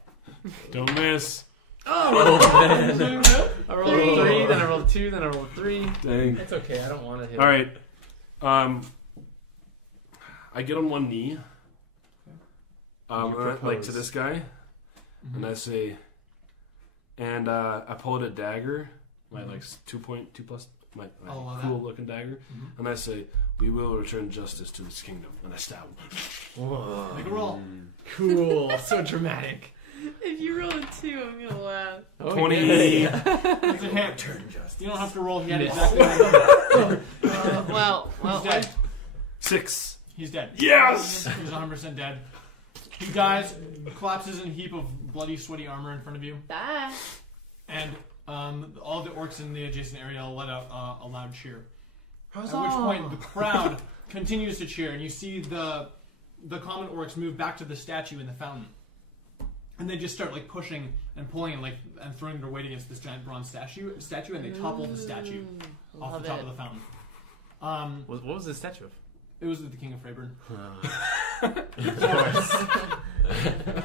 Don't miss. Oh, man. I rolled a 3, then I rolled a 2, then I rolled a 3. Dang. It's okay. I don't want to hit All him. right. I get on one knee. You propose. Like to this guy, and I say, and I pull out a dagger, my like 2.2 plus, my I love cool that. looking dagger, Mhm. and I say, "We will return justice to this kingdom," and I stab him. Whoa. Make a roll. Cool. So dramatic. If you roll a 2, I'm gonna laugh. Oh, 20. It's a hit. Turn justice. You don't have to roll. He had Miss. exactly one. Well, He's dead. 6. He's dead. Yes! He's 100% dead. He dies, collapses in a heap of bloody, sweaty armor in front of you, bye. and all the orcs in the adjacent area let out a loud cheer. At which point, the crowd continues to cheer, and you see the common orcs move back to the statue in the fountain, and they just start like pushing and pulling and throwing their weight against this giant bronze statue, and they topple the statue off Love the top it. of the fountain. What was the statue of? It was the King of Freyburn. Of course.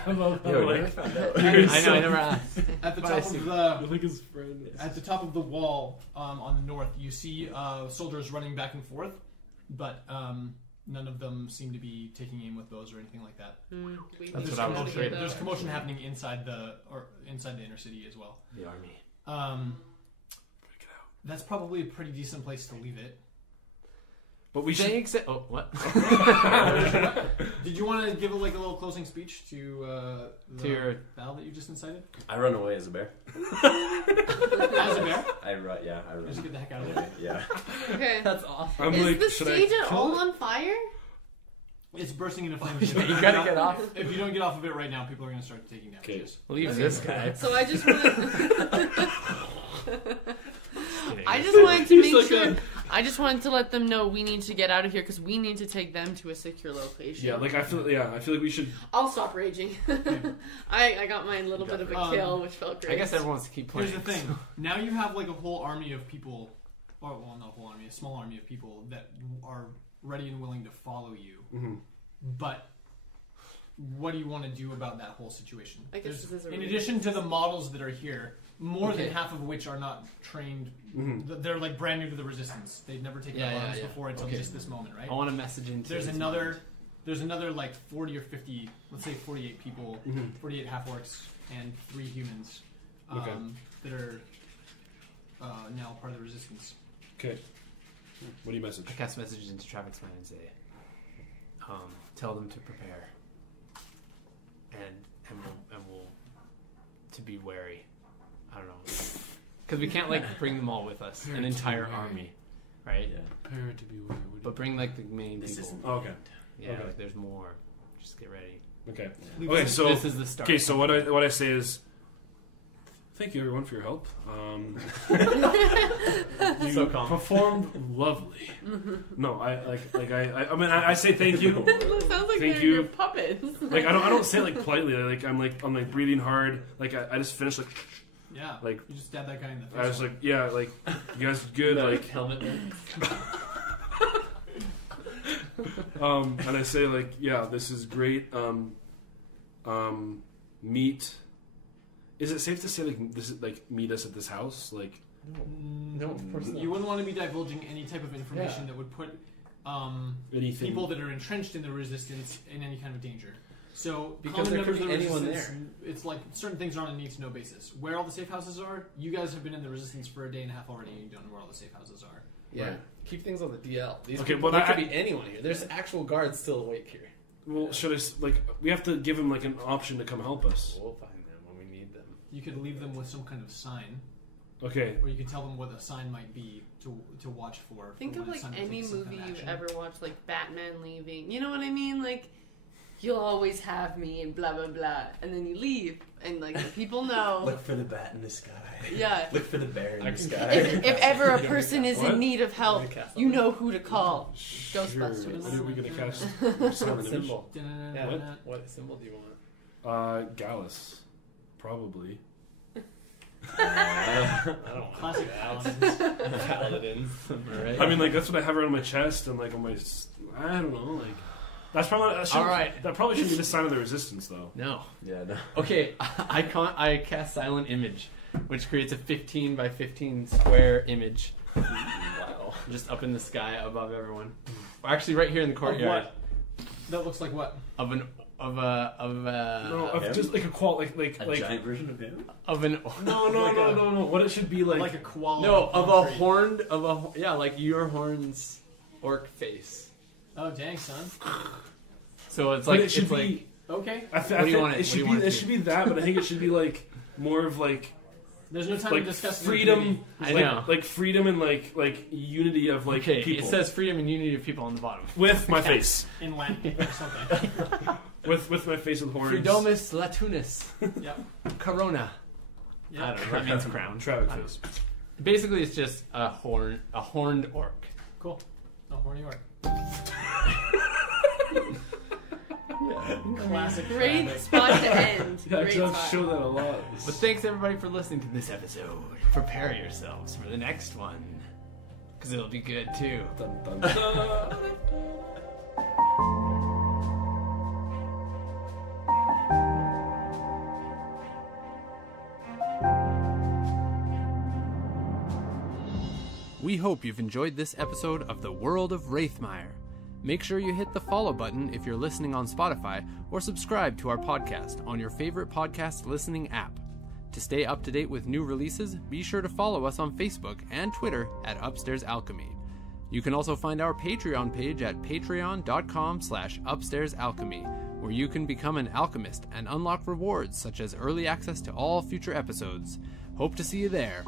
I love how, Yo, like, I found out. I know, I never asked. At the But top I see. of I the think his friend. At the top of the wall on the north, you see soldiers running back and forth, but none of them seem to be taking aim with bows or anything like that. That's what I was afraid of. There's commotion happening inside the inner city as well. The army. That's probably a pretty decent place to leave it. But we should. Thanks. Oh, what? Did you want to give a little closing speech to the your- battle that you just incited? I run away as a bear. As a bear, I run. Yeah, I run. just get the heck out of there. Yeah. Okay. That's awesome. I'm Is like, the should stage I at kill all it? on fire? It's bursting into flames. You gotta get off. If you don't get off of it right now, people are going to start taking damages. Leave this guy. So I just want I Kidding. just wanted to He's make like sure. I just wanted to let them know we need to get out of here because we need to take them to a secure location. Yeah, like I feel like we should. I'll stop raging. I got my little bit of a kill, which felt great. I guess everyone wants to keep playing. Here's the thing. Now you have like a whole army of people, or well, not a whole army, a small army of people that are ready and willing to follow you. Mm-hmm. But what do you want to do about that whole situation? I guess this is a in really addition to the models that are here, more Okay. than half of which are not trained. Mhm. They're like brand new to the resistance. They've never taken Yeah, arms yeah. before until Okay. just this moment, right? I want to message into. There's his another like 40 or 50, let's say 48 people, Mhm. 48 half orcs and 3 humans Okay. that are now part of the resistance. Okay. What do you message? I cast messages into Traffic's mind and say, tell them to prepare, and we'll to be wary. I don't know, because we can't like bring them all with us, an entire army, right? Yeah. Prepare to be wary. But bring like the main This people. isn't. Okay. Yeah, okay. like there's more. Just get ready. Okay. Leave Okay. us- So this is the start. okay. So what I say is, thank you everyone for your help. You So calm. performed lovely. No, I mean I say thank you. It sounds like Thank they're you. your puppets. Like I don't say it like politely. I'm breathing hard. Like I just finished like Yeah, like you just stabbed that guy in the face. I was like yeah like you guys good like helmet. and I say like yeah this is great meet. Is it safe to say like this is like meet us at this house like No, of course not. You wouldn't want to be divulging any type of information Yeah. that would put anything people that are entrenched in the resistance in any kind of danger. So Because common there members could of be the anyone resistance, it's like certain things are on a need-to-know basis. Where all the safe houses are, you guys have been in the resistance for a day and a half already, and you don't know where all the safe houses are. Yeah, keep things on the DL. These Okay, people, but there I- could be anyone here. There's actual guards still awake here. well should I like we have to give him like an option to come help us. We'll find them when we need them. You could leave them with some kind of sign, Okay. or you could tell them what the sign might be to watch for. Think for of when like the sign any takes some movie kind of you've action. ever watched, like Batman leaving. You know what I mean? Like, you'll always have me and blah blah blah, and then you leave, and like the people know. Look for the bat in the sky. Yeah. Look for the bear in I the can- sky. If ever a person is What? in need of help, you know who to call. Sure. Ghostbusters. What are we gonna cast? What Summon image? symbol? Da-na-na-na-na. Yeah, what symbol do you want? Gallus, probably. I don't want Classic that. Paladins. Right? I mean, like that's what I have around my chest and like on my. I don't know, like that's probably All right. That probably shouldn't be the sign of the resistance, though. No. Yeah, no. Okay, I cast Silent Image, which creates a 15 by 15 square image. Wow. Just up in the sky above everyone. Well, actually, right here in the Of courtyard. what? That looks like what? Of a No, him? just like a qual, like A giant version of him? of an no. What it should be like a koala. no of a concrete. horned of a yeah like your horns orc face. Oh dang, son. So it's Oh, like but it should it's be. like I What do you want it- it should what do you want be. it It to should be? be that, but I think it should be like more of like There's no time like to discuss the freedom, movie. I like, know. like freedom and like unity of like okay. people It says freedom and unity of people on the bottom. with my face, in Latin or something. with my face with horns. Freedomus Latunis Yep. Corona. Yep. I don't know. That means crown. Travic I don't face. know. Basically, it's just a horned orc. Cool. No horny work. Classic. Great Travis. spot to end. Yeah, Great Josh spot. show that a lot. But thanks everybody for listening to this episode. Prepare yourselves for the next one, because it'll be good too. Dun, dun, dun. We hope you've enjoyed this episode of the World of Raethmire. Make sure you hit the follow button if you're listening on Spotify, or subscribe to our podcast on your favorite podcast listening app. To stay up to date with new releases, be sure to follow us on Facebook and Twitter at Upstairs Alchemy. You can also find our Patreon page at patreon.com/upstairsalchemy, where you can become an alchemist and unlock rewards such as early access to all future episodes. Hope to see you there.